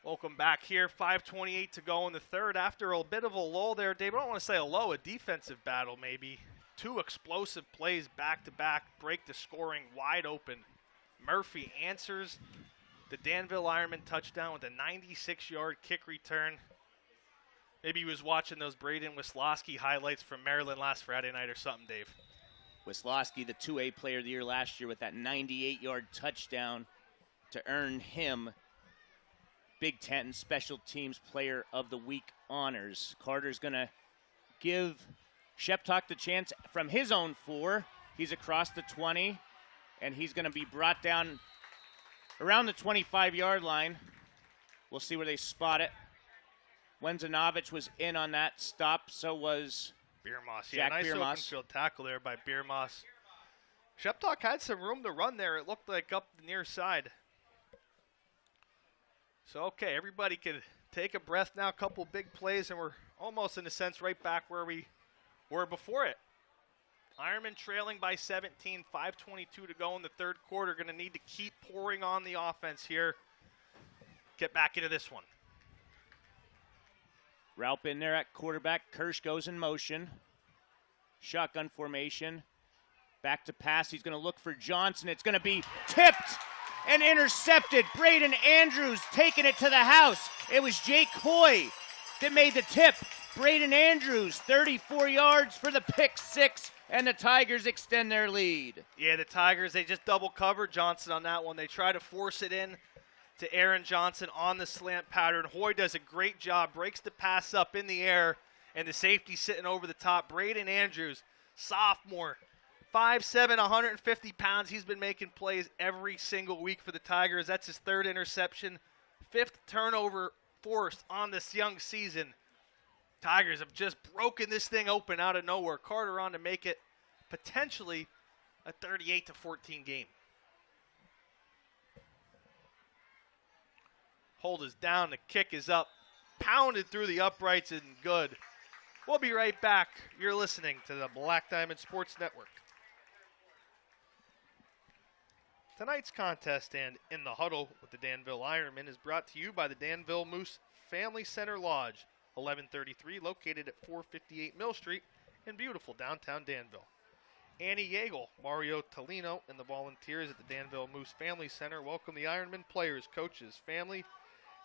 Welcome back here. 5:28 to go in the third. After a bit of a lull there, Dave, I don't want to say a lull, a defensive battle maybe. Two explosive plays back-to-back, break the scoring wide open. Murphy answers the Danville Ironman touchdown with a 96-yard kick return. Maybe he was watching those Braden Wisloski highlights from Maryland last Friday night or something, Dave. Wisloski, the 2A player of the year last year with that 98-yard touchdown to earn him Big Ten Special Teams Player of the Week honors. Carter's going to give Sheptock the chance from his own 4. He's across the 20, and he's going to be brought down around the 25-yard line. We'll see where they spot it. Wenzanovich was in on that stop, so was Biermoss. Jack Nice Biermoss. open field tackle there by Biermoss. Sheptock had some room to run there. It looked like up the near side. So, okay, everybody can take a breath now. A couple big plays, and we're almost, in a sense, right back where we were before it. Ironman trailing by 17, 5:22 to go in the third quarter. Going to need to keep pouring on the offense here. Get back into this one. Raup in there at quarterback. Kirsch goes in motion. Shotgun formation. Back to pass. He's going to look for Johnson. It's going to be tipped and intercepted. Braden Andrews taking it to the house. It was Jake Hoy that made the tip. Braden Andrews, 34 yards for the pick 6, and the Tigers extend their lead. Yeah, the Tigers, they just double covered Johnson on that one. They try to force it in to Aaron Johnson on the slant pattern. Hoy does a great job, breaks the pass up in the air, and the safety sitting over the top. Braden Andrews, sophomore, 5'7", 150 pounds. He's been making plays every single week for the Tigers. That's his third interception, 5th turnover forced on this young season. Tigers have just broken this thing open out of nowhere. Carter on to make it potentially a 38-14 game. Hold is down. The kick is up. Pounded through the uprights and good. We'll be right back. You're listening to the Black Diamond Sports Network. Tonight's contest and In the Huddle with the Danville Ironmen is brought to you by the Danville Moose Family Center Lodge, 1133, located at 458 Mill Street in beautiful downtown Danville. Annie Yeagle, Mario Tolino, and the volunteers at the Danville Moose Family Center welcome the Ironman players, coaches, family,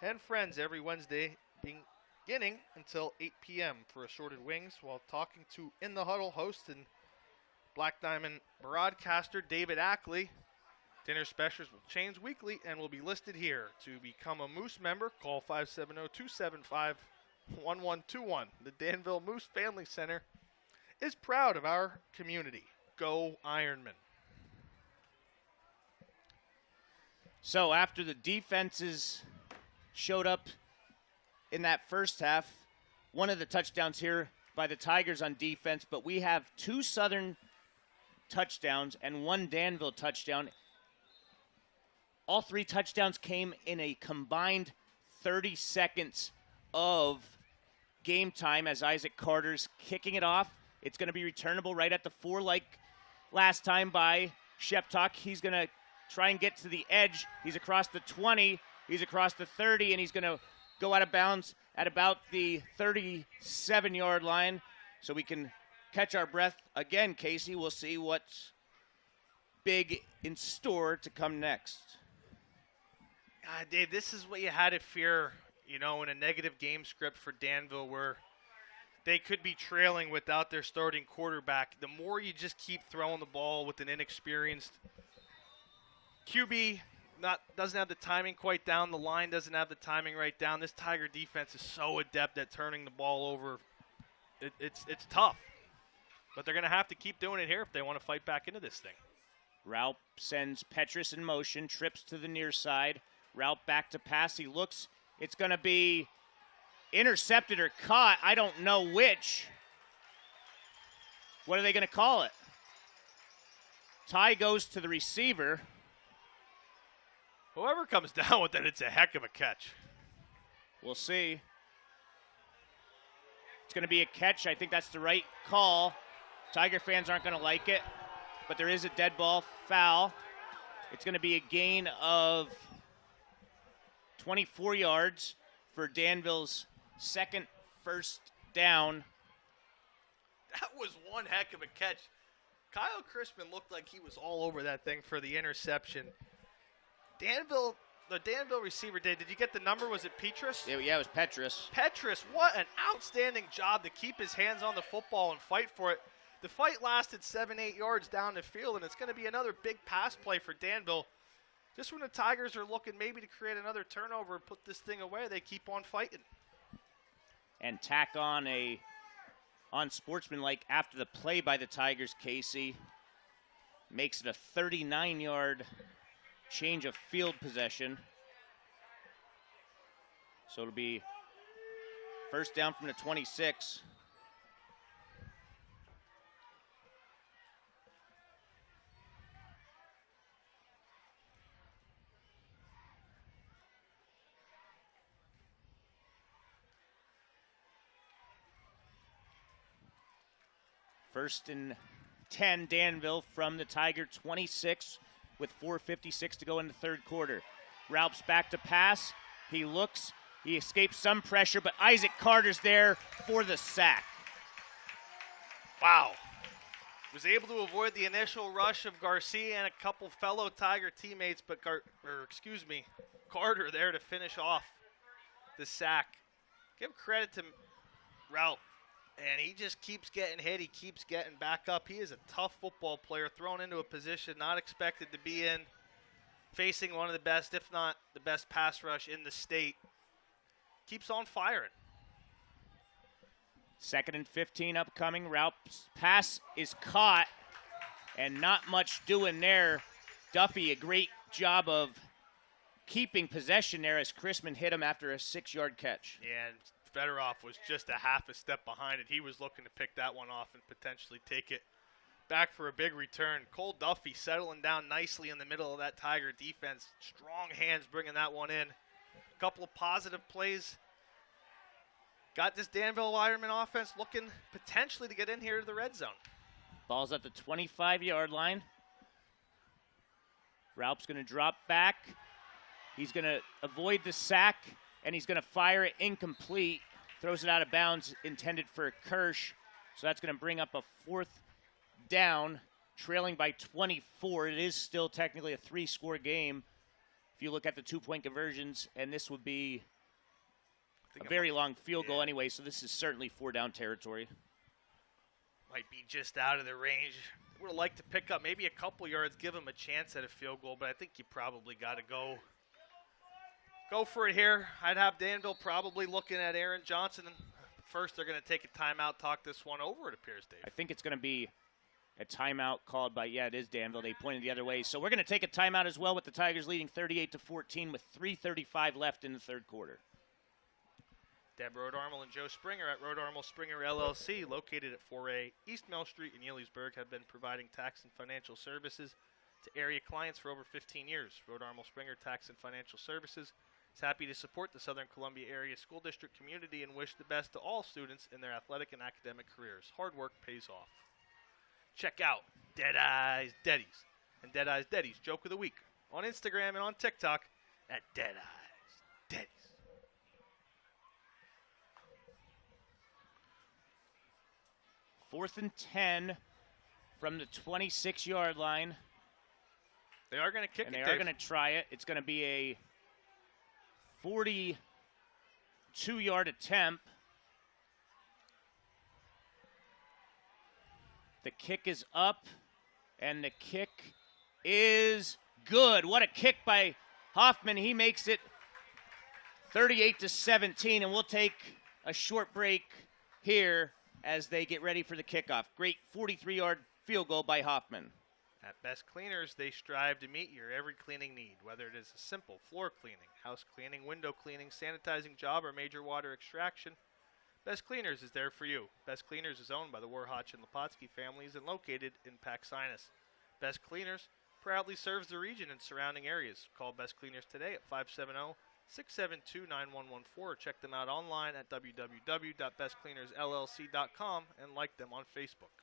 and friends every Wednesday beginning until 8 p.m. for assorted wings while talking to In the Huddle host and Black Diamond broadcaster David Ackley. Dinner specials will change weekly and will be listed here. To become a Moose member, call 570-275-1121. The Danville Moose Family Center is proud of our community. Go Ironman. So after the defenses showed up in that first half, one of the touchdowns here by the Tigers on defense, but we have 2 Southern touchdowns and 1 Danville touchdown. All 3 touchdowns came in a combined 30 seconds of game time as Isaac Carter's kicking it off. It's going to be returnable right at the 4 like last time by Sheptok. He's going to try and get to the edge. He's across the 20. He's across the 30, and he's going to go out of bounds at about the 37-yard line. So we can catch our breath again, Casey. We'll see what's big in store to come next. Dave, this is what you had to fear, in a negative game script for Danville where they could be trailing without their starting quarterback. The more you just keep throwing the ball with an inexperienced QB, doesn't have the timing quite down. The line doesn't have the timing right down. This Tiger defense is so adept at turning the ball over. It's tough. But they're going to have to keep doing it here if they want to fight back into this thing. Raup sends Petrus in motion, trips to the near side. Raup back to pass. He looks. It's going to be intercepted or caught. I don't know which. What are they going to call it? Tie goes to the receiver. Whoever comes down with it, it's a heck of a catch. We'll see. It's going to be a catch. I think that's the right call. Tiger fans aren't going to like it, but there is a dead ball foul. It's going to be a gain of 24 yards for Danville's second first down. That was one heck of a catch. Kyle Crispin looked like he was all over that thing for the interception. The Danville receiver, did you get the number? Was it Petrus? Yeah, it was Petrus. Petrus, what an outstanding job to keep his hands on the football and fight for it. The fight lasted 7-8 yards down the field, and it's going to be another big pass play for Danville. Just when the Tigers are looking maybe to create another turnover and put this thing away, they keep on fighting. And tack on sportsmanlike after the play by the Tigers, Casey. Makes it a 39-yard change of field possession. So it'll be first down from the 26. First and 10, Danville from the Tiger 26 with 4:56 to go in the third quarter. Raups back to pass. He looks. He escapes some pressure, but Isaac Carter's there for the sack. Wow. Was able to avoid the initial rush of Garcia and a couple fellow Tiger teammates, but Carter there to finish off the sack. Give credit to Raup. And he just keeps getting hit. He keeps getting back up. He is a tough football player, thrown into a position not expected to be in, facing one of the best, if not the best pass rush in the state. Keeps on firing. Second and 15 upcoming. Raup's pass is caught, and not much doing there. Duffy, a great job of keeping possession there as Chrisman hit him after a 6-yard catch. Yeah, and Fedorov was just a half a step behind it. He was looking to pick that one off and potentially take it back for a big return. Cole Duffy settling down nicely in the middle of that Tiger defense. Strong hands bringing that one in. A couple of positive plays. Got this Danville Ironman offense looking potentially to get in here to the red zone. Ball's at the 25-yard line. Raup's going to drop back. He's going to avoid the sack, and he's going to fire it incomplete. Throws it out of bounds, intended for Kirsch. So that's going to bring up a fourth down, trailing by 24. It is still technically a 3-score game if you look at the 2-point conversions, and this would be a very long field goal anyway, so this is certainly 4-down territory. Might be just out of the range. Would have liked to pick up maybe a couple yards, give him a chance at a field goal, but I think you probably got to go for it here. I'd have Danville probably looking at Aaron Johnson. First, they're going to take a timeout, talk this one over, it appears, Dave. I think it's going to be a timeout called by, it is Danville. They pointed the other way. So we're going to take a timeout as well with the Tigers leading 38-14 with 3:35 left in the third quarter. Deb Rodarmel and Joe Springer at Rodarmel Springer LLC, located at 4A East Mill Street in Ely'sburg, have been providing tax and financial services to area clients for over 15 years. Rodarmel Springer Tax and Financial Services is happy to support the Southern Columbia Area School District community and wish the best to all students in their athletic and academic careers. Hard work pays off. Check out Deadeye's Deddies and Deadeye's Deddies Joke of the Week on Instagram and on TikTok at Deadeye's Deddies. Fourth and 10 from the 26-yard line. They are going to kick it, and they are going to try it. It's going to be a 42-yard attempt. The kick is up, and the kick is good. What a kick by Hoffman. He makes it 38-17, and we'll take a short break here as they get ready for the kickoff. Great 43-yard field goal by Hoffman. At Best Cleaners, they strive to meet your every cleaning need, whether it is a simple floor cleaning, house cleaning, window cleaning, sanitizing job, or major water extraction. Best Cleaners is there for you. Best Cleaners is owned by the Warhotch and Lepotsky families and located in Paxinas. Best Cleaners proudly serves the region and surrounding areas. Call Best Cleaners today at 570-672-9114 or check them out online at www.bestcleanersllc.com and like them on Facebook.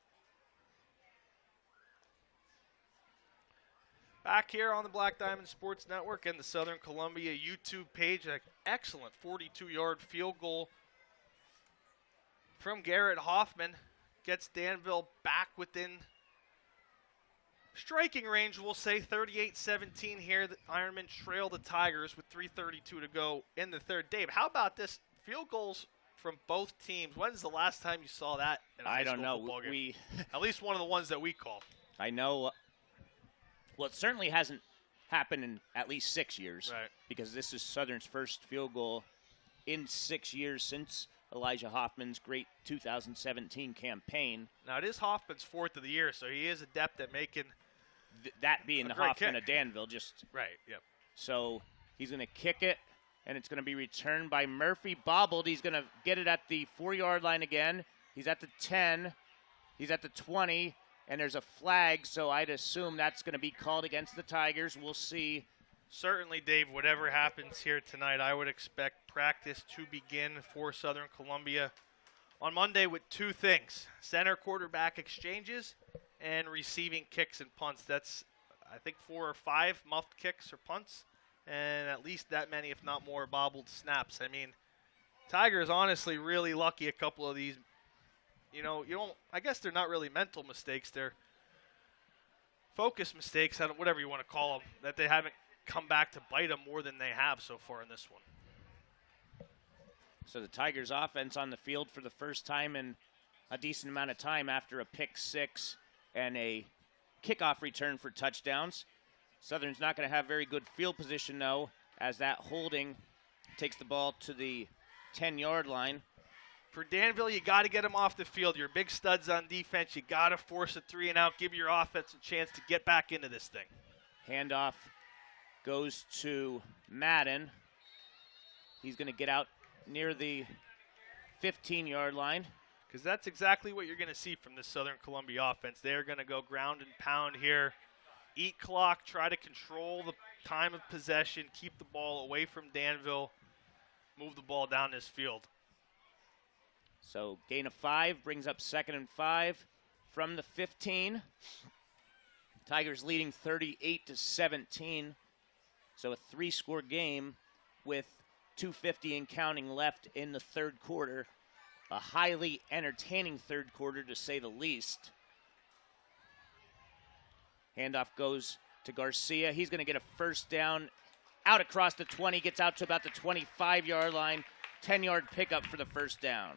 Back here on the Black Diamond Sports Network and the Southern Columbia YouTube page, an excellent 42-yard field goal from Garrett Hoffman gets Danville back within striking range. We'll say 38-17 here. The Ironmen trail the Tigers with 3:32 to go in the third. Dave, how about this? Field goals from both teams. When's the last time you saw that in a high school football game? At least one of the ones that we call. I know. Well, it certainly hasn't happened in at least 6 years. Right. Because this is Southern's first field goal in 6 years since Elijah Hoffman's great 2017 campaign. Now, it is Hoffman's fourth of the year, so he is adept at making that being the Hoffman kick of Danville. Just right, yep. So he's going to kick it, and it's going to be returned by Murphy. Bobbled. He's going to get it at the 4-yard line again. He's at the 10. He's at the 20. And there's a flag, so I'd assume that's going to be called against the Tigers. We'll see. Certainly, Dave, whatever happens here tonight, I would expect practice to begin for Southern Columbia on Monday with two things: center quarterback exchanges and receiving kicks and punts. That's, I think, 4 or 5 muffed kicks or punts, and at least that many, if not more, bobbled snaps. I mean, Tigers honestly really lucky a couple of these. I guess they're not really mental mistakes. They're focus mistakes, whatever you want to call them, that they haven't come back to bite them more than they have so far in this one. So the Tigers offense on the field for the first time in a decent amount of time after a pick six and a kickoff return for touchdowns. Southern's not going to have very good field position, though, as that holding takes the ball to the 10-yard line. For Danville, you got to get them off the field. Your big studs on defense, you got to force a 3-and-out, give your offense a chance to get back into this thing. Handoff goes to Madden. He's going to get out near the 15-yard line. Because that's exactly what you're going to see from this Southern Columbia offense. They're going to go ground and pound here, eat clock, try to control the time of possession, keep the ball away from Danville, move the ball down this field. So gain of 5 brings up 2nd and 5 from the 15. Tigers leading 38-17. So a 3-score game with 2:50 and counting left in the third quarter. A highly entertaining third quarter, to say the least. Handoff goes to Garcia. He's going to get a first down out across the 20, gets out to about the 25-yard line. 10-yard pickup for the first down.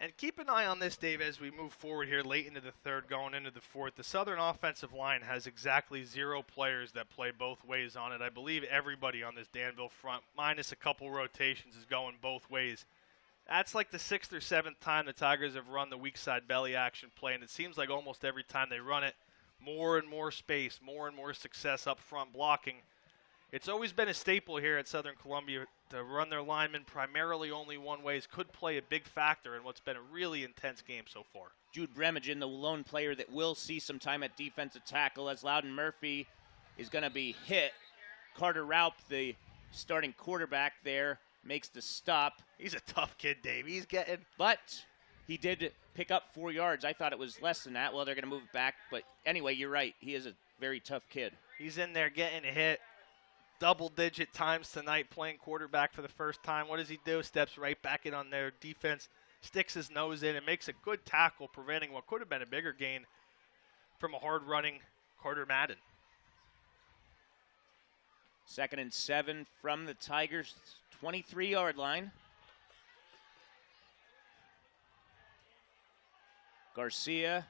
And keep an eye on this, Dave, as we move forward here late into the third, going into the fourth. The Southern offensive line has exactly 0 players that play both ways on it. I believe everybody on this Danville front, minus a couple rotations, is going both ways. That's like the 6th or 7th time the Tigers have run the weak side belly action play, and it seems like almost every time they run it, more and more space, more and more success up front blocking. It's always been a staple here at Southern Columbia to run their linemen primarily only one ways. Could play a big factor in what's been a really intense game so far. Jude Bremagen, the lone player that will see some time at defensive tackle, as Loudon Murphy is going to be hit. Carter Raup, the starting quarterback there, makes the stop. He's a tough kid, Dave. He's getting... But he did pick up 4 yards. I thought it was less than that. Well, they're going to move it back. But anyway, you're right. He is a very tough kid. He's in there getting hit double-digit times tonight, playing quarterback for the first time. What does he do? Steps right back in on their defense, sticks his nose in, and makes a good tackle, preventing what could have been a bigger gain from a hard-running Carter Madden. 2nd and 7 from the Tigers' 23-yard line. Garcia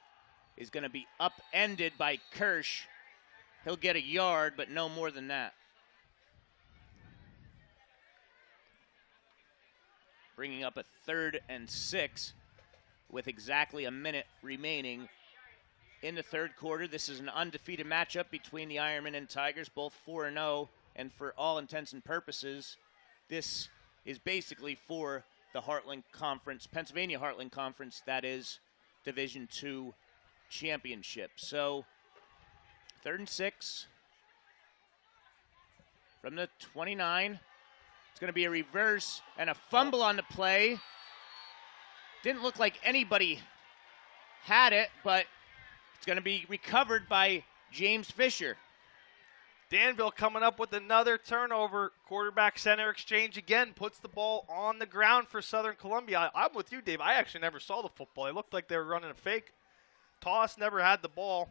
is going to be upended by Kirsch. He'll get a yard, but no more than that. Bringing up a 3rd and 6 with exactly a minute remaining in the third quarter. This is an undefeated matchup between the Ironmen and Tigers, both 4-0, and for all intents and purposes, this is basically for the Heartland Conference, Pennsylvania Heartland Conference, that is Division II championship. So, 3rd and 6 from the 29. It's going to be a reverse and a fumble on the play. Didn't look like anybody had it, but it's going to be recovered by James Fisher. Danville coming up with another turnover. Quarterback center exchange again, puts the ball on the ground for Southern Columbia. I'm with you, Dave. I actually never saw the football. It looked like they were running a fake toss, never had the ball.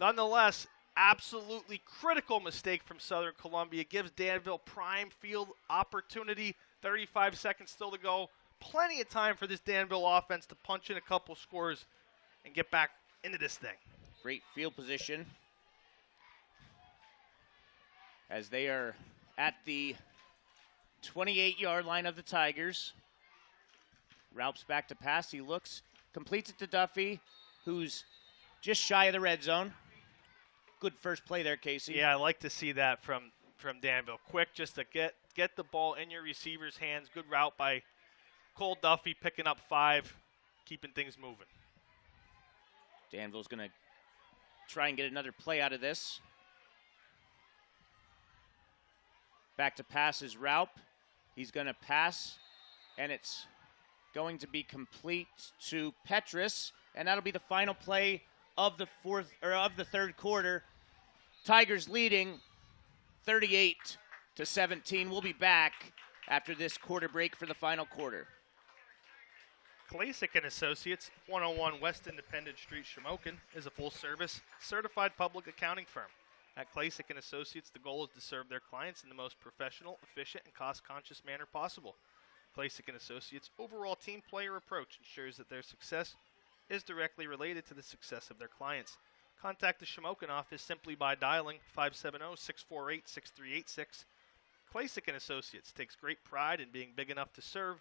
Nonetheless, absolutely critical mistake from Southern Columbia. Gives Danville prime field opportunity. 35 seconds still to go. Plenty of time for this Danville offense to punch in a couple scores and get back into this thing. Great field position as they are at the 28-yard line of the Tigers. Raup's back to pass. He looks, completes it to Duffy, who's just shy of the red zone. Good first play there, Casey. Yeah, I like to see that from Danville. Quick just to get the ball in your receiver's hands. Good route by Cole Duffy, picking up 5, keeping things moving. Danville's going to try and get another play out of this. Back to pass is Raup. He's going to pass, and it's going to be complete to Petrus, and that'll be the final play of the third quarter. Tigers leading 38-17. We'll be back after this quarter break for the final quarter. Klasik & Associates, 101 West Independent Street, Shamokin, is a full-service, certified public accounting firm. At Klasik & Associates, the goal is to serve their clients in the most professional, efficient, and cost-conscious manner possible. Klasik & Associates' overall team player approach ensures that their success is directly related to the success of their clients. Contact the Shamokin office simply by dialing 570-648-6386. Klasik & Associates takes great pride in being big enough to serve,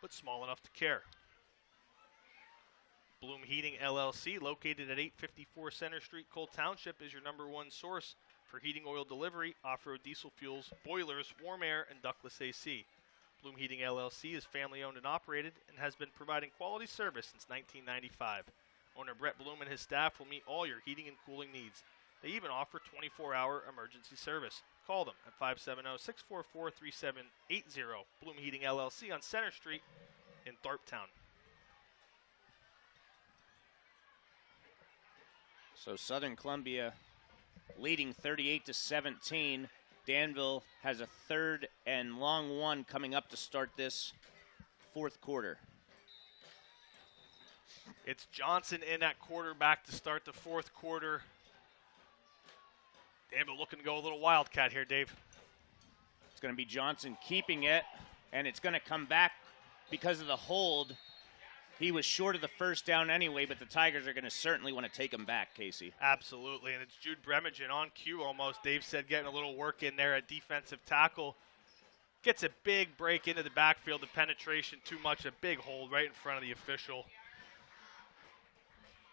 but small enough to care. Bloom Heating LLC, located at 854 Center Street, Cole Township, is your #1 source for heating oil delivery, off-road diesel fuels, boilers, warm air, and ductless AC. Bloom Heating LLC is family-owned and operated and has been providing quality service since 1995. Owner Brett Bloom and his staff will meet all your heating and cooling needs. They even offer 24-hour emergency service. Call them at 570-644-3780. Bloom Heating LLC on Center Street in Thorpetown. So Southern Columbia leading 38-17. Danville has a 3rd and long one coming up to start this fourth quarter. It's Johnson in at quarterback to start the fourth quarter. Danville looking to go a little wildcat here, Dave. It's going to be Johnson keeping it. and it's going to come back because of the hold. He was short of the first down anyway, but the Tigers are going to certainly want to take him back, Casey. Absolutely, and it's Jude Bremagen on cue almost. Dave said getting a little work in there at defensive tackle. Gets a big break into the backfield, the penetration too much, a big hold right in front of the official.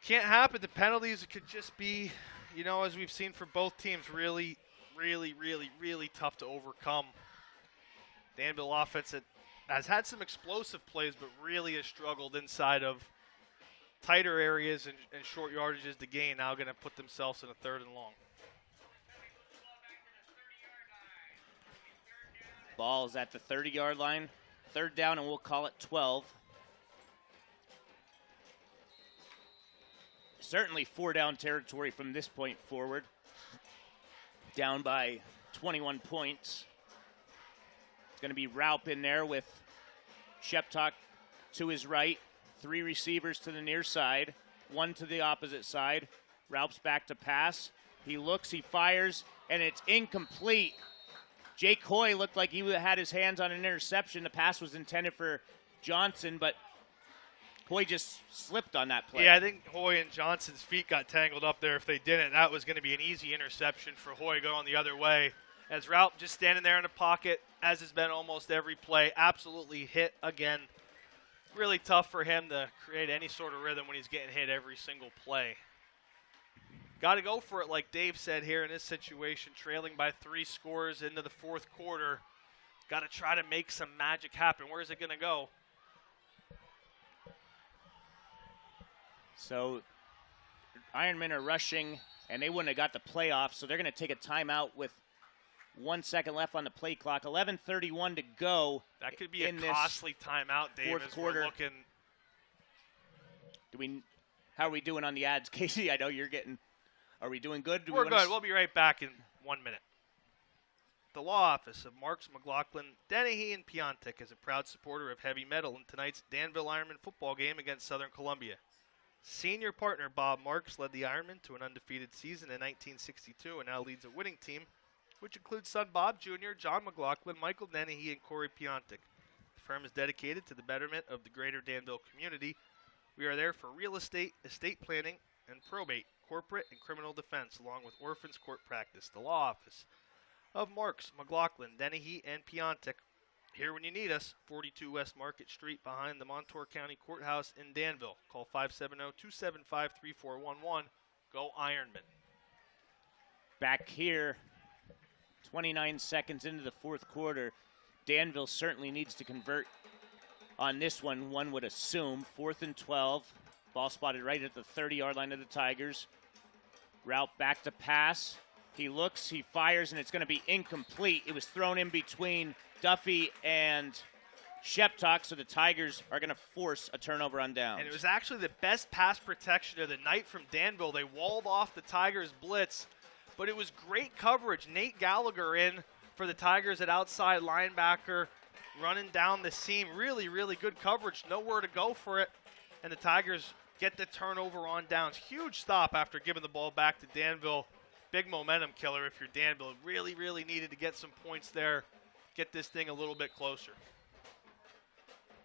Can't happen. The penalties could just be, as we've seen for both teams, really, really, really, really tough to overcome. Danville offense has had some explosive plays, but really has struggled inside of tighter areas and short yardages to gain. Now going to put themselves in a 3rd and long. Ball's at the 30-yard line. 3rd down, and we'll call it 12. Certainly 4-down territory from this point forward. Down by 21 points. It's going to be Raup in there with Sheptock to his right. 3 receivers to the near side. 1 to the opposite side. Raup's back to pass. He looks, he fires, and it's incomplete. Jake Hoy looked like he had his hands on an interception. The pass was intended for Johnson, but Hoy just slipped on that play. Yeah, I think Hoy and Johnson's feet got tangled up there. If they didn't, that was going to be an easy interception for Hoy going the other way. As Raup just standing there in the pocket, as has been almost every play, absolutely hit again. Really tough for him to create any sort of rhythm when he's getting hit every single play. Got to go for it, like Dave said here in this situation, trailing by 3 scores into the 4th quarter. Got to try to make some magic happen. Where's it going to go? So Ironmen are rushing, and they wouldn't have got the play off, so they're going to take a timeout with 1 second left on the play clock. 11:31 to go. That could be a costly timeout, Dave, 4th quarter. We're looking. How are we doing on the ads, Casey? I know you're getting. Are we doing good? We're good. We'll be right back in 1 minute. The law office of Marks, McLaughlin, Dennehy, and Piontek is a proud supporter of heavy metal in tonight's Danville Ironman football game against Southern Columbia. Senior partner Bob Marks led the Ironman to an undefeated season in 1962 and now leads a winning team, which includes son Bob Jr., John McLaughlin, Michael Dennehy, and Corey Piontek. The firm is dedicated to the betterment of the greater Danville community. We are there for real estate, estate planning, and probate, corporate and criminal defense, along with orphans court practice. The law office of Marks, McLaughlin, Dennehy, and Piontek. Here when you need us, 42 West Market Street behind the Montour County Courthouse in Danville. Call 570-275-3411. Go Ironman. Back here, 29 seconds into the 4th quarter. Danville certainly needs to convert on this one would assume. 4th and 12. Ball spotted right at the 30-yard line of the Tigers. Route back to pass. He looks, he fires, and it's going to be incomplete. It was thrown in between Duffy and Sheptock, so the Tigers are going to force a turnover on downs. And it was actually the best pass protection of the night from Danville. They walled off the Tigers' blitz, but it was great coverage. Nate Gallagher in for the Tigers at outside linebacker, running down the seam. Really, really good coverage. Nowhere to go for it. And the Tigers get the turnover on downs. Huge stop after giving the ball back to Danville. Big momentum killer if you're Danville. Really, really needed to get some points there. Get this thing a little bit closer.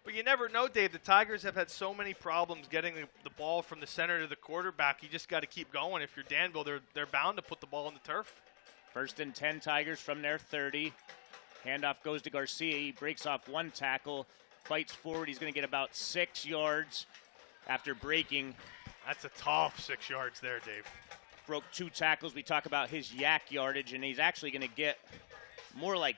But you never know, Dave. The Tigers have had so many problems getting the ball from the center to the quarterback. You just got to keep going. If you're Danville, they're bound to put the ball on the turf. 1st and 10 Tigers from their 30. Handoff goes to Garcia. He breaks off 1 tackle, fights forward. He's going to get about 6 yards after breaking. That's a tough 6 yards there, Dave. Broke 2 tackles. We talk about his yak yardage, and he's actually going to get more like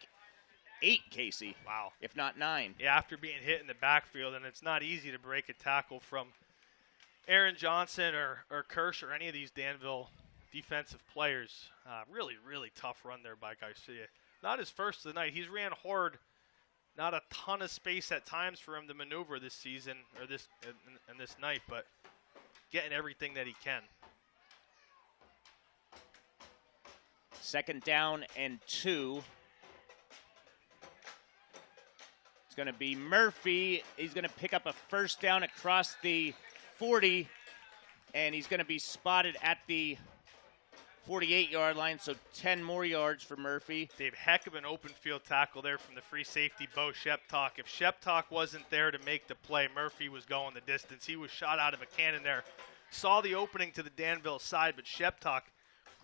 8, Casey. Wow. If not 9. Yeah, after being hit in the backfield, and it's not easy to break a tackle from Aaron Johnson or Kirsch or any of these Danville defensive players. Really, really tough run there by Garcia. Not his first of the night. He's ran hard. Not a ton of space at times for him to maneuver this season or this night, but getting everything that he can. 2nd down and 2. It's going to be Murphy. He's going to pick up a 1st down across the 40, and he's going to be spotted at the 48-yard line, so 10 more yards for Murphy. Dave, heck of an open field tackle there from the free safety, Bo Sheptalk. If Sheptalk wasn't there to make the play, Murphy was going the distance. He was shot out of a cannon there. Saw the opening to the Danville side, but Sheptalk,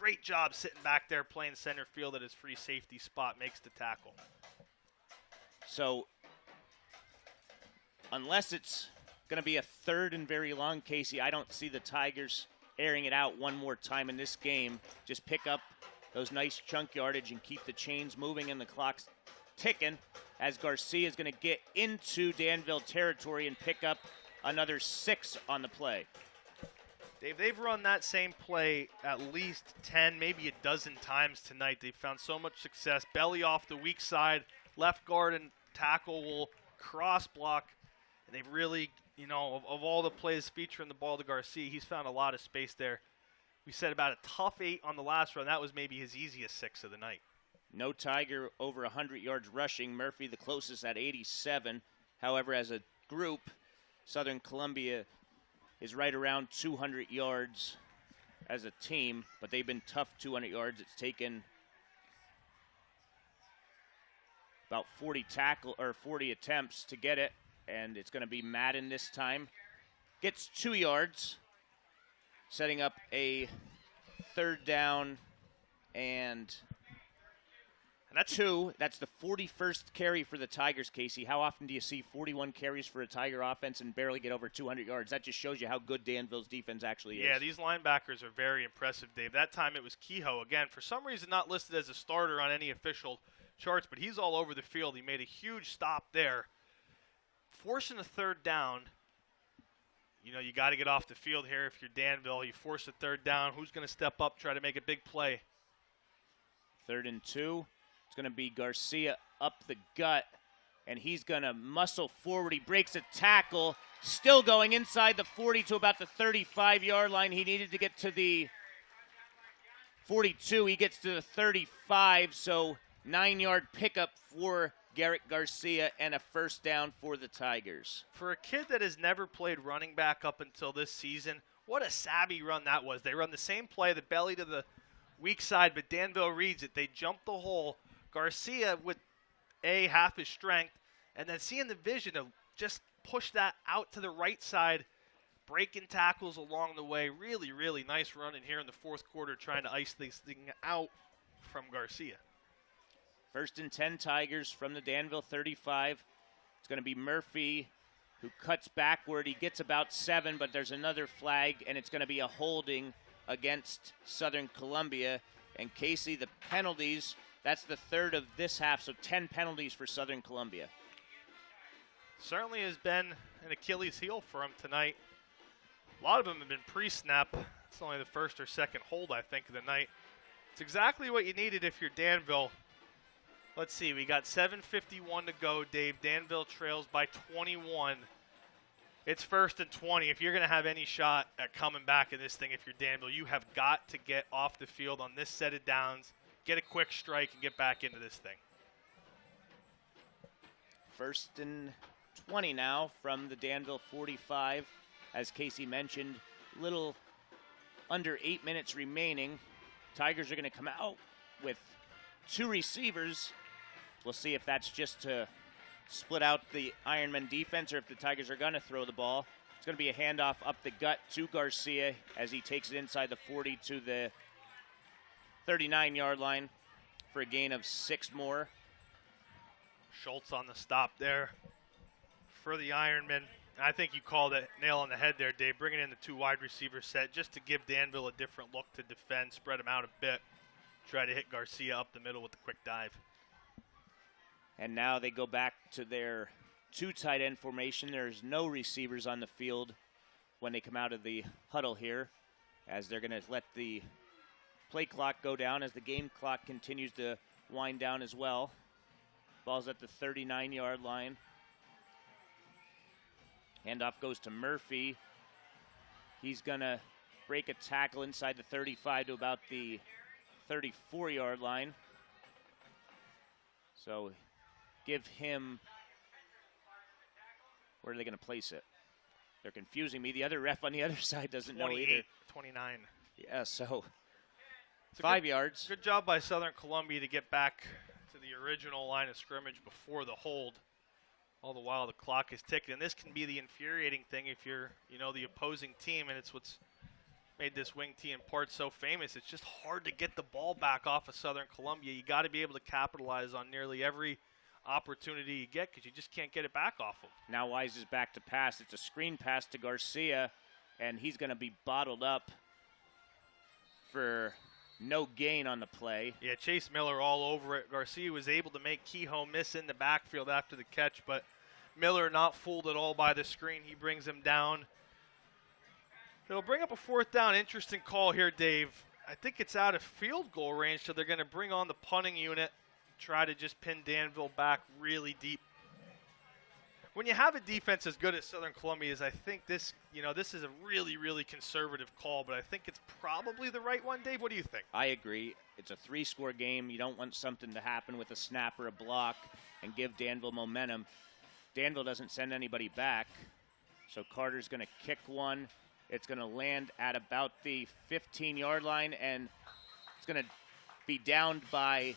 great job sitting back there playing center field at his free safety spot, makes the tackle. So, unless it's going to be a third and very long, Casey, I don't see the Tigers airing it out one more time in this game. Just pick up those nice chunk yardage and keep the chains moving and the clock's ticking as Garcia is going to get into Danville territory and pick up another 6 on the play. Dave, they've run that same play at least 10, maybe a dozen times tonight. They've found so much success. Belly off the weak side, left guard and tackle will cross block. And they've really, of all the plays featuring the ball to Garcia, he's found a lot of space there. We said about a tough 8 on the last run. That was maybe his easiest 6 of the night. No Tiger over 100 yards rushing. Murphy the closest at 87. However, as a group, Southern Columbia is right around 200 yards as a team, but they've been tough 200 yards. It's taken about 40 attempts to get it, and it's going to be Madden this time. Gets 2 yards, setting up a third down and that's 2. That's the 41st carry for the Tigers, Casey. How often do you see 41 carries for a Tiger offense and barely get over 200 yards? That just shows you how good Danville's defense actually is. Yeah, these linebackers are very impressive, Dave. That time it was Kehoe, again, for some reason not listed as a starter on any official charts, but he's all over the field. He made a huge stop there. Forcing a third down. You got to get off the field here if you're Danville. You force a third down. Who's going to step up, try to make a big play? 3rd and 2. It's going to be Garcia up the gut, and he's going to muscle forward. He breaks a tackle, still going inside the 40 to about the 35-yard line. He needed to get to the 42. He gets to the 35, so 9-yard pickup for Garrett Garcia and a first down for the Tigers. For a kid that has never played running back up until this season, what a savvy run that was. They run the same play, the belly to the weak side, but Danville reads it. They jump the hole. Garcia with half his strength, and then seeing the vision of just push that out to the right side, breaking tackles along the way. Really, really nice run in here in the fourth quarter, trying to ice this thing out from Garcia. 1st and 10 Tigers from the Danville 35. It's going to be Murphy who cuts backward. He gets about 7, but there's another flag, and it's going to be a holding against Southern Columbia. And Casey, the penalties, that's the 3rd of this half, so 10 penalties for Southern Columbia. Certainly has been an Achilles heel for him tonight. A lot of them have been pre-snap. It's only the 1st or 2nd hold, I think, of the night. It's exactly what you needed if you're Danville. Let's see, we got 7:51 to go, Dave. Danville trails by 21. It's 1st and 20. If you're going to have any shot at coming back in this thing, if you're Danville, you have got to get off the field on this set of downs, get a quick strike, and get back into this thing. 1st and 20 now from the Danville 45. As Casey mentioned, little under 8 minutes remaining. Tigers are going to come out with 2 receivers. We'll see if that's just to split out the Ironman defense or if the Tigers are going to throw the ball. It's going to be a handoff up the gut to Garcia as he takes it inside the 40 to the 39-yard line for a gain of 6 more. Schultz on the stop there for the Ironman. I think you called it nail on the head there, Dave, bringing in the 2 wide receiver set just to give Danville a different look to defend, spread them out a bit, try to hit Garcia up the middle with the quick dive. And now they go back to their 2 tight end formation. There's no receivers on the field when they come out of the huddle here, as they're going to let the play clock go down as the game clock continues to wind down as well. Ball's at the 39-yard line. Handoff goes to Murphy. He's going to break a tackle inside the 35 to about the 34-yard line. So give him, where are they going to place it? They're confusing me. The other ref on the other side doesn't know either. 29. Yeah, so 5 yards. Good job by Southern Columbia to get back to the original line of scrimmage before the hold. All the while the clock is ticking. And this can be the infuriating thing if you're, the opposing team, and it's what's made this wing tee in part so famous. It's just hard to get the ball back off of Southern Columbia. You got to be able to capitalize on nearly every opportunity you get because you just can't get it back off them. Now Wise is back to pass. It's a screen pass to Garcia, and he's going to be bottled up for no gain on the play. Yeah, Chase Miller all over it. Garcia was able to make Kehoe miss in the backfield after the catch, but Miller not fooled at all by the screen. He brings him down. It'll bring up a 4th down. Interesting call here, Dave. I think it's out of field goal range, so they're going to bring on the punting unit, try to just pin Danville back really deep. When you have a defense as good as Southern Columbia's, I think this is a really, really conservative call, but I think it's probably the right one. Dave, what do you think? I agree. It's a 3-score game. You don't want something to happen with a snap or a block and give Danville momentum. Danville doesn't send anybody back, so Carter's going to kick one. It's going to land at about the 15-yard line, and it's going to be downed by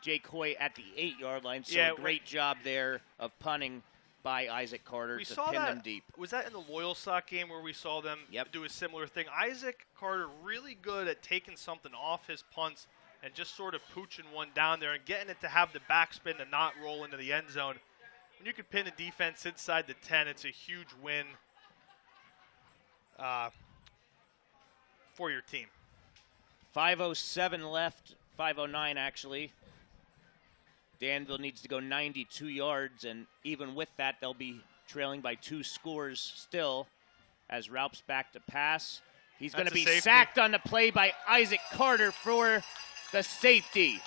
Jake Hoy at the 8-yard line. So a great job there of punting by Isaac Carter to pin them deep. Was that in the Loyalsock game where we saw them do a similar thing? Isaac Carter really good at taking something off his punts and just sort of pooching one down there and getting it to have the backspin to not roll into the end zone. When you can pin a defense inside the 10, it's a huge win for your team. 5:07 left, 5:09 actually. Danville needs to go 92 yards, and even with that, they'll be trailing by 2 scores still as Ralph's back to pass. He's going to be sacked on the play by Isaac Carter for the safety.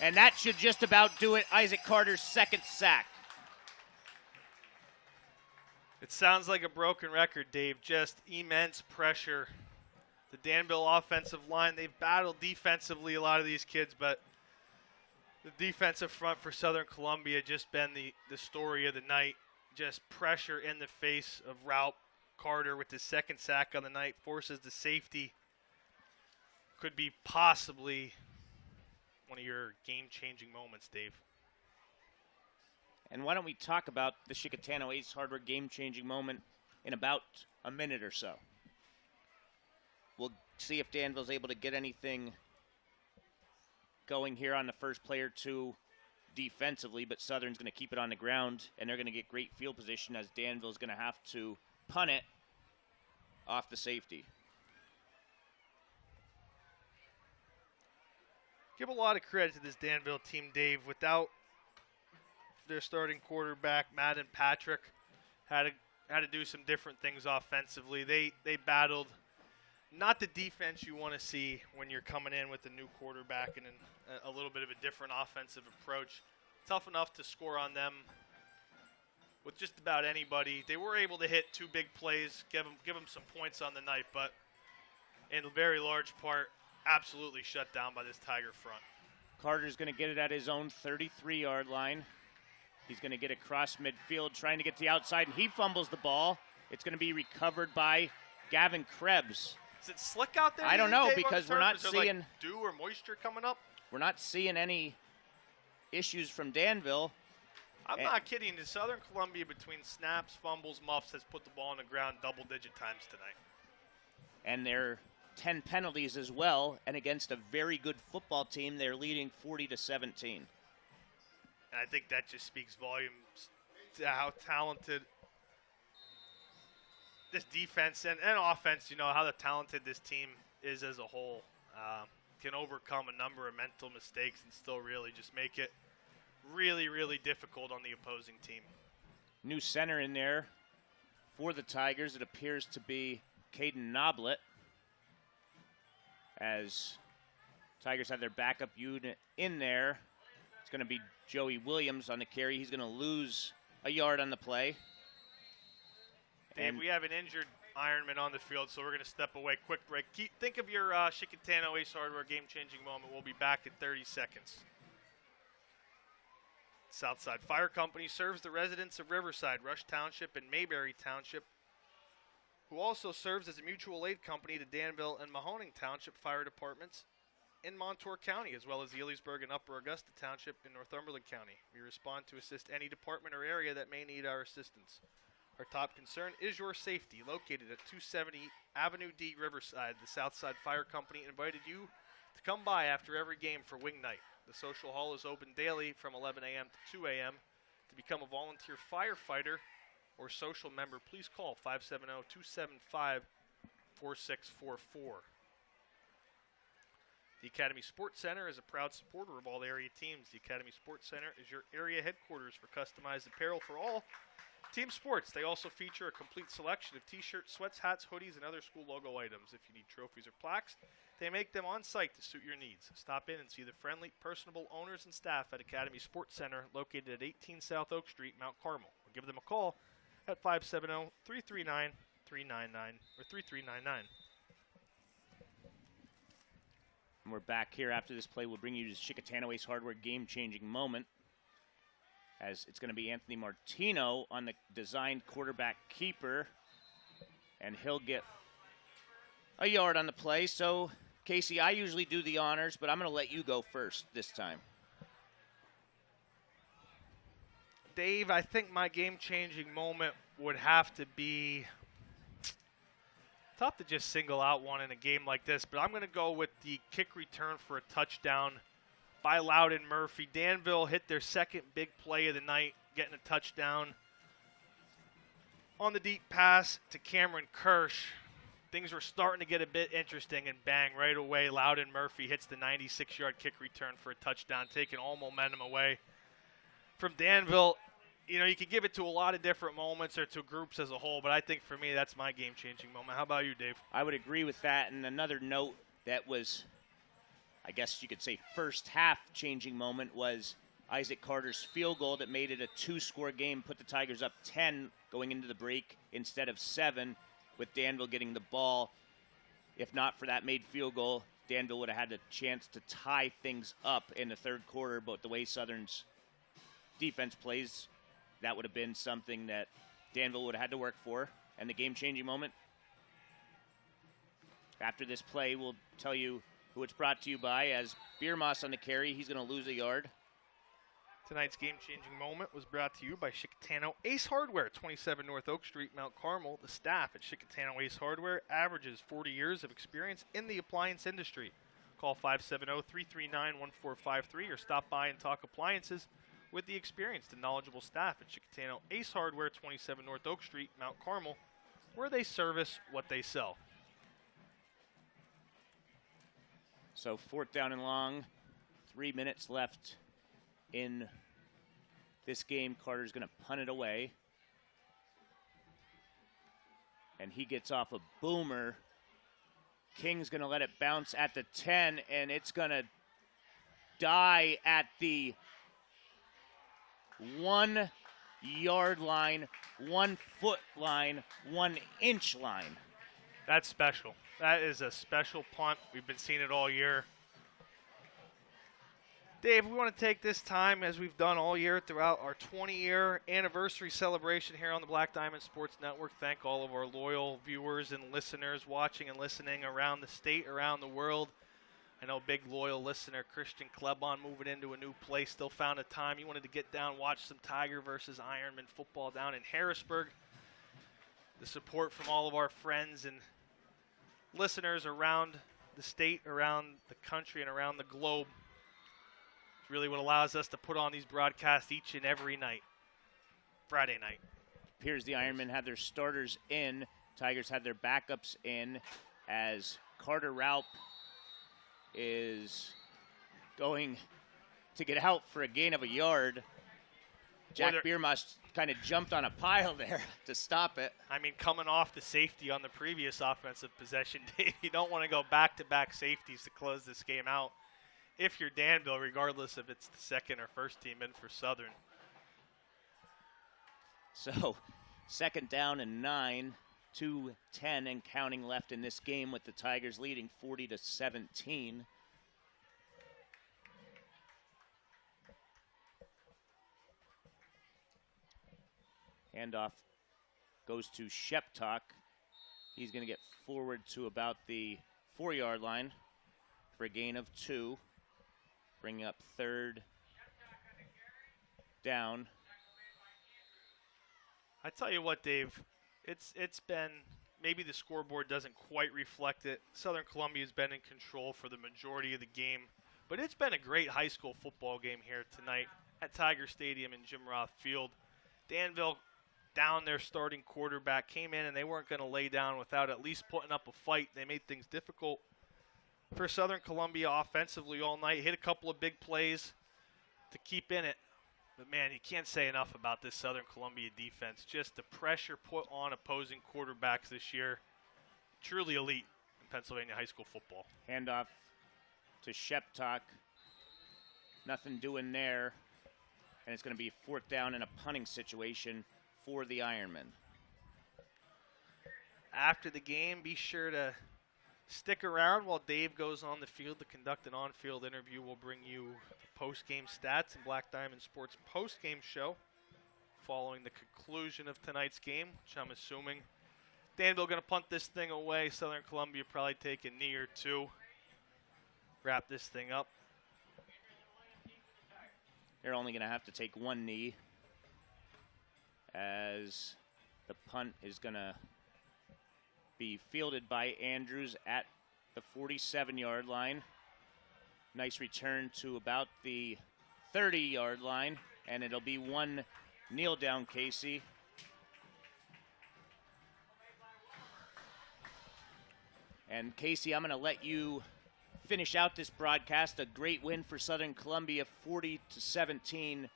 And that should just about do it. Isaac Carter's 2nd sack. It sounds like a broken record, Dave. Just immense pressure. The Danville offensive line, they've battled defensively, a lot of these kids, but the defensive front for Southern Columbia just been the story of the night. Just pressure in the face of Ralph Carter with his 2nd sack on the night. Forces the safety. Could be possibly one of your game-changing moments, Dave. And why don't we talk about the Chickatano Ace Hardware game-changing moment in about a minute or so. We'll see if Danville's able to get anything going here on the first play or two defensively, but Southern's going to keep it on the ground, and they're going to get great field position as Danville's going to have to punt it off the safety. Give a lot of credit to this Danville team, Dave. Without their starting quarterback, Madden Patrick, had to do some different things offensively. They battled not the defense you want to see when you're coming in with a new quarterback and a little bit of a different offensive approach. Tough enough to score on them with just about anybody. They were able to hit 2 big plays, give them some points on the night, but in a very large part, absolutely shut down by this Tiger front. Carter's going to get it at his own 33-yard line. He's going to get across midfield, trying to get to the outside, and he fumbles the ball. It's going to be recovered by Gavin Krebs. Is it slick out there? I don't know, Dave, because we're not seeing like dew or moisture coming up. We're not seeing any issues from Danville. I'm not kidding. The Southern Columbia, between snaps, fumbles, muffs, has put the ball on the ground double-digit times tonight. And they're 10 penalties as well, and against a very good football team, they're leading 40-17. And I think that just speaks volumes to how talented this defense and offense, how the talented this team is as a whole. Can overcome a number of mental mistakes and still really just make it really, really difficult on the opposing team. New center in there for the Tigers. It appears to be Caden Noblet, as Tigers have their backup unit in there. It's going to be Joey Williams on the carry. He's going to lose a yard on the play. Dave, we have an injured Ironman on the field, so we're going to step away. Quick break. Think of your Chickatano Ace Hardware game-changing moment. We'll be back in 30 seconds. Southside Fire Company serves the residents of Riverside, Rush Township, and Mayberry Township, who also serves as a mutual aid company to Danville and Mahoning Township Fire Departments. in Montour County, as well as Ely'sburg and Upper Augusta Township in Northumberland County. We respond to assist any department or area that may need our assistance. Our top concern is your safety. Located at 270 Avenue D, Riverside, the Southside Fire Company invited you to come by after every game for Wing Night. The social hall is open daily from 11 a.m. to 2 a.m. To become a volunteer firefighter or social member, please call 570-275-4644. The Academy Sports Center is a proud supporter of all area teams. The Academy Sports Center is your area headquarters for customized apparel for all team sports. They also feature a complete selection of t-shirts, sweats, hats, hoodies, and other school logo items. If you need trophies or plaques, they make them on site to suit your needs. Stop in and see the friendly, personable owners and staff at Academy Sports Center, located at 18 South Oak Street, Mount Carmel. Or give them a call at 570-339-399 or 3399. And we're back here after this play. We'll bring you to Chickatano Ace Hardware game-changing moment, as it's going to be Anthony Martino on the designed quarterback keeper, and he'll get a yard on the play. So, Casey, I usually do the honors, but I'm going to let you go first this time. Dave, I think my game-changing moment would have to be tough to just single out one in a game like this, but I'm going to go with the kick return for a touchdown by Loudon Murphy. Danville hit their second big play of the night, getting a touchdown on the deep pass to Cameron Kirsch. Things were starting to get a bit interesting, and bang, right away, Loudon Murphy hits the 96-yard kick return for a touchdown, taking all momentum away from Danville. You know, you could give it to a lot of different moments or to groups as a whole, but I think for me, that's my game-changing moment. How about you, Dave? I would agree with that. And another note that was, I guess you could say, first half changing moment was Isaac Carter's field goal that made it a 2-score game, put the Tigers up 10 going into the break instead of 7, with Danville getting the ball. If not for that made field goal, Danville would have had a chance to tie things up in the third quarter, but the way Southern's defense plays, that would have been something that Danville would have had to work for. And the game-changing moment, after this play, we'll tell you who it's brought to you by, as Biermoss on the carry. He's going to lose a yard. Tonight's game-changing moment was brought to you by Chickatano Ace Hardware, 27 North Oak Street, Mount Carmel. The staff at Chickatano Ace Hardware averages 40 years of experience in the appliance industry. Call 570-339-1453 or stop by and talk appliances with the experienced and knowledgeable staff at Chickatano Ace Hardware, 27 North Oak Street, Mount Carmel, where they service what they sell. So 4th down and long, 3 minutes left in this game. Carter's going to punt it away. And he gets off a boomer. King's going to let it bounce at the 10, and it's going to die at the 1 yard line, 1 foot line, 1 inch line. That's special. That is a special punt. We've been seeing it all year. Dave, we want to take this time, as we've done all year throughout our 20-year anniversary celebration here on the Black Diamond Sports Network. Thank all of our loyal viewers and listeners watching and listening around the state, around the world. I know big loyal listener Christian Klebon, moving into a new place, still found a time. He wanted to get down, watch some Tiger versus Ironman football down in Harrisburg. The support from all of our friends and listeners around the state, around the country, and around the globe is really what allows us to put on these broadcasts each and every night. Friday night. Appears the Ironmen had their starters in. Tigers had their backups in, as Carter Raup is going to get out for a gain of a yard. Jack Biermoss kind of jumped on a pile there to stop it. I mean, coming off the safety on the previous offensive possession, Dave, you don't want to go back-to-back safeties to close this game out if you're Danville, regardless if it's the second or first team in for Southern. So, 2nd down and 9, 2:10 and counting left in this game, with the Tigers leading 40-17. Handoff goes to Sheptok. He's going to get forward to about the 4-yard line. for a gain of 2. Bringing up 3rd down. I tell you what, Dave, it's been, maybe the scoreboard doesn't quite reflect it. Southern Columbia's been in control for the majority of the game, but it's been a great high school football game here tonight at Tiger Stadium and Jim Roth Field. Danville, down their starting quarterback, came in and they weren't going to lay down without at least putting up a fight. They made things difficult for Southern Columbia offensively all night, hit a couple of big plays to keep in it. But, man, you can't say enough about this Southern Columbia defense. Just the pressure put on opposing quarterbacks this year, truly elite in Pennsylvania high school football. Handoff to Sheptok. Nothing doing there. And it's going to be 4th down in a punting situation for the Ironmen. After the game, be sure to stick around while Dave goes on the field to conduct an on-field interview. We'll bring you the post-game stats and Black Diamond Sports post-game show following the conclusion of tonight's game, which I'm assuming Danville going to punt this thing away. Southern Columbia probably take a knee or 2. Wrap this thing up. They're only going to have to take 1 knee as the punt is going to be fielded by Andrews at the 47-yard line. Nice return to about the 30-yard line, and it'll be 1 kneel down, Casey. And Casey, I'm going to let you finish out this broadcast. A great win for Southern Columbia, 40-17,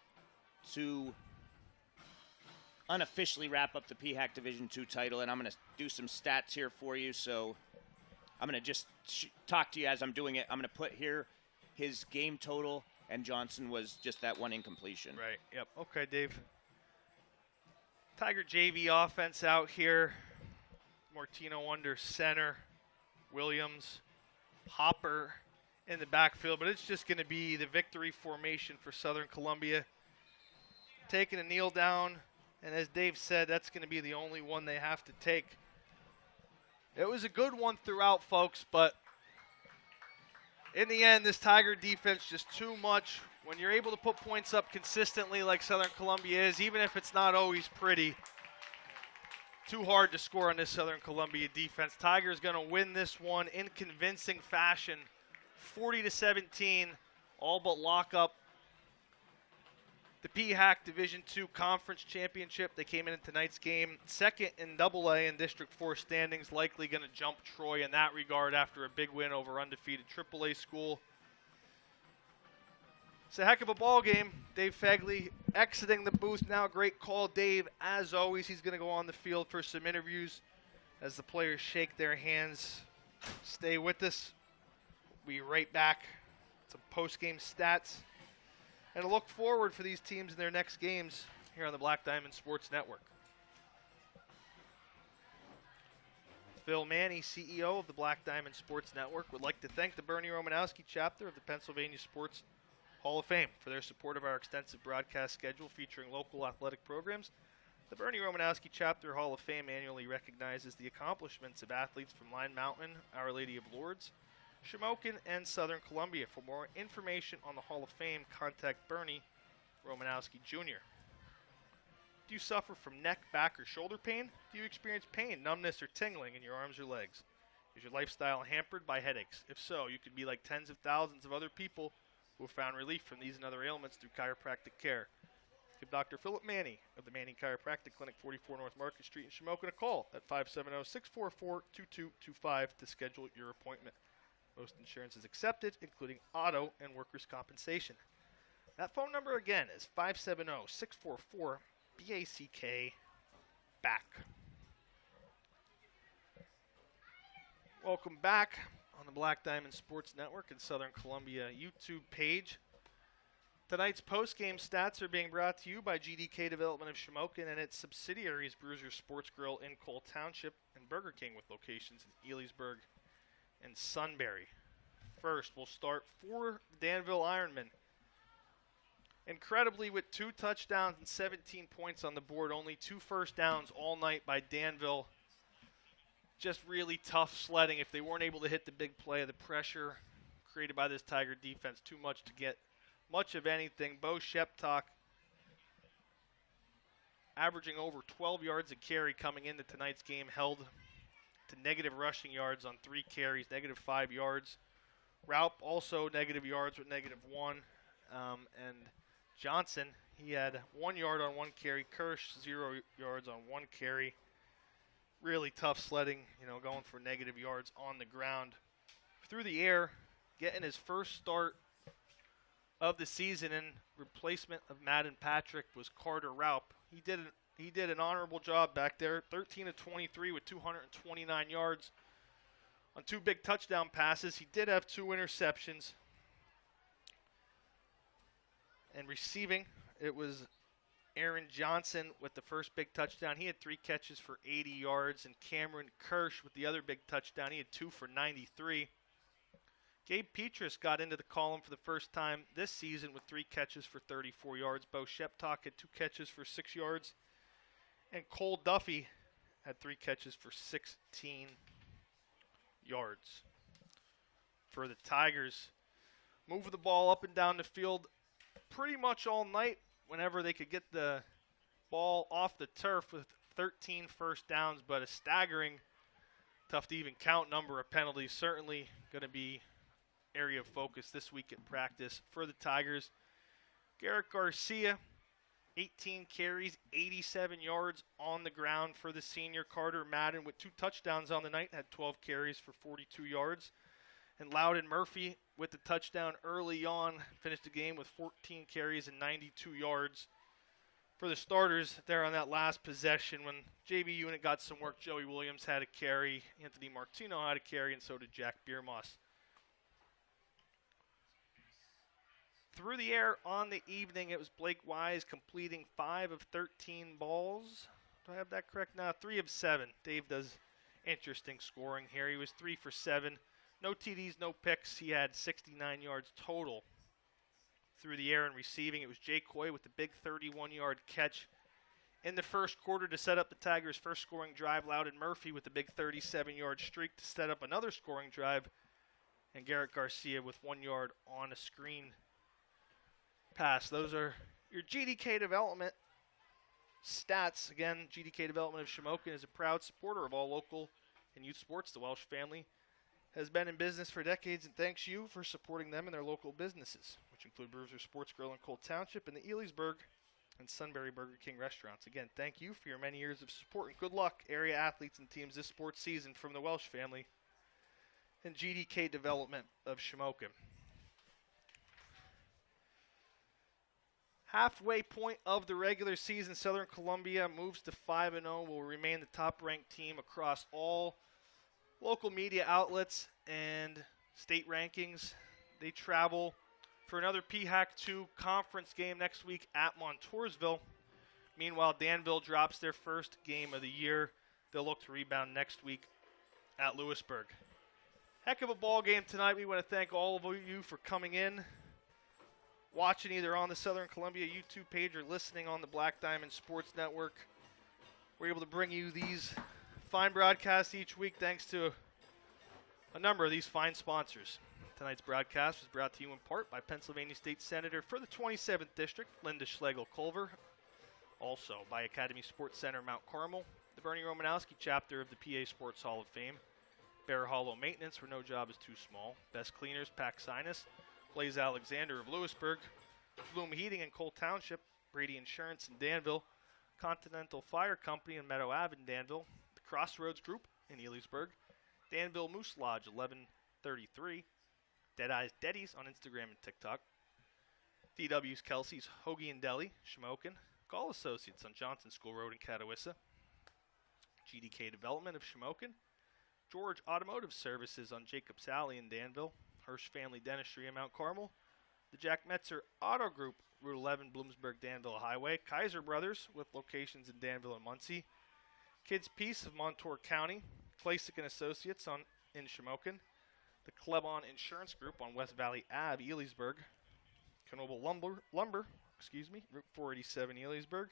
to unofficially wrap up the PHAC Division II title. And I'm going to do some stats here for you. So I'm going to just talk to you as I'm doing it. I'm going to put here his game total, and Johnson was just that 1 incompletion. Right, yep. Okay, Dave. Tiger JV offense out here. Martino under center. Williams, Hopper in the backfield, but it's just going to be the victory formation for Southern Columbia. Taking a kneel down, and as Dave said, that's going to be the only one they have to take. It was a good one throughout, folks, but in the end, this Tiger defense just too much. When you're able to put points up consistently like Southern Columbia is, even if it's not always pretty, too hard to score on this Southern Columbia defense. Tigers going to win this one in convincing fashion, 40-17, all but lock up the PHAC Division II Conference Championship. They came in tonight's game second in AA in District 4 standings, likely going to jump Troy in that regard after a big win over undefeated AAA school. It's a heck of a ball game. Dave Fagley exiting the booth now. Great call, Dave. As always, he's going to go on the field for some interviews as the players shake their hands. Stay with us. We'll be right back. Some post-game stats and a look forward for these teams in their next games here on the Black Diamond Sports Network. Phil Manny, CEO of the Black Diamond Sports Network, would like to thank the Bernie Romanowski chapter of the Pennsylvania Sports Hall of Fame for their support of our extensive broadcast schedule featuring local athletic programs. The Bernie Romanowski Chapter Hall of Fame annually recognizes the accomplishments of athletes from Line Mountain, Our Lady of Lourdes, Shamokin, and Southern Columbia. For more information on the Hall of Fame, contact Bernie Romanowski Jr. Do you suffer from neck, back, or shoulder pain? Do you experience pain, numbness, or tingling in your arms or legs? Is your lifestyle hampered by headaches? If so, you could be like tens of thousands of other people who have found relief from these and other ailments through chiropractic care. Give Dr. Philip Manny of the Manning Chiropractic Clinic, 44 North Market Street in Shamokin a call at 570-644-2225 to schedule your appointment. Most insurance is accepted, including auto and workers' compensation. That phone number again is 570-644-BACK. Welcome back on the Black Diamond Sports Network and Southern Columbia YouTube page. Tonight's post-game stats are being brought to you by GDK Development of Shamokin and its subsidiaries Bruiser Sports Grill in Cole Township and Burger King with locations in Elysburg and Sunbury. First, we'll start for the Danville Ironmen. Incredibly, with 2 touchdowns and 17 points on the board, only 2 first downs all night by Danville. Just really tough sledding. If they weren't able to hit the big play, the pressure created by this Tiger defense, too much to get much of anything. Bo Sheptok averaging over 12 yards a carry coming into tonight's game, held to negative rushing yards on 3 carries, negative 5 yards. Raup also negative yards with negative 1. And Johnson, he had 1 yard on 1 carry. Kirsch, 0 yards on 1 carry. Really tough sledding, going for negative yards on the ground. Through the air, getting his first start of the season in replacement of Madden Patrick was Carter Raup. He did an honorable job back there, 13 of 23 with 229 yards on 2 big touchdown passes. He did have 2 interceptions. And receiving, it was Aaron Johnson with the first big touchdown. He had 3 catches for 80 yards. And Cameron Kirsch with the other big touchdown. He had 2 for 93. Gabe Petrus got into the column for the first time this season with 3 catches for 34 yards. Bo Sheptok had 2 catches for 6 yards. And Cole Duffy had 3 catches for 16 yards. For the Tigers, move the ball up and down the field pretty much all night whenever they could get the ball off the turf with 13 first downs, but a staggering, tough to even count number of penalties. Certainly going to be area of focus this week at practice for the Tigers. Garrett Garcia, 18 carries, 87 yards on the ground for the senior. Carter Madden with 2 touchdowns on the night, had 12 carries for 42 yards. And Loudon Murphy with the touchdown early on, finished the game with 14 carries and 92 yards. For the starters there on that last possession, when JV Unit got some work, Joey Williams had a carry, Anthony Martino had a carry, and so did Jack Biermoss. Through the air on the evening, it was Blake Wise completing 5 of 13 balls. Do I have that correct? No, 3 of 7. Dave does interesting scoring here. He was 3 for 7. No TDs, no picks. He had 69 yards total. Through the air and receiving, it was Jay Coy with the big 31-yard catch in the first quarter to set up the Tigers' first scoring drive. Loudon Murphy with the big 37-yard streak to set up another scoring drive. And Garrett Garcia with 1 yard on a screen pass. Those are your GDK development stats. Again, GDK Development of Shamokin is a proud supporter of all local and youth sports. The Welsh family has been in business for decades, and thanks you for supporting them and their local businesses, which include Bruiser Sports Grill in Cole Township and the Elysburg and Sunbury Burger King restaurants. Again, thank you for your many years of support, and good luck, area athletes and teams, this sports season from the Welsh family and GDK Development of Shamokin. Halfway point of the regular season, Southern Columbia moves to 5-0, will remain the top-ranked team across all local media outlets and state rankings. They travel for another PHAC 2 conference game next week at Montoursville. Meanwhile, Danville drops their first game of the year. They'll look to rebound next week at Lewisburg. Heck of a ball game tonight. We want to thank all of you for coming in, watching either on the Southern Columbia YouTube page or listening on the Black Diamond Sports Network. We're able to bring you these fine broadcasts each week thanks to a number of these fine sponsors. Tonight's broadcast was brought to you in part by Pennsylvania State Senator for the 27th District, Linda Schlegel-Culver. Also by Academy Sports Center, Mount Carmel, the Bernie Romanowski chapter of the PA Sports Hall of Fame, Bear Hollow Maintenance, where no job is too small, Best Cleaners, Pac Sinus, Blaze Alexander of Lewisburg, Flume Heating in Cole Township, Brady Insurance in Danville, Continental Fire Company in Meadow Ave in Danville, the Crossroads Group in Elysburg, Danville Moose Lodge 1133, Dead Eyes Deddies on Instagram and TikTok, DW's Kelsey's Hoagie and Deli, Shamokin, Gall Associates on Johnson School Road in Catawissa, GDK Development of Shamokin, George Automotive Services on Jacobs Alley in Danville, Hirsch Family Dentistry in Mount Carmel, the Jack Metzer Auto Group, Route 11, Bloomsburg, Danville Highway, Kaiser Brothers with locations in Danville and Muncie, Kids Peace of Montour County, Klasik and Associates in Shamokin, the Klebon Insurance Group on West Valley Ave, Elysburg, Knoble Lumber, Route 487, Elysburg,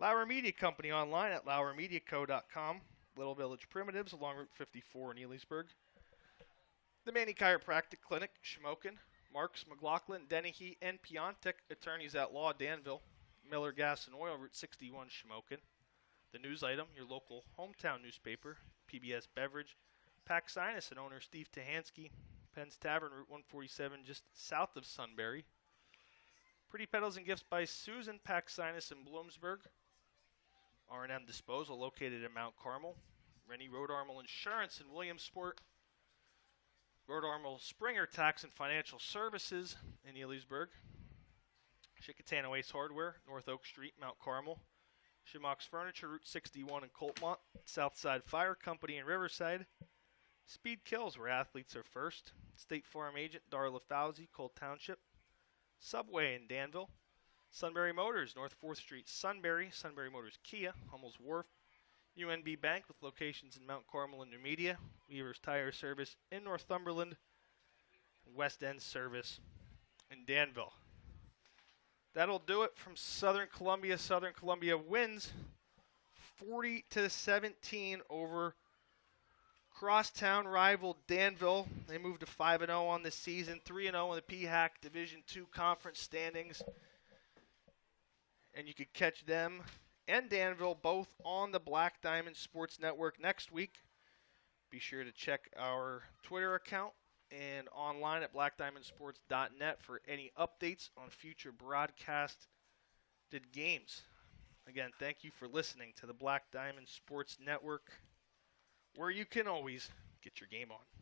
Lauer Media Company online at lauermediaco.com, Little Village Primitives along Route 54 in Elysburg, The Manny Chiropractic Clinic, Shamokin, Marks, McLaughlin, Dennehy, and Piontek, attorneys at law, Danville. Miller Gas and Oil, Route 61, Shamokin. The news item, your local hometown newspaper, PBS Beverage, Pack Sinus and owner Steve Tahansky, Penn's Tavern, Route 147, just south of Sunbury. Pretty Petals and Gifts by Susan, Pack Sinus in Bloomsburg. R&M Disposal, located in Mount Carmel. Rennie Road Armel Insurance in Williamsport. Road Armel Springer Tax and Financial Services in Elysburg. Chickatana Ace Hardware, North Oak Street, Mount Carmel. Shimock's Furniture, Route 61 in Coltmont. Southside Fire Company in Riverside. Speed Kills, where athletes are first. State Farm Agent Darla Fauzi, Cold Township. Subway in Danville. Sunbury Motors, North 4th Street, Sunbury. Sunbury Motors Kia, Hummel's Wharf. UNB Bank with locations in Mount Carmel and New Media. Weaver's Tire Service in Northumberland. West End Service in Danville. That'll do it from Southern Columbia. Southern Columbia wins 40-17 over crosstown rival Danville. They moved to 5-0 on this season, 3-0 in the PHAC Division II conference standings. And you could catch them and Danville both on the Black Diamond Sports Network next week. Be sure to check our Twitter account and online at blackdiamondsports.net for any updates on future broadcasted games. Again, thank you for listening to the Black Diamond Sports Network, where you can always get your game on.